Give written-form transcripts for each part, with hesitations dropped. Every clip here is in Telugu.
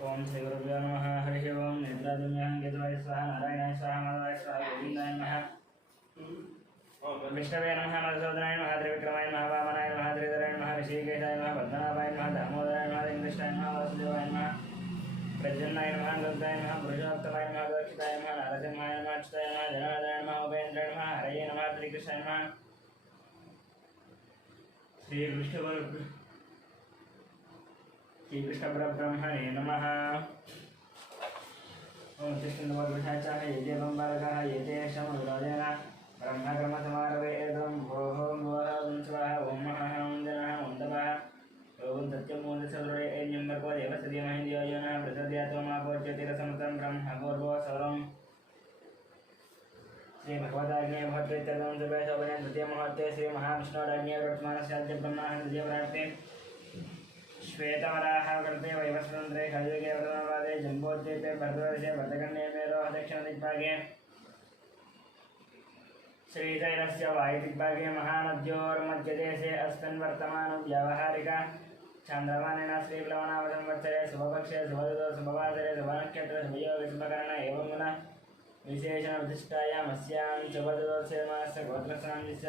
ओम श्री गुरुभ्यो नमः। हरि ओम। नेत्रादिन्यां केतवाय स्वाहा, नारायणाय स्वाहा, माधवाय स्वाहा, गोविन्दाय नमः, विष्णवे नमः, मधुसूदनाय नमः, त्रिविक्रमाय नमः, वामनाय नमः, श्रीधराय नमः, ऋषिकेशाय नमः, पद्मनाभाय नमः, दामोदराय नमः, इंद्रष्टाय नमः, वासुदेवाय नमः, प्रद्युम्नाय नमः, गरुडाय नमः, पुरुषोत्तमाय नमः, दक्षिताय नमः, नारसिंहाय नमः, अच्युताय नमः, जनार्दनाय नमः, उपेन्द्राय नमः, हरये नमः, श्रीकृष्णाय नमः, श्रीकृष्ण परब्रह्मणे नमः। ओम कृष्णवद्वशाचाः येते बम्बालकाः येते शमविरोधेन ब्रह्मकर्मसमारभेदं भोः भुवः वंशवः ओं महः ओं जनः ओं तपः ओं सत्यमूलसदृढे यज्ञम्बर्को देवसदीमहि धियो यो नः प्रचोदयात्मापोच्यतिरसमतं ब्रह्मभूर्भुवः सर्वं श्रीभगवदाज्ञे भवत्वेत्यर्वं सुभेशोभने तृतीयमुहूर्ते श्रीमहाविष्णोराज्ञे वर्तमानस्याद्य ब्रह्मणः तृतीयप्राप्ते श्वेतवराह कृते वैवस्वतन्त्रे खलयुगे प्रथमपादे जम्बोद्वीपे भरतवर्षे भरतखण्डे मेरोः दक्षिणदिग्भागे श्रीशैलस्य वायुदिग्भागे महानद्योर्मध्यदेशे अस्मिन् वर्तमानो व्यावहारिक चान्द्रमानेन श्रीप्लवनामसंवत्सरे शुभपक्षे शुभदुतो शुभवासरे शुभनक्षत्रे शुभयोगे शुभकर्ण एवं गुण विशेषणविशिष्टायामस्यां शुभदुतोत्सवस्य गोत्रस्नान्दस्य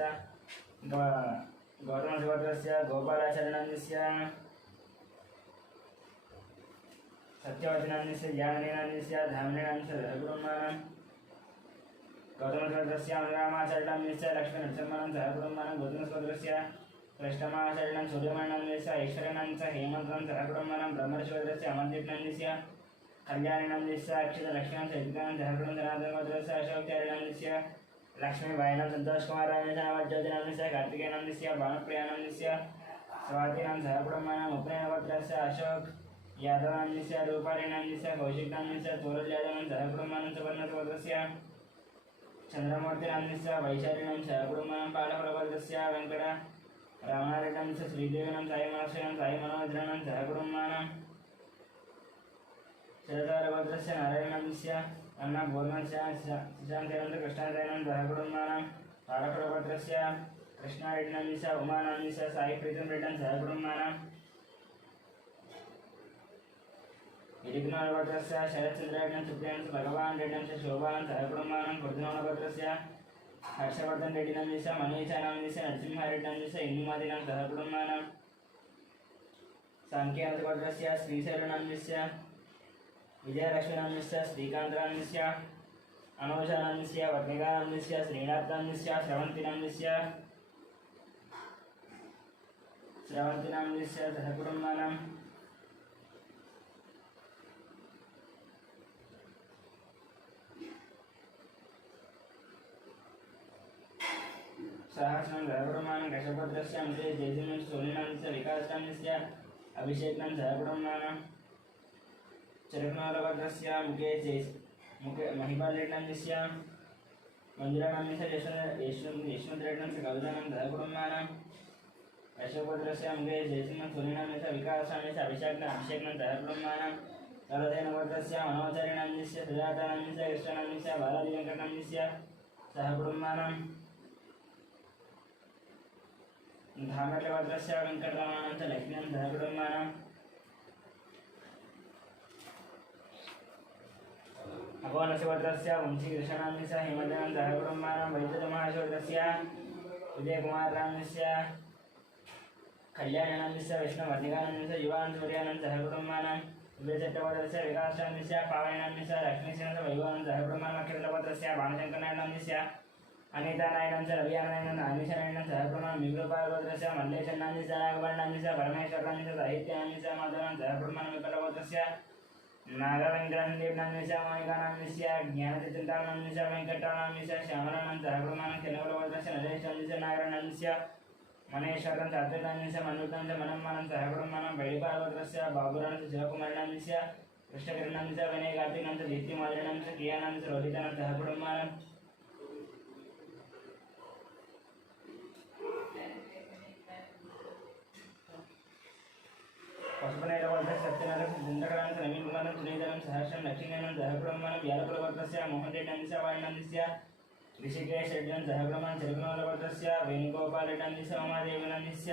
गौतमसुगोत्रस्य गोपालाचरणस्य सत्यवचनान्यस्य ज्ञाननेनान्यस्य धामनेनान्यस्य सहकुटुम्बानां गौतमसुगोत्रस्य अनुरामाचरणस्य लक्ष्मीनरसिंहानां सहकुटुम्बानां गौतमसुगोत्रस्य कृष्णमाचरणं सूर्यमण्डलस्य ऐश्वर्यनान्यस्य हेमन्तं सहकुटुम्बानां ब्रह्मर्षिगोत्रस्य अमरदीपनान्यस्य कल्याणनान्यस्य अक्षितलक्ष्मीनां सहितानां सहकुटुम्बं जनार्दनगोत्रस्य अशोकचारिणान्यस्य लक्ष्मीबाईनां सन्तोषकुमारान्यस्य नवज्योतिनान्यस्य कार्तिकेयान्यस्य भानुप्रियानान्यस्य स्वातीनां सहकुटुम्बानाम् उपनयनगोत्रस्य अशोक यादवान्यस्य रूपालीनान्यस्य कौशिकनान्यस्य तोरलयादवानां सहकुटुम्बानां सुवर्णगोत्रस्य चन्द्रमूर्तिनान्यस्य वैशालीनां सहकुटुम्बानां पालकुलगोत्रस्य वेङ्कट रामारेड्डान्यस्य श्रीदेवीनां साईमनोक्षानां साईमनोवज्राणां सहकुटुम्बानां शरदारगोत्रस्य नारायणान्यस्य अन्नपूर्णस्य सुशान्तिरन्त कृष्णादयनं सहकुटुम्बानां पालकुलगोत्रस्य कृष्णारेड्डान्यस्य उमानान्यस्य साईप्रीतं रेड्डन् सहकुटुम्बानां इरिग्नालगोत्रस्य शरत्चन्द्रेड्डन् सुप्रियान् भगवान् रेड्डन् शोभानं सहकुटुम्बानां कुर्जनगोत्रस्य हर्षवर्धन रेड्डिनान्यस्य मनीषानान्यस्य नरसिंहारेड्डान्यस्य इंदुमादिनां सहकुटुम्बानां साङ्ख्यान्तगोत्रस्य श्रीशैलनान्यस्य विजयलक्ष्मीनान्यस्य श्रीकान्तनान्यस्य अनूषानान्यस्य वर्णिकानान्यस्य श्रीनाथनान्यस्य स्रवन्तिनान्यस्य सहकुटुम्बानां सहस्रं सहकुटुम्बानां कशपत्रस्य अंशे जयसिंहं सोलिनान्यस्य विकासान्यस्य अभिषेकं सहकुटुम्बानां चरकनालगोत्रस्य मुखे महिपालरेड्डान्यस्य मञ्जुलानान्यस्य यशवन्तरेड्डन्स्य कवितानां सहकुटुम्बानां अशोकगोत्रस्य मुखे जयसिंहं सोलिनान्यस्य विकासान्यस्य अभिषेकं सहकुटुम्बानां कलदेनगोत्रस्य मनोचारिणान्यस्य सुजातानान्यस्य कृष्णानान्यस्य बालादिवेङ्कटनान्यस्य सहकुटुम्बानां धामर्लगोत्रस्य वेङ्कटरमणानां लक्ष्मीनां सहकुटुम्बानां अगोनसगोत्रस्य वंशीकृष्णान्यस्य हेमन्तनां सहकुटुम्बानां वैद्यतमहाशोत्रस्य विजयकुमारनान्यस्य कल्याणनान्यस्य विष्णुवर्णिकानान्यस्य युवान् सूर्यानां सहकुटुम्बानां विजयचट्टगोत्रस्य विकासान्यस्य पावनान्यस्य लक्ष्मीसेनस्य वैभवानां सहकुटुम्बानां नक्षत्रगोत्रस्य भानुशङ्करनान्यस्य अनितानायनंस्य रवियानायनं अनिशनायनं सहकुटुम्बानां मिगुलपालगोत्रस्य मल्लेशनान्यस्य नागवर्णान्यस्य परमेश्वरान्यस्य साहित्यान्यस्य माधवानां सहकुटुम्बानां विकलगोत्रस्य नागवेङ्कटनान्यस्य मोनिकानान्यस्य ज्ञानचिन्तानान्यस्य वेङ्कटनान्यस्य श्यामलानां सहकुटुम्बानां चन्द्रगोत्रस्य नरेशान्यस्य नागराणान्यस्य मनेश्वरं सात्विकान्यस्य मन्वितान्यस्य मनम्मानं सहकुटुम्बानां बैडिपालगोत्रस्य बाबुरान्यस्य शिवकुमारनान्यस्य कृष्णकिरणान्यस्य विनयकार्तिकान्यस्य दीप्तिमादिनान्यस्य कियानान्यस्य रोहितानां सहकुटुम्बानां पशुपनैरगोत्रस्य सत्यनारायणस्य जिन्दकरान्यस्य नवीनकुमारं सुनीतानं सहर्षं लक्ष्मीनानं सहकुटुम्बानां व्यालकुलगोत्रस्य मोहनरेड्डान्यस्य वायनान्यस्य ऋषिकेश रेड्डन् सहकुटुम्बानां चिरकुमारगोत्रस्य वेणुगोपालरेड्डान्यस्य उमादेवीनान्यस्य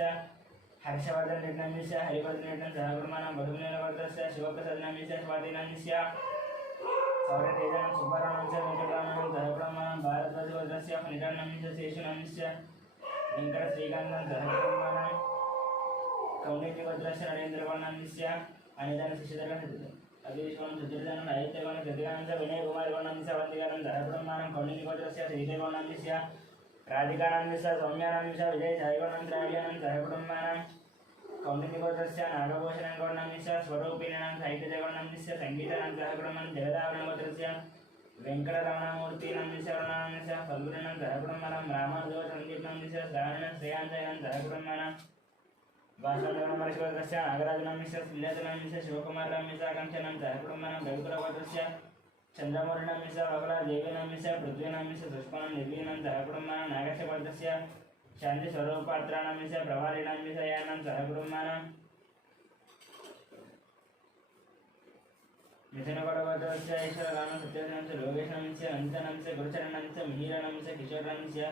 हर्षवर्धन निर्णयस्य हरिवर्धन निर्णय सहकुर्माणां बधुनीलवर्धस्य शिवप्रसादनामस्य स्वातिनामस्य सौरतेजानं सुब्बारावणस्य वेंकटरामानं सहकुर्माणां भारद्वाजवर्धस्य फणिरामस्य शेषनामस्य वेंकट श्रीकान्तं सहकुर्माणां कौंडिन्यवर्धस्य नरेंद्रवर्णस्य अनिदान शिष्यधर्मस्य अभिविश्वं सुचरितानं आदित्यवर्णं गतिकानंद विनय कुमारवर्णस्य वंदिकानं सहकुर्माणां कौंडिन्यवर्धस्य श्रीदेवर्णस्य राधिकानंदस्य सौम्यानंदस्य विजय साईवर्णं राडियानं सहकुर्माणां कौंडिन्यवर्धस्य नागभूषणं गौर्णस्य स्वरूपिणां साहित्यजगवर्णस्य संगीतानं सहकुर्माणां जगदावरणवर्धस्य वेंकटरमणमूर्तीनंस्य वर्णनस्य फल्गुणं सहकुर्माणां रामानुजसंदीपनंस्य श्रावणं श्रेयांजयनं सहकुर्माणां वासवनमर्षवर्धस्य नागराजनंस्य श्रीलतनंस्य शिवकुमारनंस्य आकांक्षनं सहकुर्माणां रघुकुलवर्धस्य चंद्रमौर्णंस्य वकलादेवीनंस्य पृथ्वीनंस्य दुष्पनं निर्वीनं सहकुर्माणां नागेशवर्धस्य शान्तिस्वरूपपात्रानंस्य प्रवालिनंस्य यानं सहकुर्माणां मिथुनगौरवर्धस्य ईश्वरराम सत्यनंस्य लोकेशनंस्य अनंतनंस्य गुरुचरणंस्य मिहिरनंस्य किशोरनंस्य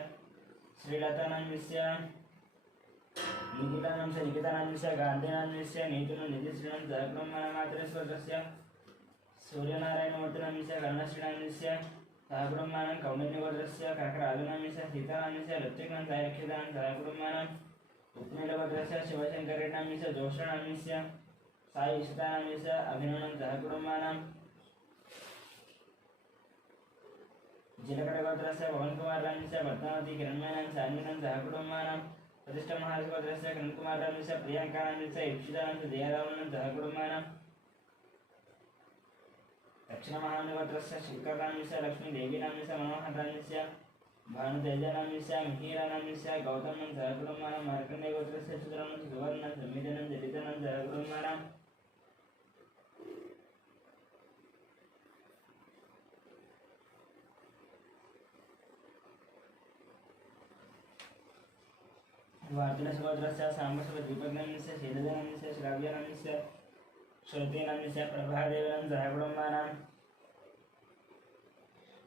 श्रीलतानंस्य निकितानंस्य निकितानंस्य गान्धीनंस्य नीतुनं निधिश्रीनं सहकुर्माणां मातृस्वर्गस्य सूर्यनारायणमूर्तिनंस्य कर्णश्रीनंस्य सहकुर्माणां कौंडिन्यवर्धस्य कर्कराजनंस्य सीतानंस्य ऋत्विकं सायरक्षितानं सहकुर्माणां उत्नीलवर्धस्य शिवशंकरेणंस्य जोषणंस्य साई ईशितानंस्य अभिनवनं सहकुर्माणां जिलकटगोत्रस्य पवनकुमारनंस्य पद्मावती किरणमयनं सान्विनं सहकुर्माणां प्रतिष्ठमहाराजगोत्रस्य किरणकुमारनंस्य प्रियङ्कानंस्य इप्सितानंस्य दयारावणं सहकुर्माणां दक्षिणमहानगोत्रस्य शिखरानंस्य लक्ष्मीदेवीनंस्य मनोहरानंस्य भानुतेजनंस्य मिहिरानंस्य गौतमं सहकुर्माणां मार्कण्डेयगोत्रस्य सुधरनं सुवर्णं समिधनं जलितनं सहकुर्माणां वार्तिनसगोत्रस्य साम्बशिव दीपज्ञानस्य शीलजनस्य श्राव्यनंस्य श्रुतीनंस्य प्रभादेवनं सहकुर्माणां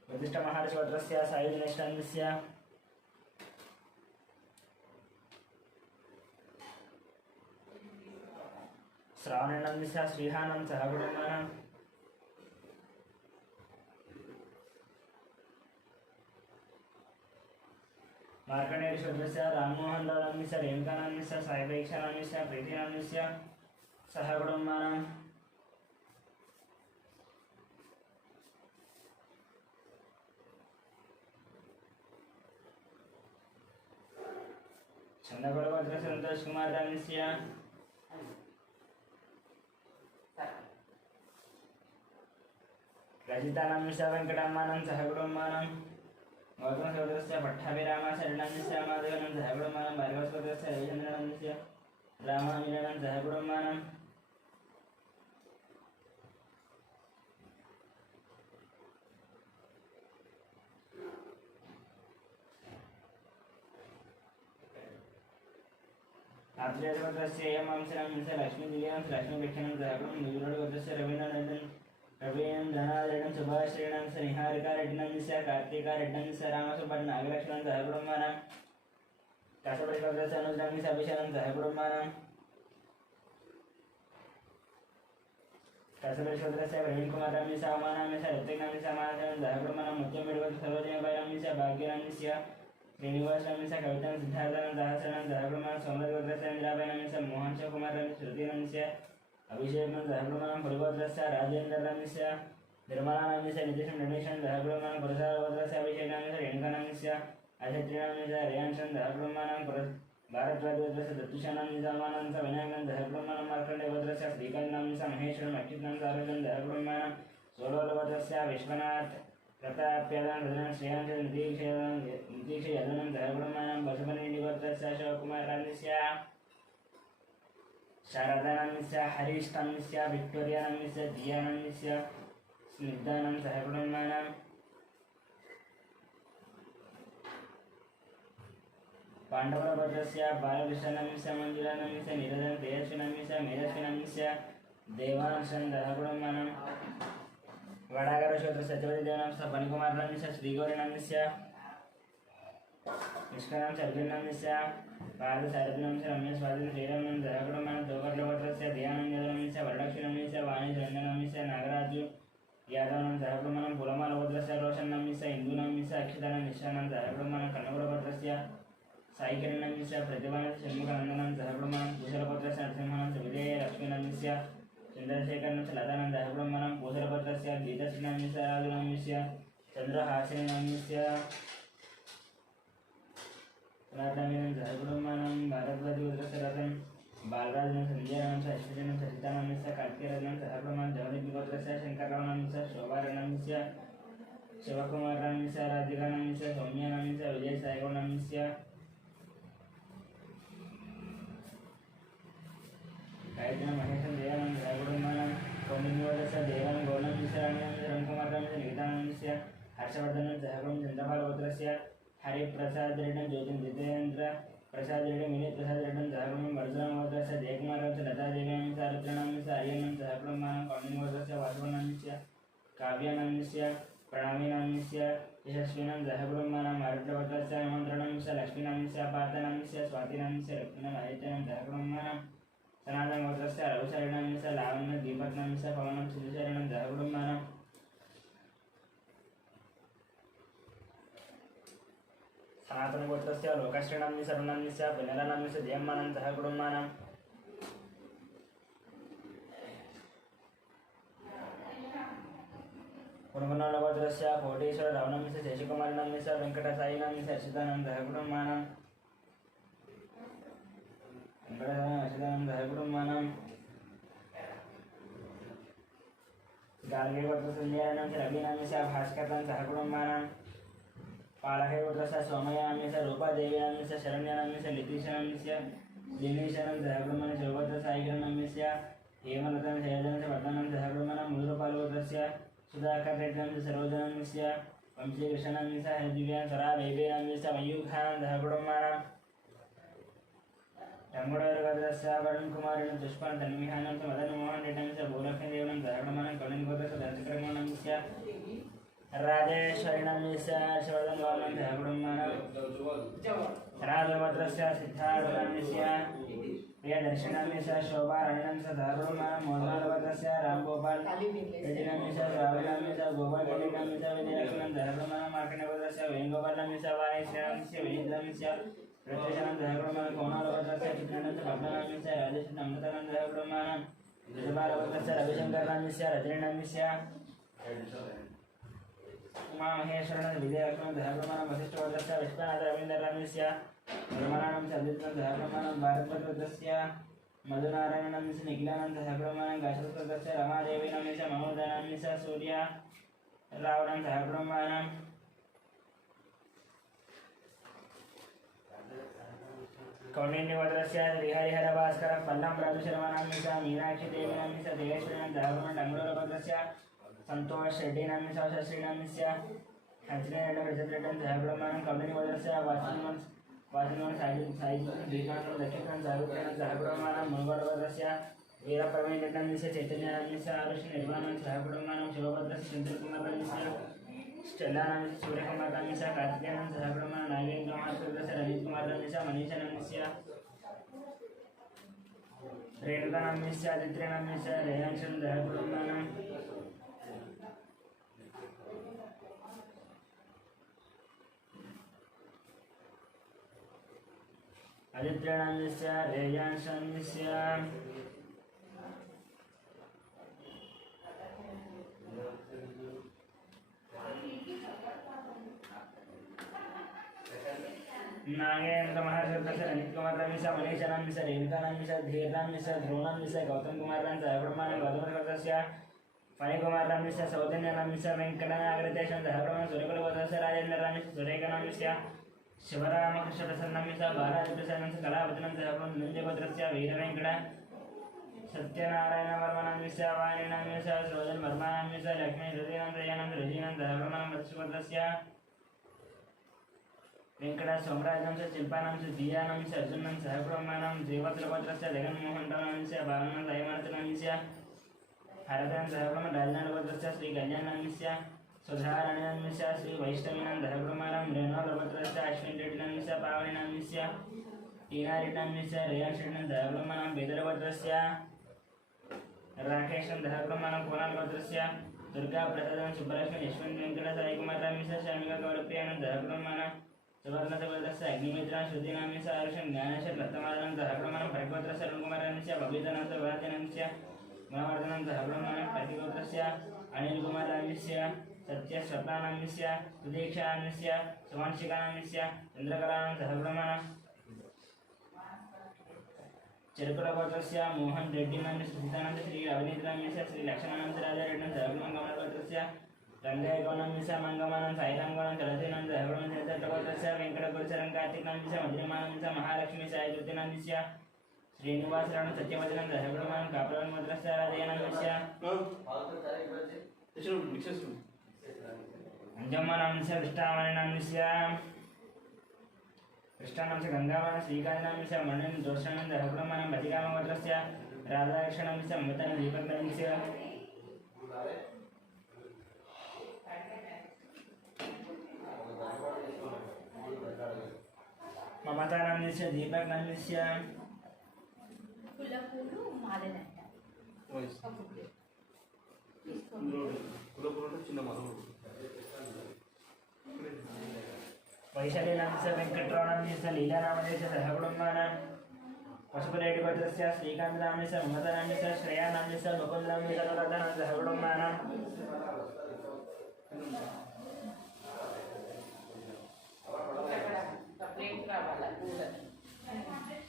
प्रतिष्ठमहाराजगोत्रस्य सायुधनिष्ठनस्य श्रावणनंस्य श्रीहानं सहकुर्माणां मार्कण्डेयशूद्रस्य राममोहनदासस्य रेणुकानंस्य साईपरीक्षानंस्य प्रीतिनंस्य सहकुर्माणां चंद्रगौरवस्य संतोषकुमारनंस्य रजितानंस्य वेंकटरमणं सहकुर्माणां गौतमसहोदरस्य पट्टाभिरामशरणंस्य माधवनं सहकुर्माणां भार्गवसहोदरस्य रविचन्द्रनंस्य रामामिलनं सहकुर्माणां आत्रेयगोत्रस्य यमंसनंस्य लक्ष्मीदिव्यां लक्ष्मीभिक्षणं सहकुर्माणां दुर्गोत्रस्य रवीन्द्रनाथरेड्डं सुभाषरेड्डं निहारिकारेड्डंस्य कार्तिकारेड्डंस्य रामसुब्बण्ण नागलक्ष्मणं सहकुर्माणां काशपरिगोत्रस्य अनुजंस्य अभिषेकं सहकुर्माणां काशपरिगोत्रस्य प्रवीणकुमारंस्य अवमानंस्य ऋत्विकंस्य मानसं सहकुर्माणां मुत्यंबिडगोत्रस्य सर्वजनपैरंस्य भाग्यनंस्य श्रीनिवासनंस्य कवितं सिद्धार्थनं सहस्रनं सहकुर्माणां सोमरगोत्रस्य मीराबाईनंस्य मोहनशिवकुमारंस्य श्रुतीनंस्य अभिषेकं सहकुर्माणां पुलिगोत्रस्य राजेन्द्रनंस्य निर्मलानंस्य नितीशं गणेशं सहकुर्माणां पुरसारगोत्रस्य अभिषेकानंस्य रेणुकानंस्य अक्षत्रियानंस्य रेयांशं सहकुर्माणां भारद्वाजगोत्रस्य दत्तुषानंस्य समानंस्य विनायकं सहकुर्माणां मार्कण्डेयगोत्रस्य श्रीकान्तनंस्य महेश्वरं अच्युतं सारजं सहकुर्माणां सोलोलगोत्रस्य विश्वनाथ प्रताप्यादनं श्रेयांशं नितीश यदनं सहकुर्माणां बसवनेनिगोत्रस्य शिवकुमारनंस्य शारदानंस्य हरीष्टनंस्य विक्टोरियानंस्य दियानंस्य स्निग्धानं सहकुर्माणां पाण्डवगोत्रस्य बालकृष्णनंस्य मञ्जुलानंस्य निरजन तेजस्विनंस्य मेजस्विनंस्य देवांशं सहकुर्माणां वडागरक्षोत्रस्य सत्यवतीदेवनंस्य फणिकुमारनंस्य श्रीगौरीनंस्य निष्कलं सर्गिनंस्य पाद सारथिनंस्य रम्य स्वादिन श्रीरमण जयकुटुंबानं दोकर्लवत्रस्य ध्यानंजलनंस्य वरदक्षिणंस्य वाणिज्यनंस्य नागराजु यादवनं जयकुटुंबानं पुलमालवत्रस्य रोशनंस्य इंदुनंस्य अक्षितानं निशानं जयकुटुंबानं कन्नगुडवत्रस्य साईकिरणंस्य प्रतिभानं षण्मुखनन्दनं जयकुटुंबानं कुशलपत्रस्य नरसिंहनं विजय लक्ष्मीनंस्य चंद्रशेखरनं लतानं जयकुटुंबानं कुशलपत्रस्य गीतश्रीनंस्य राजुनंस्य चंद्रहासिनंस्य राधामीनं जयकुटुंबानं भारद्वाजवत्रस्य रतं बालराजनं संजयनं अश्विनं सरितानंस्य कार्तिकरनं जयकुटुंबानं जगदीपवत्रस्य शंकररावनंस्य शोभारणंस्य शिवकुमारनंस्य राधिकानंस्य सौम्यानंस्य विजय साईगौनंस्य गायत्रीनं महेशं देवानं जयकुटुंबानं कौंडिन्यवत्रस्य देवानं गौनंस्य रंकुमारनंस्य निकितानंस्य हर्षवर्धनं जयकुटुंबानं चंद्रपालवत्रस्य हरिप्रसादरेड्डं ज्योतिर्जितेन्द्र प्रसादरेड्डं विनीत प्रसादरेड्डं जयकुटुंबानं वर्धनवत्रस्य जयकुमारस्य लतादेवीनंस्य आरुद्रणंस्य आर्यनं जयकुटुंबानं कौंडिन्यवत्रस्य वासवनंस्य काव्यानंस्य प्रणवीनंस्य यशस्विनं जयकुटुंबानं आरुद्रवत्रस्य निमन्त्रणंस्य लक्ष्मीनंस्य पार्थनंस्य स्वातिनंस्य लक्ष्मीनं आदित्यनं जयकुटुंबानं सनातनवत्रस्य रघुशरणंस्य लावण्य दीपकनंस्य पवनं सिद्धशरणं जयकुटुंबानं सनातनगोत्रस्य लोकश्रेणंस्य रुणंस्य पुनरनंस्य जयम्मानं जयकुटुंबानं पुनगुणगोत्रस्य कोटेश्वर रावणंस्य शशिकुमारनंस्य वेंकटसायिनंस्य हर्षितानं जयकुटुंबानं वेंकटसायिनं जयकुटुंबानं गार्गीवत्रस्य रवीनंस्य भास्करनं जयकुटुंबानं पालकेवत्रस्य सोमयानंस्य रूपादेवीनंस्य शरण्यनंस्य लितीशनंस्य दिनेशनं जयकुटुंबानं शिवभद्रस्य साईकिरणंस्य हेमलतं शैलजनस्य वर्धनं जयकुटुंबानं मुद्रपालवत्रस्य सुधाकररेड्डंस्य सरोजनंस्य वंशीकृष्णनंस्य हरिदिव्यां सरादेवीनंस्य मयूखानं जयकुटुंबानं रंगुडवर्गस्य वरुणकुमारेण पुष्पं तन्मिहानं मदनमोहन रेड्डंस्य भूलक्ष्मीदेवनं जयकुटुंबानं कौलिन्यगोत्रस्य दर्शकरमणंस्य राजेश्वरिणंस्य हर्षवर्धनवामनं जयकुटुंबानं राजवत्रस्य सिद्धार्थनंस्य प्रियदर्शनंस्य शोभारणंस्य जयकुटुंबानं मोहनवत्रस्य रामगोपाल रेड्डिनंस्य रावणंस्य गोपालरेड्डिनंस्य विजयलक्ष्मणं जयकुटुंबानं मार्कण्डेयवत्रस्य वेणुगोपालनंस्य वाणीश्रीनंस्य विनीतनंस्य प्रत्यक्षनं जयकुटुंबानं कोणालवत्रस्य चित्रणंस्य भग्ननंस्य राजेशनं अमृतानं जयकुटुंबानं जयबालवत्रस्य रविशंकरनंस्य रजनीनंस्य उमामहेश्वरनं विजयलक्ष्मणं जयकुटुंबानं वसिष्ठवत्रस्य विश्वनाथ रवीन्द्रनंस्य निर्मलानंस्य अद्वैतं जयकुटुंबानं भारद्वाजवत्रस्य मधुनारायणनंस्य निखिलानंद जयकुटुंबानं गायत्रीवत्रस्य रमादेवीनंस्य महोदयनंस्य सूर्य रावणं जयकुटुंबानं कौंडिन्यवत्रस्य श्रीहरिहरभास्कर पल्लं प्रभुशर्मणंस्य मीनाक्षीदेवीनंस्य देवेश्वरनं जयकुटुंबानं डंगूरवत्रस्य संतोष रेड्डिनंस्य शश्रीनंस्य हंसनेरेड्डं रजतरेड्डं जयकुटुंबानं कौंडिन्यवत्रस्य वासुदेवन साईजीनं दीपानं दक्षिणं जयकुटुंबानं जयकुटुंबानं मुनगोडवत्रस्य वीरप्रवीणरेड्डंस्य चैतन्यानंस्य आरुष निर्वाणं जयकुटुंबानं शिवभद्रस्य चंद्रकुमारनंस्य स्टेल्लानंस्य सूर्यकुमारनंस्य कार्तिकेयनं जयकुटुंबानं नागेन्द्रमास्करस्य रजतकुमारनंस्य मनीषानंस्य रेणुकानंस्य आदित्रेनंस्य रेयांशं जयकुटुंबानं आदित्रेनंस्य रेयांशंस्य नागेन्द्रमहाशब्दस्य रनितकुमारनंस्य मनीषानंस्य रेणुकानंस्य धीरनंस्य ध्रुवनंस्य गौतमकुमारनंस्य जयकुटुंबानं गौतमवत्रस्य फणिकुमारनंस्य सौजन्यनंस्य वेंकटनागरतेशं जयकुटुंबानं सूर्यकुलवत्रस्य राजेन्द्रनंस्य सुरेखनंस्य शिवरामकृष्णप्रसन्नंस्य बालाजिप्रसन्नंस्य कलावचनं जयकुटुंबानं नंद्यभद्रस्य वीरवेंकट सत्यनारायणवर्मनंस्य वाणिनंस्य सरोजनवर्मनंस्य लक्ष्मीहृदयनंद रजीनंद जयकुटुंबानं मत्स्यभद्रस्य वेंकट सोमराजंस्य शिल्पानंस्य दियानंस्य अर्जुनंस्य जयकुटुंबानं देवत्रभद्रस्य जगन्मोहनरावनंस्य बालनंद अयमार्तनंस्य हरदनं जयकुटुंबानं राजनवभद्रस्य श्रीकल्याणंस्य सुधारणंस्य श्री वैष्णवीनं जयकुटुंबानं रेणुभद्रस्य अश्विनरेड्डिनंस्य पावनिनंस्य टीनारिणाम्यस्य रेयाक्षिणं दहगुणमानं बेदरगोत्रस्य राकेशं दहगुणमानं कोणालगोत्रस्य दुर्गा प्रसादं सुब्रह्मण्य यशवंत वेंकट साईकुमाराम्यस्य शामिका गौरप्रियानं दहगुणमानं सुवर्णगोत्रस्य अग्निमित्रां श्रुतिनाम्यस्य आरुषं ज्ञानेश्वर रत्नमादनं दहगुणमानं भरगोत्रस्य अरुणकुमाराम्यस्य बबीधनं सुभाषिनाम्यस्य गुणवर्धनं दहगुणमानं प्रतिगोत्रस्य अनिलकुमाराम्यस्य सत्यस्वप्नानाम्यस्य सुदीक्षानाम्यस्य सुवांशिकानाम्यस्य चन्द्रकलानां दहगुणमानं चिरकुलगोत्रस्य मोहन रेड्डिनाम्यस्य सुधानंद श्री रवनीन्द्रनाम्यस्य श्री लक्ष्मणानंद राजारेड्डं दहगुणं गमनगोत्रस्य रंगायगौनम्यस्य मंगमानं साईरामगौनं तुलसीनं दहगुणं चैतन्यगोत्रस्य वेंकटगुरुचरं कार्तिकनाम्यस्य मधुरमानंस्य महालक्ष्मी साईकृतिनाम्यस्य श्रीनिवासराणं सत्यवचनं दहगुणमानं कापरवन गोत्रस्य राजयनाम्यस्य अंजम्मानाम्यस्य विष्टामणिनाम्यस्य कृष्णानांश गंगावन श्रीकांतनांश मणिन जोषानंद हकुलमानं बदिकामगोत्रस्य राधाकृष्णांश ममतन दीपकनांश ममतानांश दीपकनांश కులపూలు మాదనంట కులపూలు చిన్న మధుడు वैशालीनांश वेंकटरावनांश लीलानामदेश दहगुणमानं पशुपतिरेड्डिगोत्रस्य श्रीकान्तनाम्यस्य ममतानाम्यस्य श्रेयानाम्यस्य मुकुन्दनाम्यस्य अनुराधानां दहगुणमानं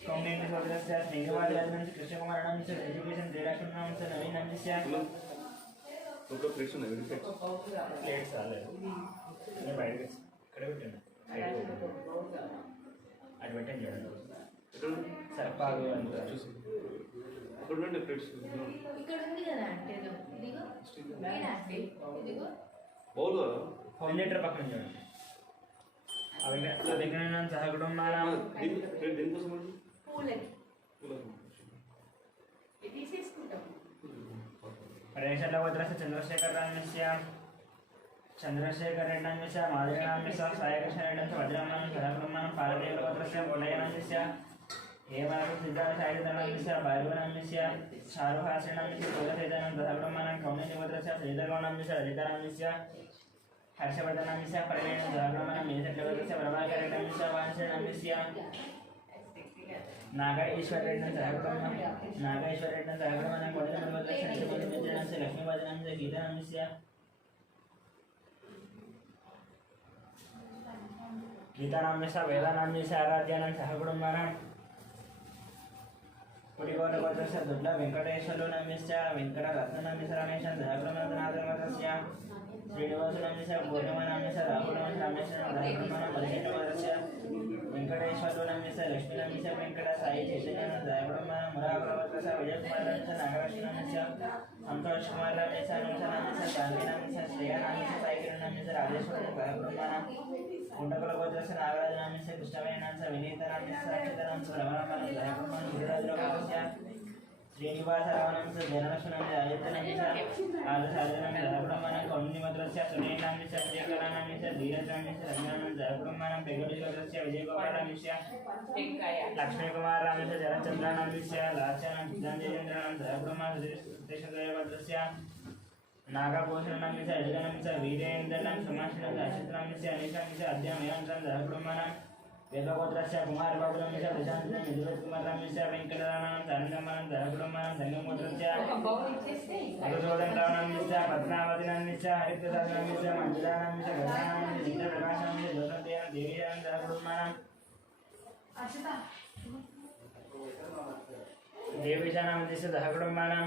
कौण्डिन्यगोत्रस्य श्रीनिवासराजनाम्यस्य कृष्णकुमारानाम्यस्य एजुकेशन श्रीलक्ष्मणानाम्यस्य नवीनाम्यस्य ఒక ప్లేట్స్ ఉన్నాయి వెరీ ప్లేట్స్ ప్లేట్స్ రాలేదు నేను బయటకు ఇక్కడ పెట్టాను అది పెట్టాను చూడండి సర్పాలు అంటారు చూసి అక్కడ ఉండే ప్లేట్స్ ఇక్కడ ఉంది కదా అంటే ఇదిగో నేనంటే ఇదిగో బౌల్ లీటర్ పక్కన చూడండి అవి దగ్గర సహకుటుంబాల దేనికోసం అండి పూలకి ఇది తీసేసుకుంటాం రేషల్లగోత్రस्य चंद्रशेखरनाम्यस्य चंद्रशेखररेड्डनाम्यस्य माधवीनाम्यस्य सायकृष्णरेड्डस्य वज्रमानं सहकुटुम्बानं पार्वतीगोत्रस्य मोलयनाम्यस्य हेमराजसिद्धार्थसायिधरनाम्यस्य भार्गवनाम्यस्य शारुहासनाम्यस्य कुलसेदानं सहकुटुम्बानं कौण्डिन्यगोत्रस्य श्रीधरगौनाम्यस्य ललितानाम्यस्य हर्षवर्धनाम्यस्य परमेणं सहकुटुम्बानं मेषट्लगोत्रस्य प्रभाकररेड्डनाम्यस्य वांशनाम्यस्य नागेश्वररेड्डं सहकुटुम्बं नागेश्वररेड्डं सहकुटुम्बानं कोणितमगोत्रस्य नित्यमित्रनाम्यस्य लक्ष्मीवर्धनाम्यस्य गीतानाम्यस्य गीतानाम्यस्य वेदानाम्यस्य आराध्यानां सहकुटुम्बानां पुरिगौरगोत्रस्य दुर्ला वेङ्कटेश्वरनाम्यस्य वेङ्कटरत्ननाम्यस्य रमेशं सहकुटुम्बनाथनाथस्य श्रीनिवासनाम्यस्य गौतमनाम्यस्य राहुलनाम्यस्य सहकुटुम्बानां परिचयगोत्रस्य वेंकटेश्वरनाम्यस्य लक्ष्मीनाम्यस्य वेंकट साई चैतन्यनां सहकुटुम्बानां मुरागोत्रस्य विजयकुमारानाम्यस्य नागलक्ष्मीनाम्यस्य संतोषकुमारानाम्यस्य अनुषनाम्यस्य गान्धीनाम्यस्य श्रेयानाम्यस्य साईकिरणनाम्यस्य राजेश्वरनां सहकुटुम्बानां कुण्डकुलगोत्रस्य नागराजनाम्यस्य कृष्णवेणांस्य विनीतनाम्यस्य अच्युतनाम्यस्य रमणानां सहकुटुम्बानां गुरुराजगोत्रस्य श्रीनिवासरावनाम्यस्य जयलक्ष्मीनाम्यस्य आदित्यनाम्यस्य आदर्शार्जनाम्यस्य सहकुटुम्बानां कौण्डिन्यगोत्रस्य सुनीलनाम्यस्य श्रीकलानाम्यस्य धीरजनाम्यस्य रत्नानां सहकुटुम्बानां पेगोडिगोत्रस्य विजयगोपालाम्यस्य लक्ष्मीकुमाराम्यस्य जयचन्द्रानाम्यस्य लास्यानां गीताञ्जयेन्द्रानां सहकुटुम्बानां सुतेशगोत्रस्य नागभूषणाम्यस्य अजगनाम्यस्य वीरेन्द्रनां सुमाशिनाम्यस्य अच्युतनाम्यस्य अनीशाम्यस्य अद्यमयान्तां सहकुटुम्बानां वेदगोत्रस्य कुमारबाबुनाम्यस्य प्रशान्तनां यदुवत्कुमाराम्यस्य वेङ्कटराणां तारकम्बानां सहकुटुम्बानां संगमगोत्रस्य मधुसूदनरावनाम्यस्य पद्मावतीनाम्यस्य हरिप्रसादनाम्यस्य मञ्जुलानाम्यस्य गजानाम्यस्य चन्द्रप्रकाशानाम्यस्य ज्योतिर्देवानां देवीनां सहकुटुम्बानां देवीशानाम्यस्य सहकुटुम्बानां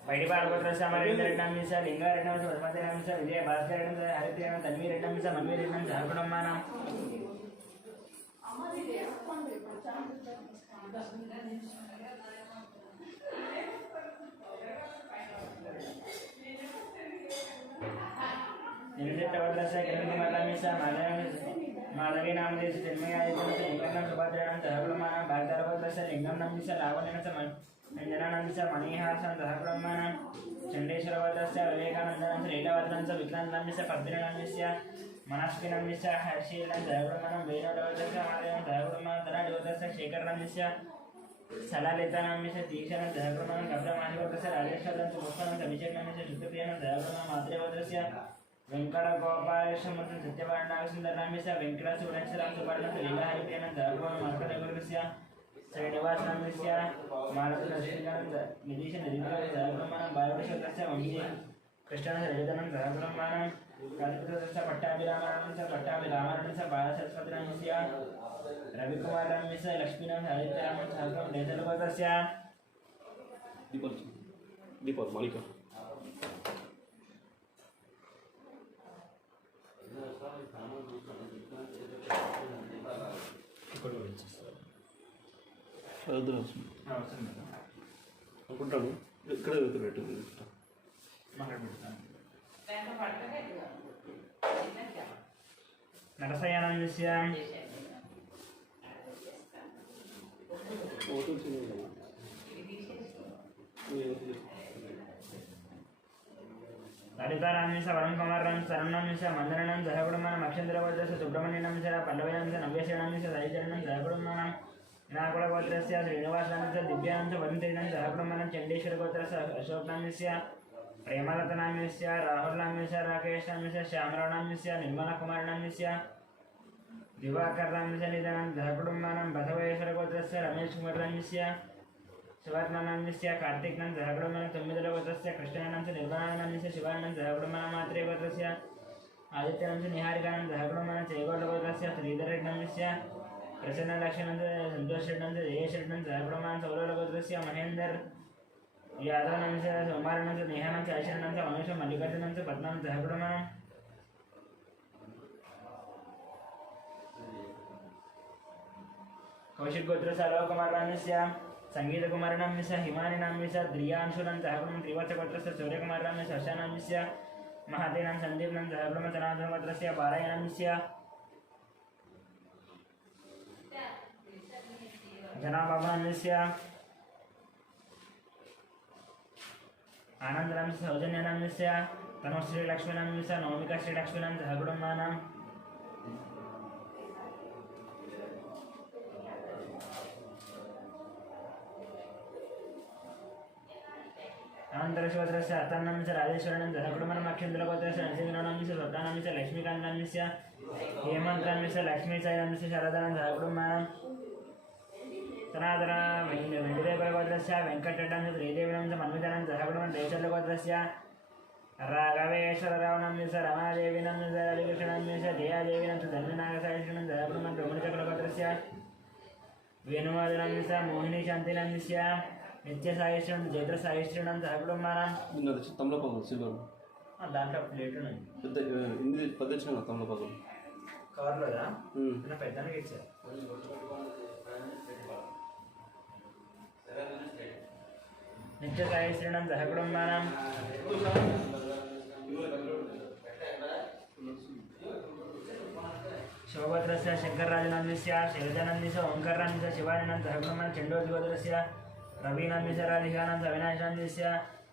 बैडिपालगोत्रस्य अमरेन्द्ररेड्डनाम्यस्य लिङ्गारेड्डनाम्यस्य पद्मनाम्यस्य विजयभास्कररेड्डनाम्यस्य हरिप्रियानां तन्वीरेड्डनाम्यस्य मन्वीरेड्डनां सहकुटुम्बानां निमिषट्टगोत्रस्य किरणकुमाराम्यस्य माधवीनाम्यस्य जन्मयादित्यस्य लिङ्गनां सुभद्राणां सहकुटुम्बानां भारतगोत्रस्य लिङ्गनाम्यस्य लावण्यस्य अंजनानंदस्य मणिहासन सहकुटुम्बानां चण्डेश्वरवदस्य विवेकानन्दनं लीलावदनं च विक्रान्तनस्य पद्मिनन्दस्य मनस्विनन्दस्य हर्षीलं सहकुटुम्बानां वेणुवदस्य माधवं सहकुटुम्बानां धनादिवदस्य शेखरनन्दस्य सलालितानन्दस्य दीक्षानं सहकुटुम्बानां कपिलमाधिवदस्य राजेश्वरं च पुष्पनं च विजयनन्दस्य शुद्धप्रियनं सहकुटुम्बानां मातृवदस्य वेङ्कटगोपालेशमूर्तिं सत्यवारणागसुन्दरनाम्यस्य वेङ्कटसुवनक्षरं सुवर्णं च लीलाहरिप्रियनं सहकुटुम्बानां मर्कटगुरुस्य श्रीनिवासनाम्यस्य मालतीनरसिंहनं निधीशनदीपकं सहकुटुम्बानां बालकृष्णस्य वंशी कृष्णनं रजतनं सहकुटुम्बानां कालिदासस्य पट्टाभिरामानं च पट्टाभिरामानं च बालसरस्वतीनाम्यस्य रविकुमारनाम्यस्य लक्ष्मीनं साहित्यरामं सहकुटुम्बं देशलोकस्य दीपक मालिका అనుకుంటాను ఇక్కడ పెట్టు నరసయానస్య ललिताराम्यस्य वरुणकुमारं शरणस्य मन्दनं सहकुटुम्बानां अक्षेन्द्रवद्रस्य सुब्रह्मण्यनंस्य पल्लवनंस्य नव्यशरणस्य सहिचरणं सहकुटुम्बानां नाकुलगोत्रस्य श्रीनिवासनाम्यस्य दिव्यानंस्य वरुणतेजनं सहकुटुम्बानां चण्डेश्वरगोत्रस्य अशोकनाम्यस्य प्रेमलतनाम्यस्य राहुलनाम्यस्य राकेशनाम्यस्य श्यामरावनाम्यस्य निर्मलकुमारनाम्यस्य दिवाकरनाम्यस्य निधनं सहकुटुम्बानां बसवेश्वरगोत्रस्य रमेशकुमारनाम्यस्य शिवात्मानाम्यस्य कार्तिकनं सहकुटुम्बानां तम्मिदलगोत्रस्य कृष्णानंस्य निर्मलानंस्य शिवानंद सहकुटुम्बानां मात्रेगोत्रस्य आदित्यनंस्य निहारिकानं सहकुटुम्बानां चैगोलगोत्रस्य श्रीधरनंस्य प्रसन्नलक्ष्मणंस्य सन्तोषनंस्य जयेशनं सहकुटुम्बानां सौरलगोत्रस्य महेंद्र यादवनंस्य सोमारनंस्य नेहानंस्य ऐश्वर्यनंस्य मनुष्य मल्लिकार्जुनंस्य पद्मनं सहकुटुम्बानां कौशिकगोत्रस्य अलोककुमारनाम्यस्य संगीतकुमारनाम्यस्य हिमानिनाम्यस्य द्रियांशुनं सहकुटुम्बं त्रिवत्सगोत्रस्य सूर्यकुमारनाम्यस्य हर्षनाम्यस्य महतीनं सन्दीपनं सहकुटुम्बं जनार्दनगोत्रस्य पारायणाम्यस्य जनाबाबानाम्यस्य आनन्दनाम्यस्य सौजन्यनाम्यस्य तनुश्रीलक्ष्मीनाम्यस्य नवमिका श्रीलक्ष्मीनं सहकुटुम्बानां अनन्तरशिवत्रस्य अतन्नाम्यस्य राजेश्वरनं सहकुटुम्बानां अक्षेन्द्रगोत्रस्य नरसिंहनाम्यस्य स्वप्नानाम्यस्य लक्ष्मीकान्तनाम्यस्य हेमन्तनाम्यस्य लक्ष्मीसायनाम्यस्य शारदानं सहकुटुम्बानां सनातन वेङ्कटेश्वरगोत्रस्य वेङ्कटरेड्डाम्यस्य श्रीदेवीनाम्यस्य मन्मितानं सहकुटुम्बं देशलगोत्रस्य राघवेश्वररावनाम्यस्य रमादेवीनाम्यस्य हरिकृष्णनाम्यस्य जयादेवीनाम्यस्य धन्यनागसायिष्णं सहकुटुम्बं प्रमुखचक्रगोत्रस्य वेणुमाधवनाम्यस्य मोहिनीशान्तिनाम्यस्य నిత్యసాయిశ్వరుడు జైత్రసాయిశ్వరుడు సహకుటుంబానం నిన్నది తమలపాకు సిల్వర్ దాంట్లో ప్లేట్ ఉన్నాయి పెద్ద ఇది పెద్ద వచ్చిన తమలపాకు కవర్లోదా పెద్దగా ఇచ్చారు నిత్యసాయిశ్వరుడు సహకుటుంబానం शिवगोत्रस्य शङ्करराजनाम्यस्य शैलजानन्दस्य ओङ्कारनाम्यस्य शिवानन्दस्य सहकुटुम्बानां चण्डोद्गोत्रस्य रवीनाम्यस्य राधिकानन्दस्य अविनाशनाम्यस्य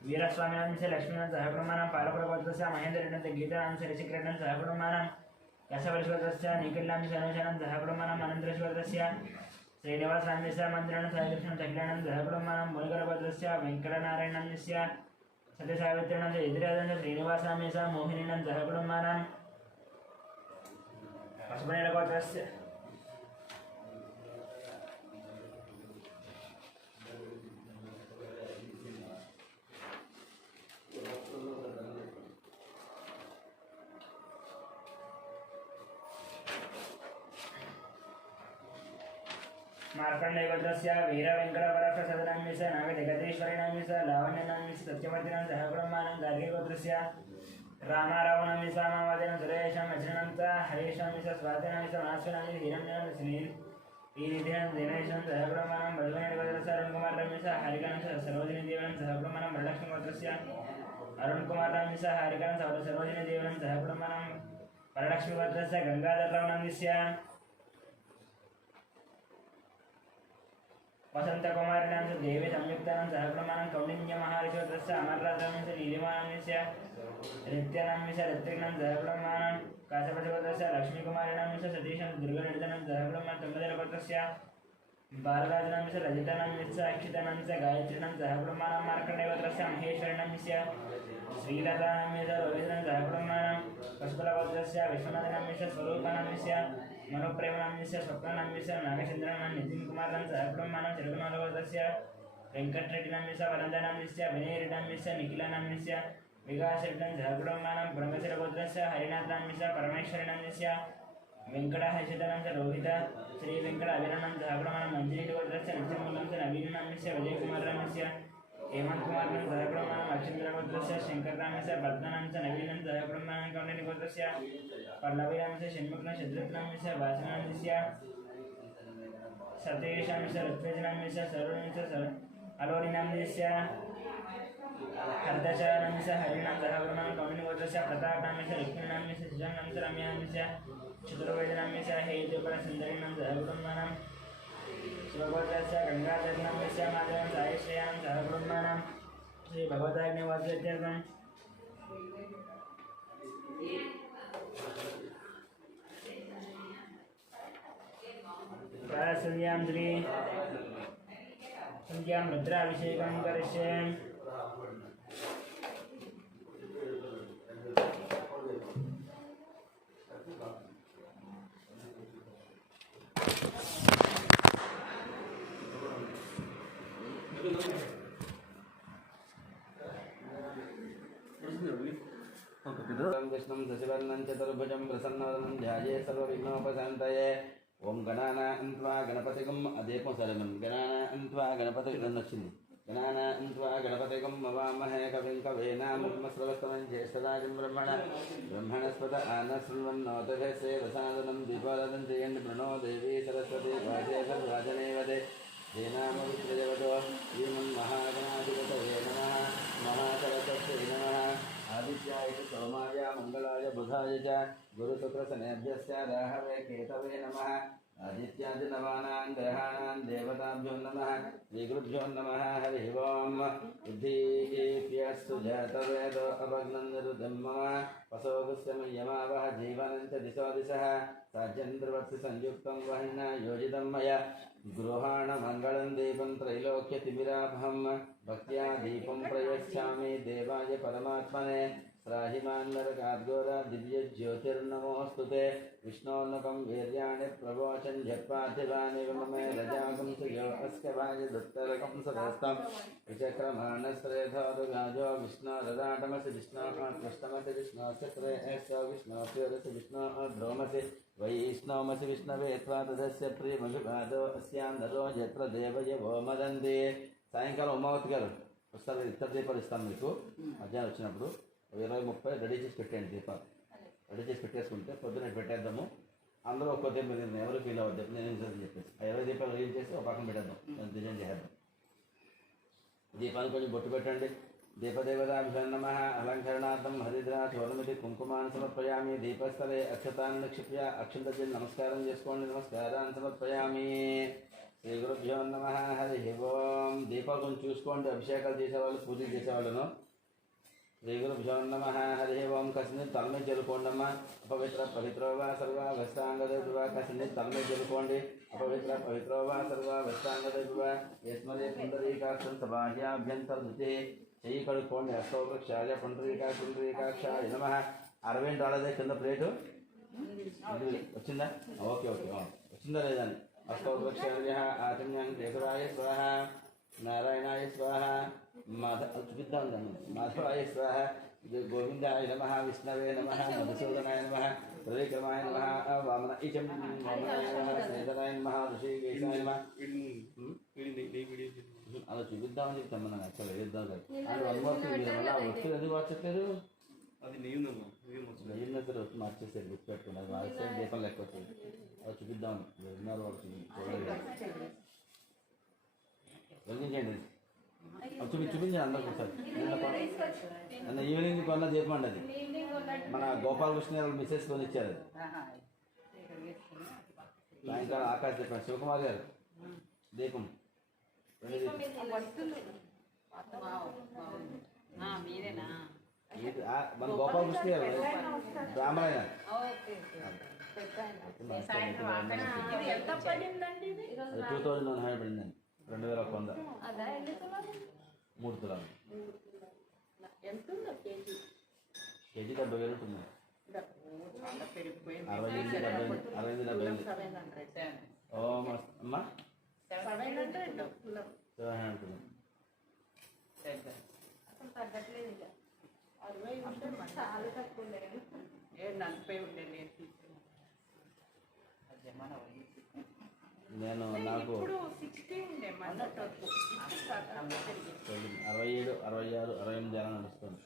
वीरस्वामिनाम्यस्य लक्ष्मीनाथस्य सहकुटुम्बानां पालपुरगोत्रस्य महेन्द्ररेड्डस्य गीतानाम्यस्य ऋषिकरेड्डस्य सहकुटुम्बानां यशवरशिवगोत्रस्य निखिलनाम्यस्य अनुषानन्दस्य सहकुटुम्बानां अनन्तरशिवगोत्रस्य श्रीनिवासनाम्यस्य मन्दिरानं सहकृष्णं चकिलानन्दस्य सहकुटुम्बानां मुनिगरगोत्रस्य वेङ्कटनारायणाम्यस्य सत्यसावित्रीनाम्यस्य इदिराजस्य श्रीनिवासनाम्यस्य मोहिनीनं सहकुटुम्बानां पशुपतिगोत्रस्य मार्कण्डेयगोत्रस्य वीरवेङ्कटपराक्षसदनाम्यस्य नागजगदीश्वरीनाम्यस्य लावण्यनाम्यस्य सत्यवर्तिनां सहकुटुम्बानां गार्गीगोत्रस्य रामारावनाम्यस्य मामादेनं सुरेशं वज्रनां हरीशाम्यस्य स्वातिनाम्यस्य मास्विनाम्यस्य हिरण्याम्यस्य नीनिधिनं दिनेशं सहकुटुम्बानां बलवनेयगोत्रस्य अरुणकुमारनाम्यस्य हारिकानां सरोजिनीदेवनं सहकुटुम्बानां वरलक्ष्मीगोत्रस्य अरुणकुमारनाम्यस्य हारिकानां सरोजिनीदेवनं सहकुटुम्बानां वरलक्ष्मीगोत्रस्य गंगाधररावनाम्यस्य वसंतकुमारनां देवी संयुक्ता अक्षतानं सह प्रमाणं कौण्डिन्यमहारिषोत्रस्य अमरराजस्य नीलिमानस्य नित्यानस्य ऋत्विकनं सह प्रमाणं काशपतिपत्रस्य लक्ष्मीकुमारिणस्य सतीशं दुर्गनिर्जनं सह प्रमाणं तुङ्गजलपत्रस्य बालराजनस्य रजितानस्य अक्षितानस्य गायत्रीनं सह प्रमाणं मार्कण्डेयपत्रस्य महेश्वरिणस्य श्रीलतानस्य रोहितं सह प्रमाणं पशुपलपत्रस्य विश्वनाथनस्य स्वरूपानस्य मनोप्रेमनाम्यस्य स्वप्ननाम्यस्य नागचन्द्रनां नितिनकुमारं सह प्रमाणं चिरकुमारपत्रस्य वेङ्कटरेड्डिनाम्यस्य वनन्दनाम्यस्य विनयरेड्डिनाम्यस्य निखिलनाम्यस्य विकासरेड्डिनं सह प्रमाणं ब्रह्मशिरगोत्रस्य हरिनाथनाम्यस्य परमेश्वरिनाम्यस्य वेङ्कटहर्षितानस्य रोहित श्रीवेङ्कट अभिननं सह प्रमाणं मञ्जरीगोत्रस्य नित्यमूलंस्य नवीननाम्यस्य विजयकुमारनाम्यस्य हेमन्तकुमारनं सह प्रमाणं अक्षिन्द्रगोत्रस्य शङ्करनाम्यस्य पद्मनाम्यस्य नवीनं सह प्रमाणं कौण्डिन्यगोत्रस्य पल्लवीनाम्यस्य षण्मुखनं शत्रुघ्नाम्यस्य वासनाम्यस्य सतीशाम्यस्य ऋत्विजनाम्यस्य सरोणस्य अलोनिनाम्यस्य हरदशनाम्यस्य हरिणां सह प्रमाणं कौण्डिन्यगोत्रस्य प्रतापनाम्यस्य रुक्मिणीनाम्यस्य सुजनाम्यस्य रम्यानाम्यस्य चतुर्वेदनाम्यस्य हेतुपरसुन्दरीणां सह प्रमाणं शिवगोत्रस्य गङ्गाधरनाम्यस्य माधवं सायश्रेयां सह प्रमाणं श्रीभगवताग्निवाद्यर्थं प्रासन्यां संध्यां रुद्राभिषेकं करिष्ये विष्णुं शशिवर्णं चतुर्भुजं प्रसन्नवदनं ध्याये सर्वविघ्नोपशान्तये ओम गणानां त्वा गणपतिगं अदेकं सरलं गणानां त्वा गणपतिगं नच्छिन्नि गणानां त्वा गणपतिगं मवामहे कविं कवीनामुपमस्रवस्तमं ज्येष्ठराजं ब्रह्मणस्पत आनशृण्वन्नोतभस्य रसादनं दीपादनं जयन् प्रणो देवी सरस्वती वाजे सर्वाजनेवदे धेनामवित्रयवतो श्रीमन्महागणाधिपतये नमः महासरस्वत्यै नमः आदित्याय च सोमाय मंगलाय बुधाय च गुरुशुक्रशनेभ्यश्च राहवे केतवे नमः आदित्यादिनवानां ग्रहाणां देवताभ्यो नमः श्रीगुरुभ्यो नमः हरिः ओम् बुद्धिप्यस्तु जातवेदो अभग्नन्निरुद्धं मम वसोगस्य मह्यमावह जीवनं च दिशो दिशः साध्यन्द्रवत्सि संयुक्तं वह्ना योजितं मया गृहाणमङ्गलं दीपं त्रैलोक्यतिमिरापहं भक्त्या दीपं प्रयच्छामि देवाय परमात्मने त्राहिमान्नरकाद्गोरा दिव्यज्योतिर्नमोऽस्तु ते विष्णोन्नकं वीर्याणि प्रवोचं झट्पार्थिवानि ममे रजागं सुयो अस्य भाय दुत्तरकं सदस्तं विचक्रमाणस्त्रेधोरुगाजो विष्णोरदाटमसि विष्णोकृष्णमसि विष्णोस्य त्रयस्य विष्णोप्योरसि विष्णोद्रोमसि वैष्णवमसि विष्णवे त्वा तदस्य प्रियमभिपादो अस्यां नरो यत्र देवयवो मदन्ति సాయంకాలం ఉమావతి గారు వస్తారు ఇతర దీపాలు ఇస్తాను మీకు మధ్యాహ్నం వచ్చినప్పుడు 20-30 రెడీ చేసి పెట్టండి దీపాలు రెడీ చేసి పెట్టేసుకుంటే పొద్దున్న పెట్టేద్దాము అందరూ ఒక్కో దీపం ఎవరు ఫీల్ అవ్వద్దు నేను చెప్పేసి ఆ 20 దీపాలు రిలీజ్ చేసి ఒక పక్కన పెట్టేద్దాం డిజైన్ చేద్దాం దీపాన్ని కొంచెం బొట్టు పెట్టండి దీపదేవతాభ్యో నమః అలంకరణార్థం హరిద్రా చోరమితి కుంకుమాన్ని సమర్పయామి దీపస్థలే అక్షతాన్ని నిక్షిప్య అక్షంతజీ నమస్కారం చేసుకోండి నమస్కారాన్ని సమర్పయామి శ్రీ గురుభ్యో నమః హరి ఓం దీపాలు కొంచెం చూసుకోండి అభిషేకాలు చేసేవాళ్ళు పూజలు చేసేవాళ్ళను శ్రీ గురుభ్యో నమః హరి ఓం కసిని తలమే జరుకోండమ్మా అపవిత్ర పవిత్రోవా సర్వ వస్త్రాంగదేవ కసిని తలమే జరుకోండి అపవిత్ర పవిత్రోవా సర్వ వస్త్రాంగదేవ యస్మరే పుండరీకాక్షం సబాహ్యాభ్యంతర ధృతి చెయ్యి కడుక్కోండి అష్టోపక్షాయ పుండరీకాక్షాయ నమః $60 కింద ప్లేటు వచ్చిందా ఓకే ఓకే వచ్చిందా లేదా అష్టోపక్షాయ ఆచమ్యాం కేశవాయ స్వాహ నారాయణాయ స్వాహ చూపిద్దాం మాధవాయ స్వాహ గోవిందాయ నమః విష్ణవే నమః మధుసూదనాయ నమః త్రివిక్రమాయ నమః వామన ఇచం వామనాయ నమః శ్రీధరాయ నమః ఋషికేశాయ నమః అలా చూపిద్దామని చెప్తాం మనం యాక్చువల్గా వేద్దాం లేదు అండ్ వన్ మోర్ థింగ్ అలా వస్తువులు ఎందుకు మార్చట్లేదు అది నెయ్యిందమ్మా నెయ్యిన దగ్గర వచ్చి మార్చేసారు గుర్తు పెట్టుకుని అది మార్చే దీపం లెక్క వచ్చింది అలా చూపిద్దాం వెళ్తున్నారు వాళ్ళు వెలిగించండి చూపించండి అందరికి ఒకసారి నిన్న ఈవినింగ్ కొన్న దీపం అండి అది మన గోపాలకృష్ణ గారు మిస్సెస్ కొని ఇచ్చారు అది సాయంకాలం ఆకాశ దీపం శివకుమార్ గారు దీపం దీపం మీద వస్తువులు మీరేనా మన గోపాల కృష్ణ గారు రామాయణ ఓకే సాయంత్రం ఇది ఎంత పడిందండి ఇది? 2100 పడిందండి 2100 అదా ఎన్ని తులాలు? 3 తులాలు ఎంత ఉందో కేజీ కేజీ 70,000 ఉంటుంది చాలా పెరిగిపోయింది 60-70 ఓ అమ్మా 700 ఉంటుంది అసలు తగ్గట్లేదు ఇక 60 ఉంటే చాలా తక్కువ లేదు. 40 ఉండే నేను తీసుకున్నాను అదే మన నేను నాకు ఇప్పుడు 60 ఉండే మన 67, 66, 68 జనం నడుస్తుంది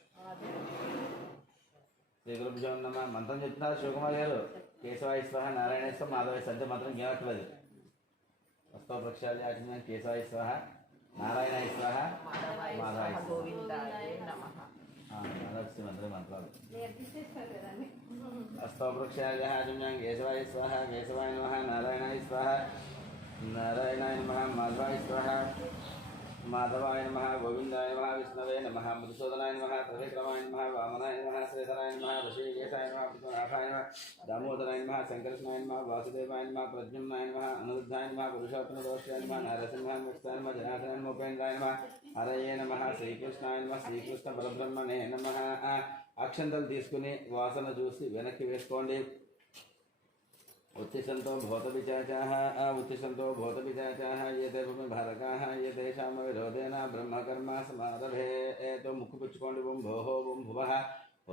శ్రీ గురుభ్యో నమః. మంత్రం చెప్తున్నారు శివకుమార్ గారు. కేశవాయ స్వాహ నారాయణ స్వాహ మాధవ సంధ్య మంత్రం జ్ఞాపకలేదు. వస్తవ ప్రక్షాళి ఆచరణ కేశవాయ స్వాహ నారాయణ స్వాహ మాధవాయ స్వాహ గోవిందాయ నమః నారాయణ మంత్రం మంత్రాలు. నేర్పించేస్తారు కదండి. వస్తవ ప్రక్షాళి ఆచరణ కేశవాయ స్వాహ కేశవాయ నమః నారాయణాయ స్వాహ నారాయణాయ నమః మాధవాయ స్వాహ మాధవాయ నమః గోవిందాయ నమః విష్ణవే నమః మధుసూదనాయ నమః త్రివిక్రమాయ నమః వామనాయ నమః శ్రీధరాయ నమః ఋషికేశాయ నమః పద్మనాభాయ నమః దామోదరాయ నమః సంకర్షణాయ నమః వాసుదేవాయ నమః ప్రద్యుమ్నాయ నమః అనిరుద్ధాయ నమః పురుషోత్తమదోషాయ నమః నరసింహాయ ముక్తాయ నమః జనార్దనాయ నమః ఉపేంద్రాయ నమః హరయే నమః శ్రీకృష్ణాయ నమః శ్రీకృష్ణ పరబ్రహ్మణే నమః. అక్షంతలు తీసుకుని వాసన చూసి వెనక్కి వేసుకోండి. उत्तिष्ठन्तो भूतपिशाचाः उत्तिष्ठन्तो भूतपिशाचाः ये ते भारकाः ये तेषां विरोधेन ब्रह्मकर्म समारभे तो मुक्కు పుచ్చుకోండి. ఓం భోః ఓం భువః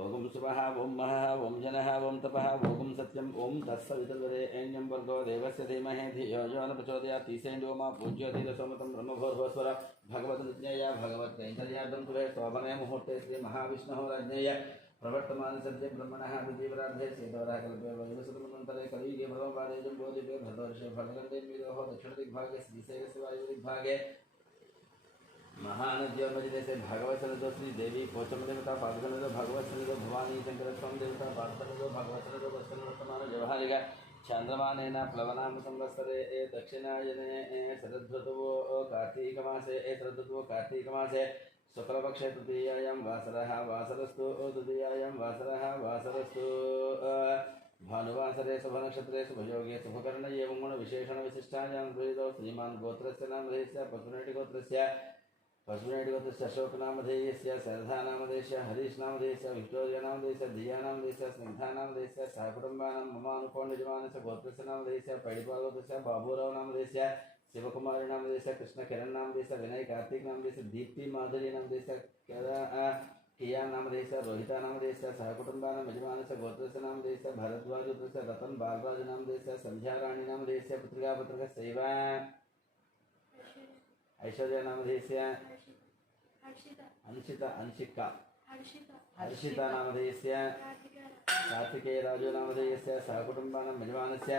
ఓం శుభః ఓం మహః ఓం జనః ఓం తపః ఓం సత్యం ఓం తత్సవితుర్వరేణ్యం భర్గో దేవస్య ధీమహి ధియో యో న ప్రచోదయాత్. తీసేయండి ఓమా పూజ్యోతి సమతం బ్రహ్మభోర్భస్వర భగవద్జ్ఞేయ భగవత్కైంకర్యార్థం తువే శోభనే ముహూర్తే శ్రీ మహావిష్ణుः రాజ్ఞేయ प्रवर्तमान सद्य ब्रह्मणः द्वितीयपरार्धे सेतवरः कल्पे वैवस्वतमन्तरे कलियुगे भगवान् जम्बोदिवे भद्रवर्षे फलगण्डे मीरोः दक्षिणदिग्भागे श्रीशैलस्य वायुदिग्भागे महानद्योर्मध्यदेशे भागवतसन्निधौ श्रीदेवी पोचमदेवता पादसन्निधौ भगवत्सन्निधौ भवानी शङ्करस्वामी देवता पादसन्निधौ भगवत्सन्निधौ वत्सन्निवर्तमान व्यवहारिक चान्द्रमानेन प्लवनाम संवत्सरे दक्षिणायने शरदृतुः कार्तीकमासे शरदृतुः कार्तीकमासे शुक्लपक्षे तृतीयायां वासरः वासरस्तु तृतीयायां वासरः वासरस्तु भानुवासरे शुभनक्षत्रे शुभयोगे शुभकर्णये गुणविशेषणविशिष्टायां गृहीतौ श्रीमान् गोत्रस्य नामधेयस्य पशुनेटिगोत्रस्य अशोकनामधेयस्य शरधानामधेयस्य हरीशनामधेयस्य विक्टोरियानामधेयस्य दियानामधेयस्य स्निग्धानामधेयस्य सहकुटुम्बानां ममानुकोण्डयजमानस्य गोत्रस्य नामधेयस्य पैडिपालगोत्रस्य बाबूराव नामधेयस्य शिवकुमारी नामधेयस्य कृष्णकिरण नामधेयस्य विनय कार्तिक नामधेयस्य दीप्ति माधुरी नामधेयस्य किया नामधेयस्य रोहिता नामधेयस्य सहकुटुम्बानां यजमानस्य गोत्रस्य नामधेयस्य भारद्वाज गोत्रस्य रतन बालराज नामधेयस्य संध्याराणी नामधेयस्य पुत्रिकापुत्रकस्यैव ऐश्वर्या नामधेयस्य अंशिका हर्षिता नामधेयस्य कार्तिकेयराजो नामधेयस्य सहकुटुम्बानां यजमानस्य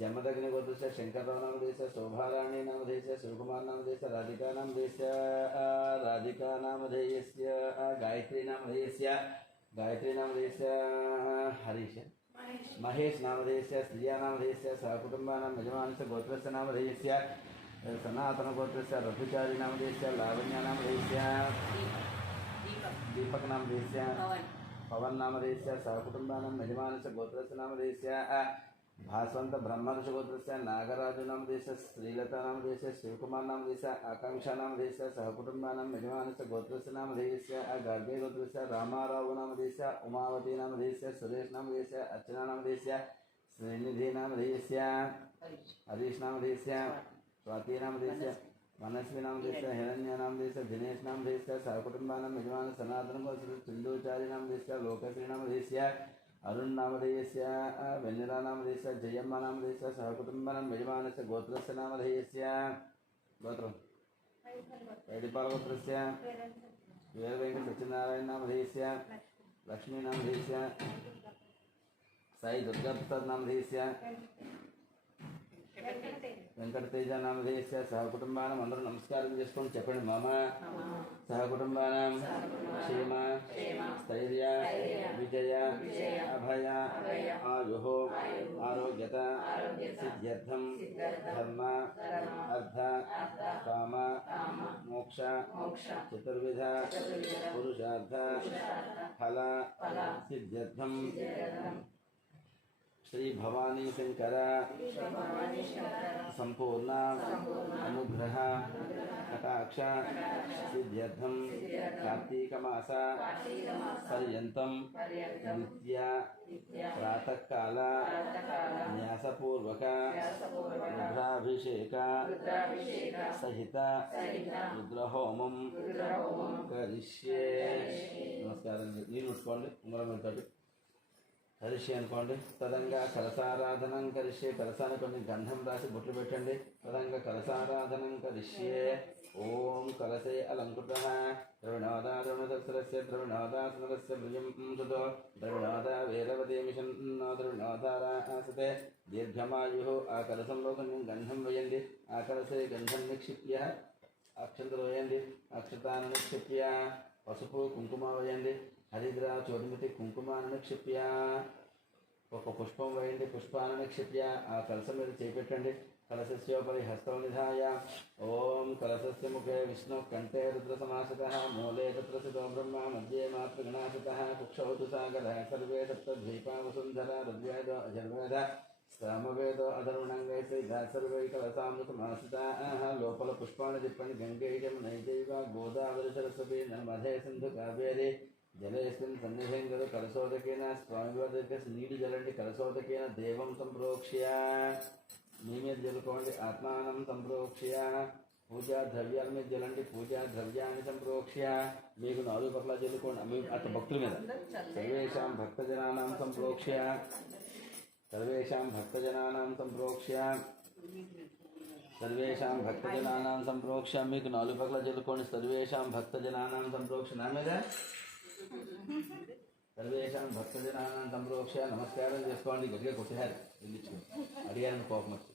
जमदग्निगोत्रस्य शङ्करराव नामधेयस्य शोभाराणी नामधेयस्य शिवकुमार नामधेयस्य राधिका नामधेयस्य गायत्री नामधेयस्य हरीश महेश नामधेयस्य श्रिया नामधेयस्य सहकुटुम्बानां यजमानस्य गोत्रस्य नामधेयस्य सनातनगोत्रस्य रघुचारी नामधेयस्य लावण्या नामधेयस्य दीपक नामधेयस्य पवन नामधेयस्य सहकुटुम्बानां यजमानस्य गोत्रस्य नामधेयस्य भास्वंत ब्रह्मर्षि गोत्रस्य नागराज नामधेयस्य श्रीलता नामधेयस्य शिवकुमार नामधेयस्य आकांक्षा नामधेयस्य सहकुटुम्बानां यजमानस्य गोत्रस्य नामधेयस्य गार्गे गोत्रस्य रामाराव नामधेयस्य उमावती नामधेयस्य सुरेश नामधेयस्य अर्चना नामधेयस्य श्रीनिधि नामधेयस्य हरीश नामधेयस्य स्वाति नामधेयस्य मनस्वी नामधेयस्य हिरण्य नामधेयस्य दिनेश नामधेयस्य सहकुटुम्बानां यजमान सनातन सिंधुचारी नामधेयस्य लोकश्री नामधेयस्य अरुण नामधेयस्य वेन्निरा नामधेयस्य जयम्मा नामधेयस्य सहकुटुम्बानां यजमानस्य गोत्रस्य नामधेयस्य गोत्रं पैडिपालगोत्रस्य वीरवेंकट सत्यनारायण नामधेयस्य लक्ष्मी नामधेयस्य साई दुर्गा प्रसाद नामधेयस्य వెంకటతేజ నామధేయస్య సహకుటుంబానం అందరూ నమస్కారం చేసుకొని చెప్పండి. మమ సహకుటుంబానం క్షేమ స్థైర్య విజయ అభయ ఆయు ఆరోగ్యత సిద్ధ్యర్థం ధర్మ అర్థ కామ మోక్ష చతుర్విధ పురుషార్థ ఫల సిద్ధ్యర్థం శ్రీ భవానీ శంకర సంపూర్ణ అనుగ్రహ కటాక్ష సిద్ధ్యర్థం కార్తీక మాస పర్యంతం నిత్య ప్రాతకాల న్యాసపూర్వక రుద్రాభిషేక సహిత రుద్రహోమం కరిష్యే. నమస్కారం. నీళ్ళు ముట్టుకోండి ఉంగరం వెళ్తాడు కరిష్యే అనుకోండి. తదంగా కలసారాధనం కరిష్యే. కలసాన్ని కొన్ని గంధం రాసి బొట్లు పెట్టండి. తదంగా కలసారాధనం కరిష్యే. ఓం కలసే అలంకృత ద్రవిణోదా ద్రవిణోదస్సరస్య ద్రవిణోదాస్మరస్య భుజం సుతో ద్రవిణోద వేదవతి మిషన్నో ద్రవిణోదారాసతే దీర్ఘమాయు. ఆ కలసంలో కొంచెం గంధం వేయండి. ఆ కలసే గంధం నిక్షిప్య అక్షంతలు వేయండి. అక్షతాన్ని నిక్షిప్య పసుపు కుంకుమ వేయండి. హరిద్ర చోటిమితి కుంకుమాన్ని నిక్షిప్య ఒక పుష్పం వేయండి. పుష్పాన్ని నిక్షిప్య ఆ కలసం మీద చేపెట్టండి. కలశస్యోపరి హస్తం నిధాయ. ఓం కలశస్య ముఖే విష్ణు కంఠే రుద్రసమాసతః మూలే తత్ర స్థితో బ్రహ్మ మధ్యే మాతృగణాసతః కుక్షౌ తు సాగరః సర్వే సప్తద్వీపా వసుంధరా ఋగ్వేదో అజర్వేద సామవేదో అధర్వణంగైతే సర్వై కలసామృతమాసితాః. లోపల పుష్పాన్ని తిప్పండి. గంగైజం నైజైవ గోదావరి సరస్వతి నర్మదే సింధు కావేరి జలేస్మిన్ సన్నిధిం గదు కలశోదకేన స్వామివారి దగ్గర నీళ్ళు జలండి. కలశోదకేన దేవం సంప్రోక్ష్య మీ మీద జల్లుకోండి. ఆత్మానం సంప్రోక్ష్య పూజా ద్రవ్యాల మీద జల్లండి. పూజా ద్రవ్యాన్ని సంప్రోక్ష్య మీకు 4 పట్ల జల్లుకోండి. మీ అట్ట భక్తుల మీద సర్వేషాం భక్తజనానాం సంప్రోక్ష్య సర్వేషాం భక్తజనానాం సంప్రోక్ష్య సర్వేషాం భక్తజనానాం సంప్రోక్ష్య మీకు 4 పట్ల జల్లుకోండి. సర్వేషాం భక్తజనానాం సంప్రోక్ష్య నా మీద సర్వేషాం భక్తజనానాం సంప్రోక్ష్య. నమస్కారం చేసుకోండి. గట్టిగా కొట్టారు వెళ్ళించుకోండి. అడిగారని కోపం వచ్చి.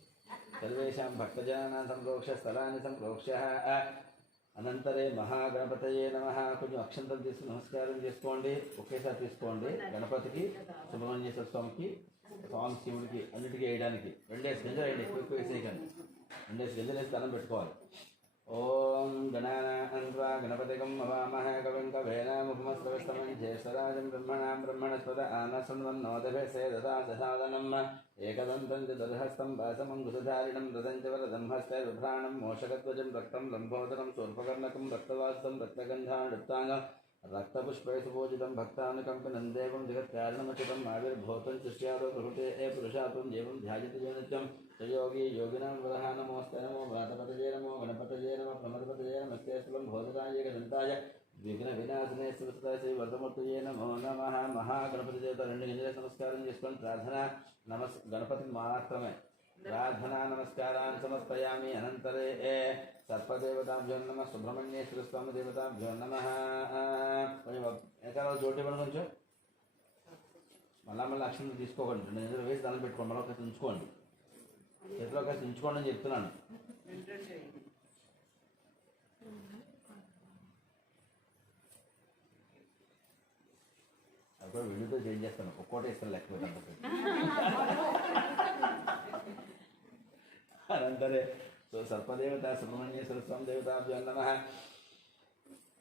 సర్వేషాం భక్తజనానాం సంప్రోక్ష్య స్థలాన్ని సంప్రోక్ష్య. అనంతరే మహాగణపతయే నమః. కొంచెం అక్షంతలు తీసి నమస్కారం చేసుకోండి. ఒకేసారి తీసుకోండి. గణపతికి సుబ్రహ్మణ్యేశ్వర స్వామికి స్వామి శివుడికి అన్నిటికీ వేయడానికి 2 గింజలు వేయండి. ఎక్కువ వేసేయకండి. 2 గింజలు వేసి దండం పెట్టుకోవాలి. ఓం గణానాన్వా గణపతిగం మవామహ కవిం కవేనాముపమస్రవస్తమం జ్యేష్ఠరాజం బ్రహ్మణాం బ్రహ్మణస్పద ఆనశృణ్వన్నోదభే సేదసాదనం ఏకదంతం చ దర్హస్తం వాసమంగుసధారిణం రథం చ వరదం హస్తే విభ్రాణం మోషకధ్వజం రక్తం లంబోదరం శూర్పకర్ణకం రక్తవాసం రక్తగంధాడుప్తాంగం రక్తపుష్పై సుపూజితం భక్తానుకంపినం దేవం జగత్కారణమచితం ఆవిర్భూతం సృష్ట్యాదో ప్రకృతే పురుషాత్వం జీవం ధ్యాయతి జీవనిత్యం యోగి యోగినాం వరహ నమోస్తే నమో వ్రాతపతయే నమో గణపతయే నమో ప్రమదపతయే నమస్తేశ్వరం భోజనాయ గణంతాయ విఘ్న వినాశనే శ్రీ వరదమూర్తయే నమో నమః. మహాగణపతి దేవత 2 గింజలకు నమస్కారం చేసుకొని ప్రార్థన గణపతికి మాత్రమే ప్రార్థనా నమస్కారాన్ని సమర్పయామి. అనంతరే సర్పదేవతాభ్యో నమ సుబ్రహ్మణ్యేశ్వర స్వామి దేవతాభ్యో నమ. కొంచెం ఎక్కడ చోటు ఇవ్వండి. కొంచెం మళ్ళీ అక్షరం తీసుకోకండి. 2 గింజలు వేసి దండం పెట్టుకోండి. మళ్ళీ ఒకటి ఉంచుకోండి. చేతిలో ఒకటి ఉంచుకోండి అని చెప్తున్నాను. అప్పుడు విడితో చేంజ్ చేస్తాను. ఒక్కోటి ఇస్తాను లెక్క పెట్టండి. అనంతరే సర్పదేవత సుబ్రహ్మణ్యేశ్వర స్వామి దేవతాభ్యో నమః.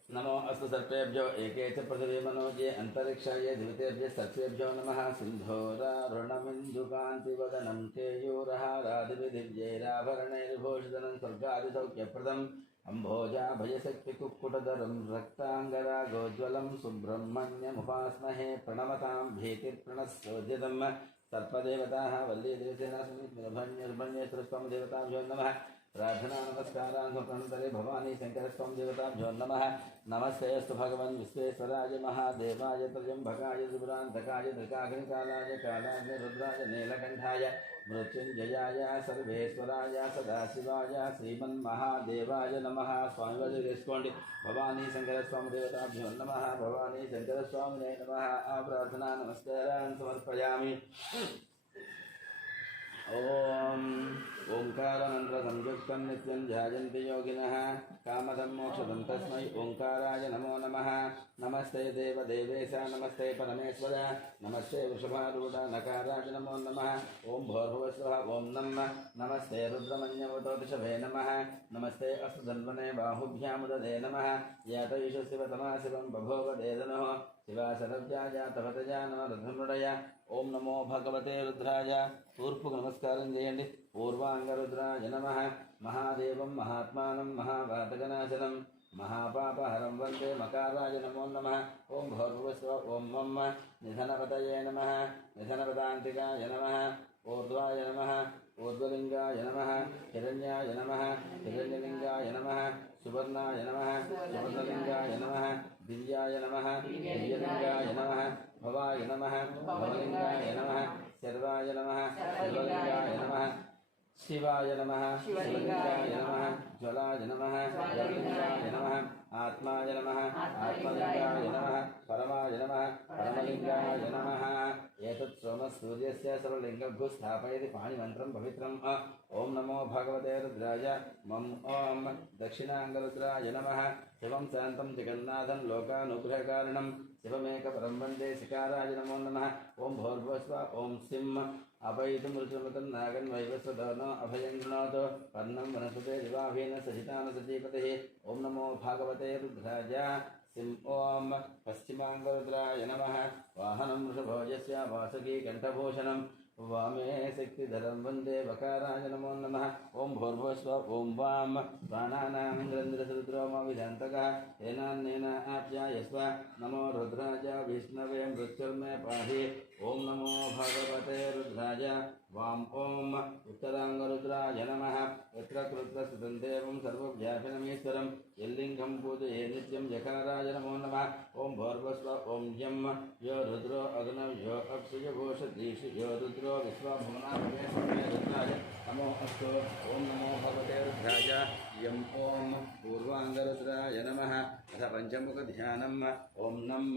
నమో అస్తు సర్పేభ్యో ఏకే చ పృథివీ మనోజే అంతరిక్షాయ దివితేభ్య సర్పేభ్యో నమః. సింధోరారుణమిందుకాంతివదనం కేయూరహారాదివిదివ్యైరాభరణైర్భూషితం స్వర్గాదిసౌఖ్యప్రదం అంభోజాభయశక్తికుక్కుటధరం రక్తాంగరాగోజ్వలం సుబ్రహ్మణ్యముపాస్మహే. ప్రణమతాం భీతిర్ప్రణస్సోద్యతం సర్పదేవతాః వల్లీదేవసేనాస్మిర్భణ్యేశ్వర స్వామి దేవతాభ్యో నమః. प्रार्थना नमस्कारान्तरे भवानी शंकर स्वामी देवताभ्यो नमः। नमस्तेऽस्तु भगवन् विश्वेश्वराय महादेवाय त्र्यम्बकाय त्रिपुरान्तकाय त्रिकाग्निकालाय कालाग्निरुद्राय नीलकण्ठाय मृत्युञ्जयाय सर्वेश्वराय सदाशिवाय श्रीमन्महादेवाय नमः। स्वामी చేసుకోండి। भवानी शंकर स्वामी देवताभ्यो नमः। भवानी शंकर स्वामिने नमः। प्रार्थना नमस्कारान् समर्पयामि। ओम ओङ्कारमन्त्रसंयुक्तं नित्यं ध्यायन्ति योगिनः कामदं मोक्षदं तस्मै ओङ्काराय नमो नमः नमस्ते देवदेवेश नमस्ते परमेश्वर नमस्ते वृषभारूढ नकाराय नमो नमः ॐ भूर्भुवस्वः ॐ नमस्ते रुद्रमन्यवतोषभे नमः नमस्ते अस्तुधन्वने बाहुभ्यामुदधे नमः यातयिषु शिवतमा शिवं बभोव देदनः शिवाशरव्याय तपतया नम रुद्रमृडय ओं नमो भगवते रुद्राय तूर्पुకు నమస్కారం చేయండి పూర్వాంగరుద్రాయ నమః మహాదేవం మహాత్మానం మహావాతకనాశనం महापापहरं वन्दे मकाराय नमो नमः ओं भूर्भुवस्व ओं मम निधनपतये नमः निधनपदान्तिकाय नमः ऊर्ध्वाय नमः ऊर्ध्वलिङ्गाय नमः हिरण्याय नमः हिरण्यलिङ्गाय नमः सुवर्णाय नमः सुवर्णलिङ्गाय नमः दिव्याय नमः दिव्यलिङ्गाय नमः भवाय नमः भवलिङ्गाय नमः सर्वाय नमः सर्वलिङ्गाय नमः शिवाय नमः शिवलिङ्गाय नमः ज्वलाय नमः ज्वललिङ्गाय नमः आत्माय नमः आत्मलिङ्गाय नमः परमाय नमः परमलिङ्गाय नमः एतत् सोमसूर्यस्य सर्वलिङ्गभ्यो स्थापयति पाणिमन्त्रं पवित्रम् ॐ नमो भगवते रुद्राय मम ॐ दक्षिणाङ्गरुद्राय नमः शिवं शान्तं जगन्नाथं लोकानुग्रहकारणं शिवमेकपरं वन्दे शिकाराय नमो नमः ॐ भूर्भुवस्व ॐ सिं अभयितुं ऋतुमतं नागन् वैवस्वधनो अभयं गृणोतु पर्णं वनस्पते दिवाभेन सहितान सजीपतिः ॐ नमो भागवते रुद्राय सिं ॐ पश्चिमाङ्गरुद्राय नमः वाहनं वृषभोजस्य वासुकी कण्ठभूषणं वामे शक्तिधरं वन्दे वकाराय नमो नमः ॐ भूर्भुवस्व ॐ वां प्राणानां रुद्रोमविधान्तकः येनान्नेन आप्यायस्व नमो रुद्राय विष्णवे मृत्युर्मे पाहि ॐ नमो भगवते रुद्राय वां ॐ उत्तराङ्गरुद्राय नमः यत्र कृत्रसुतं देवं सर्वव्यापिनमीश्वरं यल्लिङ्गं पूजये नित्यं जकाराय नमो नमः ॐ भूर्भुवस्व ॐ यं यो रुद्रो अग्नौ यो अप्सुयघोषतीषु यो रुद्रो विश्वभुवनाय रुद्राय नमो अस्तु ॐ नमो भगवते रुद्राय यं ॐ पूर्वाङ्गरुद्राय नमः अथ पञ्चमुखध्यानम् ॐ नम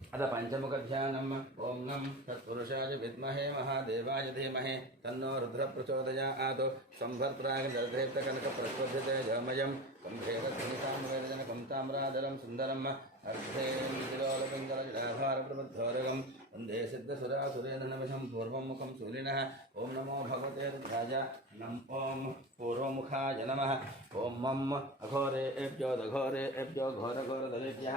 अथ पञ्चमुखध्यानम् ॐ नं तत्पुरुषाय विद्महे महादेवाय धीमहि तन्नो रुद्रः प्रचोदयात् संभर्प्राग्दर्धेप्तकनकप्रस्पर्धते जमयं कम्भेरधनिकामवेदजनकं ताम्राधरं सुन्दरम् अर्धेन्द्रोलपिङ्गलजडाभारप्रबद्धोरगं वन्दे सिद्धसुरासुरेन्द्रनमिषं पूर्वं मुखं सूरिणः ॐ नमो भगवते रुद्राय नं ॐ पूर्वमुखाय नमः ॐ मम अघोरेभ्यो दघोरेभ्यो घोरघोरदलेभ्यः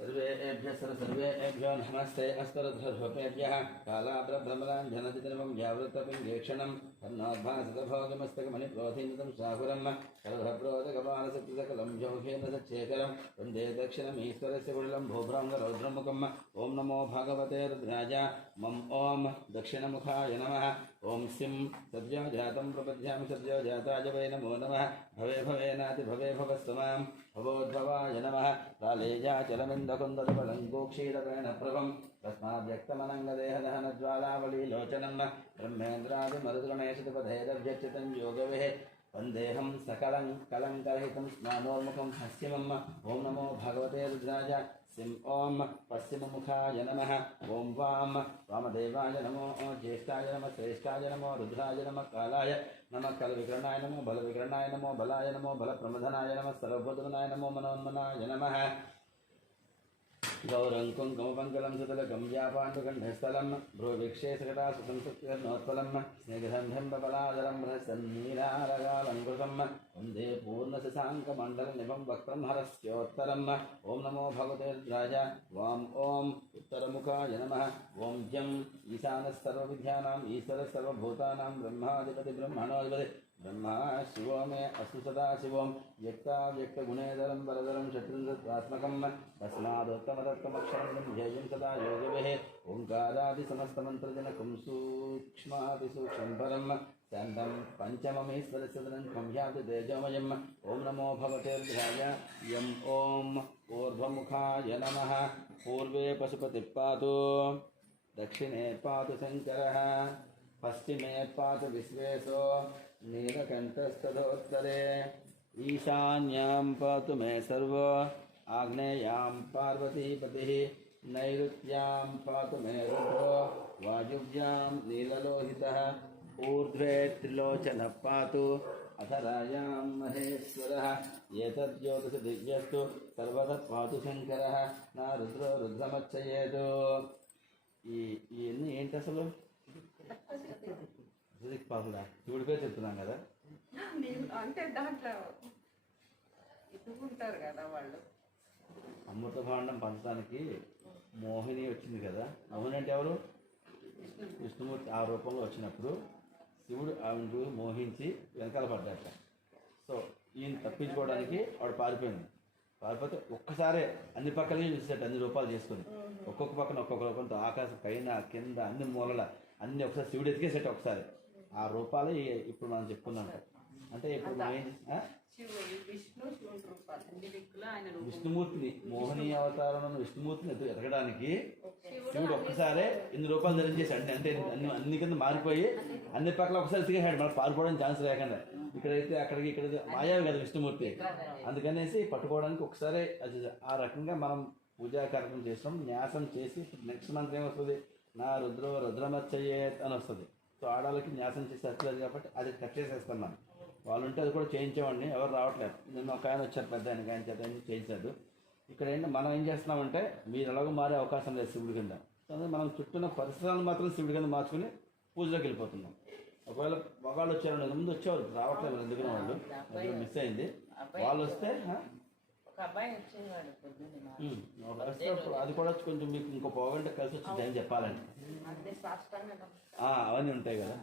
सर्वेभ्यो नमस्ते अस्तरध्रुपेभ्यः कालाभ्रभ्रमराञ्जनतितनवं व्यावृतपिङ्गेक्षणं तन्नोद्भासितभोगमस्तकमणिप्रोधीनितं शाकुरं कलभप्रोदकपालसक्तिसकलं योगेन सच्चेकरं वन्दे दक्षिणमीश्वरस्य कुटिलं भूभ्राङ्गरौद्रमुखम् ॐ नमो भगवते रुद्राय मम ॐ दक्षिणमुखाय नमः ॐ सिं सद्यो जातं प्रपद्यामि सद्यो जाताय वै नमो नमः भवे भवेनाति भवे भवस्वमां भवोद्भवाय नमः कालेजाचलमिन्दकुन्दलपलङ्कोक्षीरपेण प्रभं तस्माद्यक्तमनङ्गदेहदहनज्वालावलीलोचनं ब्रह्मेन्द्रादिमरुद्गणेशतिपधैरभ्यच्युतं योगविः वन्देहं सकलं कलङ्करहितं स्नानोन्मुखं हस्यमम् ॐ नमो भगवते रुद्राय सिं ॐ पश्चिममुखाय नमः ॐ वां वामदेवाय नमो ज्येष्ठाय नमः श्रेष्ठाय नमो रुद्राय नमः कालाय नमः कलविकरणाय नमो बलविकरणाय नमो बलाय नमो बलप्रमथनाय नमः सर्वभूतमनाय नमो मनोन्मनाय नमः गौरं कुङ्कुमपङ्कलं सुतलकं व्यापाण्डुकण्ठस्थलं भ्रूविक्षेसकटासुतं सुत्कर्णोत्पलं स्निग्धं बलादरं रहस्यन्नीरारगालङ्कृतं वन्दे पूर्णशशाङ्कमण्डलनिभं वक्त्रं हरस्योत्तरम् ॐ नमो भगवते रुद्राय वां ॐ उत्तरमुखाय नमः ॐ जं ईशानः सर्वविद्यानाम् ईश्वरः सर्वभूतानां ब्रह्माधिपति ब्रह्मणोऽधिपति ब्रह्मा शिवो मे अस्तु सदा शिवों व्यक्ताव्यक्तगुणेधरं वरदरं शत्रुंसत्त्वात्मकं तस्मादोत्तमदत्तमक्षरं ध्येयं सदा योगविः ओङ्कारादिसमस्तमन्त्रजनकं सूक्ष्मातिसूक्ष्मं परं शान्तं पञ्चममीश्वरस्य तनं याति तेजोमयम् ॐ नमो भगवते रुद्राय यं ॐ ऊर्ध्वमुखाय नमः पूर्वे पशुपतिः पातु दक्षिणे पातु शङ्करः पश्चिमे पातु विश्वेशो नीलकण्ठस्तदोत्तरे ईशान्यां पातु मे सर्व आग्नेयां पार्वतीपतिः नैऋत्यां पातु मे रुद्रो वायुव्यां नीललोहितः ऊर्ध्वे त्रिलोचनः पातु अधरायां महेश्वरः एतद्योतिषदिव्यस्तु सर्वतः पातु शङ्करः न रुद्रो रुद्रमच्चयेतु ఇవన్నీ ఏంటి అసలు పాకులా శివుడి పేరు చెప్తున్నాం కదా అంటే దాంట్లో ఇటుకుంటారు కదా వాళ్ళు. అమృత భాండం పంచడానికి మోహిని వచ్చింది కదా. మోహిని అంటే ఎవరు? విష్ణుమూర్తి ఆ రూపంలో వచ్చినప్పుడు శివుడు ఆవిడ మోహించి వెనకాల పడ్డాట. సో ఈయన తప్పించుకోవడానికి ఆవిడ పారిపోతే ఒక్కసారే అన్ని పక్కలే చూసేట, అన్ని రూపాలు చేసుకుని ఒక్కొక్క పక్కన ఒక్కొక్క రూపంతో ఆకాశం పైన కింద అన్ని మూలల అన్ని ఒకసారి శివుడు ఎతికేసేట ఒకసారి. ఆ రూపాలే ఇప్పుడు మనం చెప్పుకున్నాం. అంటే ఇప్పుడు మనం విష్ణుమూర్తిని మోహిని అవతారం విష్ణుమూర్తిని ఎతకడానికి శివుడు ఒక్కసారే ఇన్ని రూపాయలు ధరించేసాడు. అంటే అన్ని కింద మారిపోయి అన్ని పక్కల ఒకసారి ఎతికేసాడు, మనకు పారిపోవడానికి ఛాన్స్ లేకుండా. ఇక్కడైతే అక్కడికి ఇక్కడ మాయావి కదా విష్ణుమూర్తి, అందుకనేసి పట్టుకోవడానికి ఒకసారి అది ఆ రకంగా మనం పూజా కార్యక్రమం చేస్తాం. న్యాసం చేసి నెక్స్ట్ మంత్ ఏమొస్తుంది, నా రుద్రమచ్చయ్యేత్ అని వస్తుంది. సో ఆడాలకి న్యాసం చేసి వచ్చలేదు కాబట్టి అది కట్ చేసేస్తున్నాను. వాళ్ళు ఉంటే అది కూడా చేయించేవాడిని, ఎవరు రావట్లేదు. నిన్న ఒక ఆయన వచ్చారు, పెద్ద ఆయన చేత చేయించాడు. ఇక్కడ ఏంటంటే మనం ఏం చేస్తున్నామంటే మీరు ఎలాగో మారే అవకాశం లేదు శివుడి కింద. మనం చుట్టూన్న పరిసరాలు మాత్రం శివుడి కింద మార్చుకుని పూజలోకి వెళ్ళిపోతున్నాం. ఒకవేళ మగాళ్ళు వచ్చారు, ముందు వచ్చేవారు రావట్లేదు, ఎందుకనే వాళ్ళు మిస్ అయింది. వాళ్ళు వస్తే అది కూడా కొంచెం మీకు ఇంకో పోగంట కలిసి వచ్చింది అని చెప్పాలండి. అవన్నీ ఉంటాయి కదా,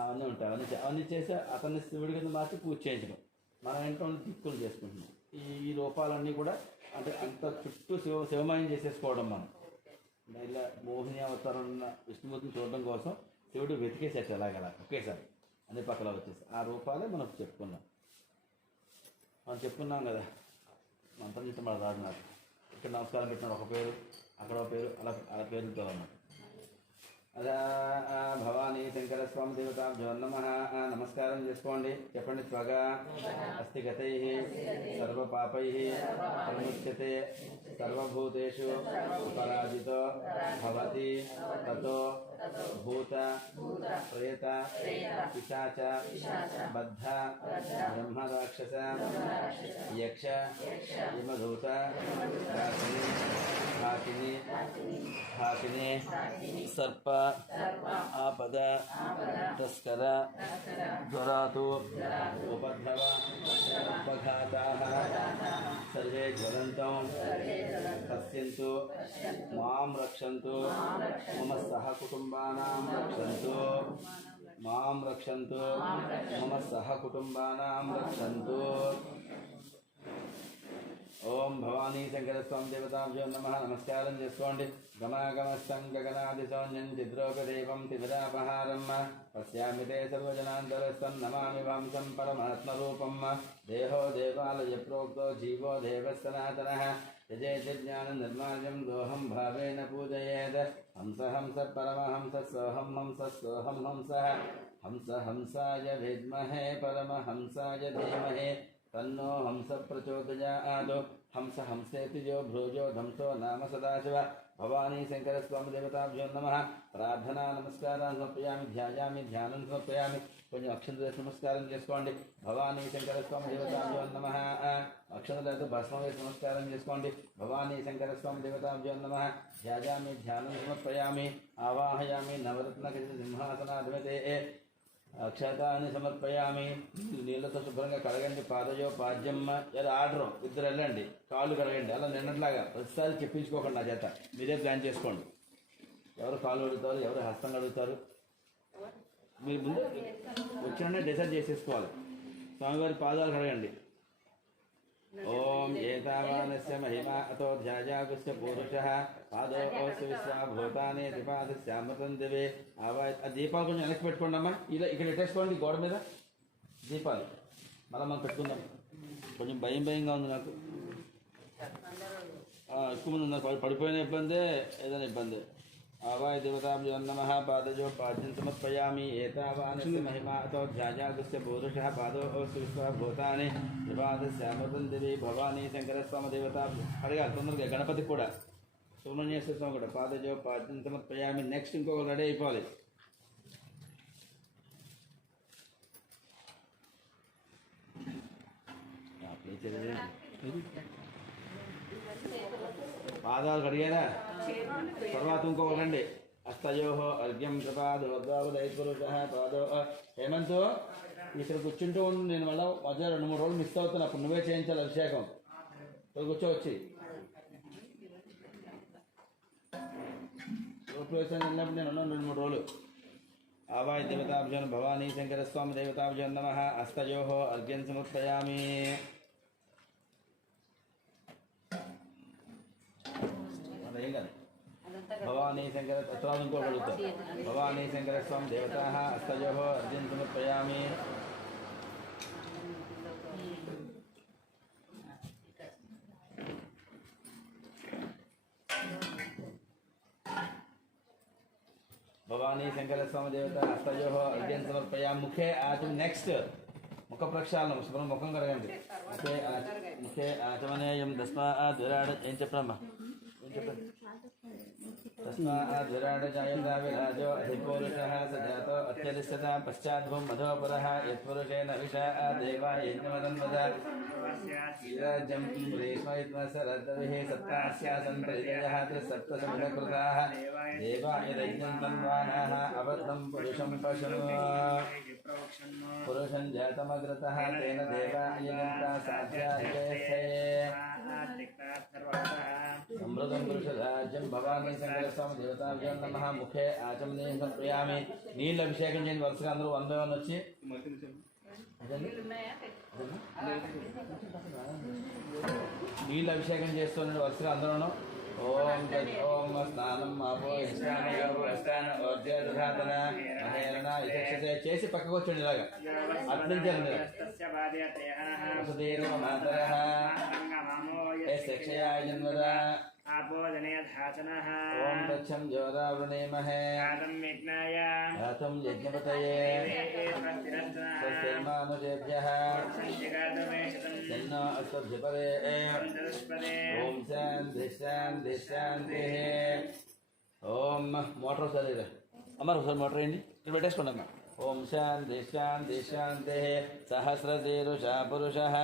అవన్నీ ఉంటాయి. అవన్నీ చేసి అతన్ని శివుడి కింద మార్చి పూజ చేయించడం. మనం ఇంట్లో దిక్కులు చేసుకుంటున్నాం. ఈ రూపాలన్నీ కూడా అంటే అంత చుట్టూ శివమయం చేసేసుకోవడం. మనం ఇలా మోహిని అవతారం ఉన్న విష్ణుమూర్తిని చూడడం కోసం శివుడు వెతికేసేట ఎలాగలా ఒకేసారి అన్ని పక్కల వచ్చేసి ఆ రూపాలే మనం చెప్పుకున్నాం కదా. మంత్రం చేస్తే మన రాదు. నాకు ఇక్కడ నమస్కారం పెట్టినాడు ఒక పేరు, అక్కడ ఒక పేరు, అలా పేరుతో అన్నమాట. అదా భవానీ శంకర స్వామి దేవతాభ్యో నమః. నమస్కారం చేసుకోండి, చెప్పండి. త్వగా అస్తి గతై సర్వపాపై ప్రముచ్యతే సర్వభూతేషు పరాజితో భవతి తతో భూత ప్రేత పిశాచ బద్ధ బ్రహ్మరాక్షస యక్ష యమదూత భాకిని సర్ప ఆపద తస్కర జ్వరాతు ఉపద్రవ ఉపఘాతాః సర్వే జ్వలంతం పశ్యంతు మాం రక్షంతు మమ సహ కుటుంబానాం రక్షంతు మాం రక్షంతు మమ సహ కుటుంబానాం రక్షంతు. ఓం భవానీ శంకర స్వామి దేవతాభ్యో నమః. నమస్కారం చేసుకోండి. గమాగమస్తం గగనాదిశౌన్యం చిద్రోపదేవం తిమిరాపహారం పశ్యామి తే సర్వజనాంతరస్థం నమామి వాంసం పరమాత్మరూపం. దేహో దేవాలయ ప్రోక్తో జీవో దేవ సనాతనః యజేతి జ్ఞాన నిర్మాల్యం దోహం భావేన పూజయేత్. హంస హంస పరమహంస సోహం హంస సోహం హంసః. హంస హంసాయ విద్మహే పరమహంసాయ ధీమహి తన్నో హంస ప్రచోదయాత్. హంస హంసేతి యో భ్రోజో ధంసో నామ సదాశివ. భవానీ శంకర స్వామి దేవతాభ్యో నమః. ప్రార్థనా నమస్కారాన్ని సమర్పయామి, ధ్యాయామి, ధ్యానం సమర్పయామి. కొంచెం అక్షంత నమస్కారం చేసుకోండి. భవానీ శంకర స్వామి దేవతాభ్యో నమః. అక్షంతలతో భస్మం వేసి నమస్కారం చేసుకోండి. భవానీ శంకర స్వామి దేవతాభ్యో నమః. ధ్యాయామి, ధ్యానం సమర్పయామి. ఆవాహయామి నవరత్న సింహాసనాధిపతే. అక్షతాన్ని సమర్పయామి. నీళ్ళతో శుభ్రంగా కడగండి. పాదయో పాద్యమ్మ ఎలా ఆర్డరు ఇద్దరు వెళ్ళండి, కాళ్ళు కడగండి. అలా నిన్నట్లాగా ప్రతిసారి చెప్పించుకోకండి నా చేత, మీరే ప్లాన్ చేసుకోండి. ఎవరు కాళ్ళు అడుగుతారు, ఎవరు హస్తం అడుగుతారు, మీరు ముందు వచ్చిన డిసైడ్ చేసేసుకోవాలి. స్వామివారి పాదాలు కడగండి. ఓం ఏతావానస్య మహిమా అతో ధ్యాజాగుస్య పూరుషః పాదోస్య విశ్వాభూతాని త్రిపాదస్యామృతం దివే ఆవాయ. ఆ దీపాలు కొంచెం వెనక్కి పెట్టుకోండి అమ్మా. ఇలా ఇక్కడ పెట్టేసుకోండి గోడ మీద దీపాలు. మనం పెట్టుకుందాం. కొంచెం భయంగా ఉంది నాకు. ఎక్కువ మంది ఉన్నారు, పడిపోయిన ఇబ్బందే, ఏదైనా ఇబ్బంది. ఆవాయ దేవతాభ్యో నమః. పాదజో పాద్యం సమర్పయామి. ఏతావానస్య మహిమా అతో ధ్యాజాగుస్య పూరుషః పాదోస్య విశ్వాభూతాని త్రిపాదస్యామృతం దివి. భవానీ శంకర స్వామి దేవతాభ్యో అడగాలి తొందరగా. గణపతి కూడా, సుబ్రహ్మణ్యేశ్వర స్వామి కూడా పాదజో పాద్యం సమర్పయామి. నెక్స్ట్ ఇంకొకరు రెడీ అయిపోవాలి. పాదాలు కడిగారా తర్వాత ఇంకొకటండి హస్తయో అర్ఘ్యం కృపాదోద్వాదైపురుష పాదో హేమంతు ఇక్కడ కూర్చుంటూ ఉండి నేను మళ్ళీ మధ్య 2-3 రోజులు మిస్ అవుతాను అప్పుడు నువ్వే చేయించాలి అభిషేకం ఇక్కడ కూర్చోవచ్చి రోడ్లు వెళ్ళినప్పుడు నేను ఉన్నాను 2-3 రోజులు ఆవాయ దేవతాభ్యం భవానీ శంకరస్వామి దేవతాభ్యం నమ హస్తయో అర్ఘ్యం సమర్పయామి ఏం కాదు భవానీ శంకర తర్వాత ఇంకో అడుగుతారు భవానీ శంకరస్వామి దేవతా హస్తయో అర్ఘ్యం సమర్పయామి భవానీ శంకరస్వామి దేవత హస్తయో అర్ఘ్యం సమర్పయామి ముఖే నెక్స్ట్ ముఖ ప్రక్షాళనం శుభ్రం ముఖం కడగండి ముఖే ఆచమనేయం తస్మాత్ విరాట్ ఏం చెప్పమ్మా ఏం చెప్పండి तस्मात् विराटजायन्ता विराजो अधिपुरुषः स जातो अत्यधिष्ठता पश्चाद्भुं मधोपरः यत्पुरुषेण विषा देवा यज्ञमदन्वद विराज्यं रेष्मयत्मसरद्भिः सप्तास्यासन् परिजयः त्रिसप्तसमिधकृताः देवा यदज्ञं तन्वानाः अबद्धं पुरुषं पशुः पुरुषं जातमग्रतः तेन देवा यजन्ता साध्या अमृतं पुरुषराज्यं भवानी శంకరస్వామి దేవతాభ్యం నమః ముఖే ఆచమనీయం సమర్పయామి నీళ్ళు అభిషేకం చేయండి వరుసగా అందరూ 1 by 1 వచ్చి నీళ్ళు అభిషేకం చేస్తుండండి వరుసగా అందరూ ఓం ఓం స్నానం ఆపో ఇష్టాన మహేరణ విచక్షతే చేసి పక్కకు వచ్చండి ఇలాగా అట్నుంచండి వసుదేవ మాతరః శిక్షయాయ జన్మద आपोदनेधाचनः ओम दक्षं ज्योदावृणीमहे आदं यज्ञाय आतं यज्ञपतये स्वस्तिर्मानुजेभ्यः तन्नो अस्मभ्यपरे ओम शांति शांति शांतिः ఓం మోటార్ ఒకసారి అమ్మారు ఒకసారి మోటార్ వేయండి ఇక్కడ పెట్టేసుకోండి అమ్మా ఓం శాంతి శాంతి శాంతి సహస్రశీరుషా పురుషः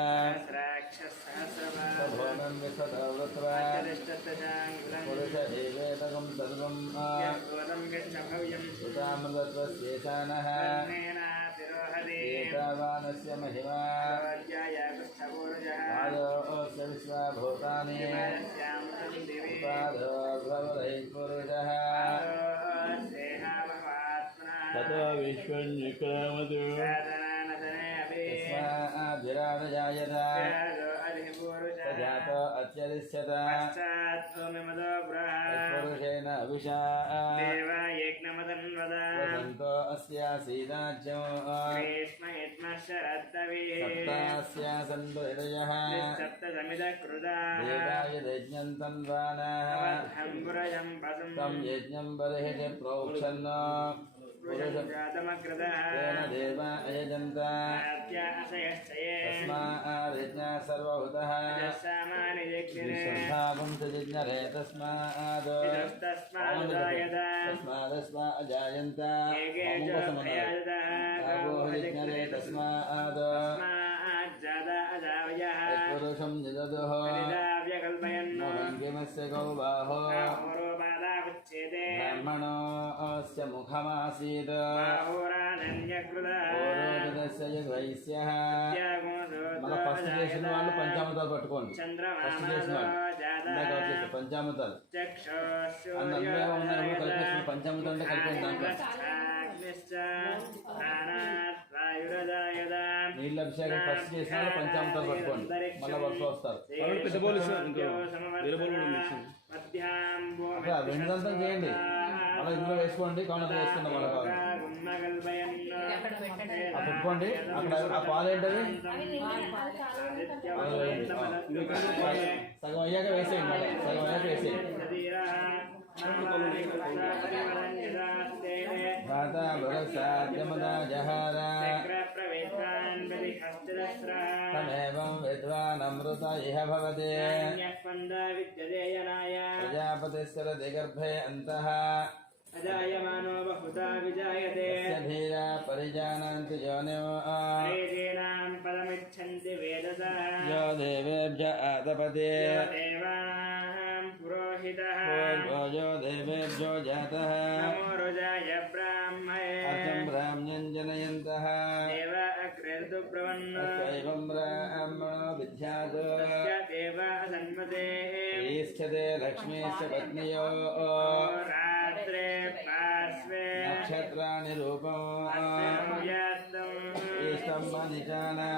భోగం విశ్వతవృత్వా పురుష ఏవేతకం సర్వం సుతామృతత్వస్యేషానః ఏతావానస్య మహిమా ఆయోస్య విశ్వభూతాని ఉపాదోర్భవదై పురుషः ततो विश्वं विक्रामतु तस्माद्विराटजायत सजातो अत्यरिष्यत पुरुषेण अभिषा वसन्तो अस्यासीदाज्यो सप्तास्यासन् हृदयः देवाय यज्ञं तन्वानाः तं यज्ञं बर्हिषि प्रोक्षन् तेन देवा अयजन्त तस्माद्यज्ञा सर्वभूतः श्रद्धावं सजिज्ञरे तस्मादस्मा अजायन्त यज्ञरे तस्माद् पुरुषं निददुः किमस्य गौ बाहो ब्राह्मणो अस्य मुखमासीत् ఓరోదస్య యద్వైశ్యః మన ఫస్ట్ చేసిన వాళ్ళు పంచామృతాలు పట్టుకోండి ఫస్ట్ చేసిన వాళ్ళు ఇందాక వచ్చేసి పంచామృతాలు అందులో ఉన్నప్పుడు కలిపేసుకుని పంచామృతాలు అంటే కలిపేసి దాంట్లో నీళ్ళ అభిషేకం ఫస్ట్ చేసిన వాళ్ళు పంచామృతాలు పట్టుకోండి మళ్ళీ వరుస వస్తారు అక్కడ వెండిదంతం చేయండి మళ్ళీ ఇందులో వేసుకోండి కౌంటర్ వేసుకుందాం మళ్ళీ కావాలి పెట్టుకోండి అక్కడ ఆ పాలు ఏంటది సగం అయ్యాక వేసేయండి సగం అయ్యాక వేసేయండి భ్రాతా భరసాద్యమదా జహార తమేవం విద్వానమృత ఇహ భవతి ప్రజాపతిస్సరతి గర్భే అంతః अजायमानो बहुधा विजायते धीरा परिजानन्ति योनिो वेदेनां पदमिच्छन्ति वेदसः यो देवेभ्य आतपते देवानां पुरोहितः यो देवेभ्यो जातः नमो रुजाय ब्राह्मणे अचं ब्राह्म्यं जनयन्तः देव अग्रेतु प्रवन्नो एवं ब्राह्मणो विद्यात् देव सन्मते ईष्ठते लक्ष्मीश्च पत्न्यो रात्रे पार्श्वे नक्षत्राणि रूपम् इष्टं मनिषाना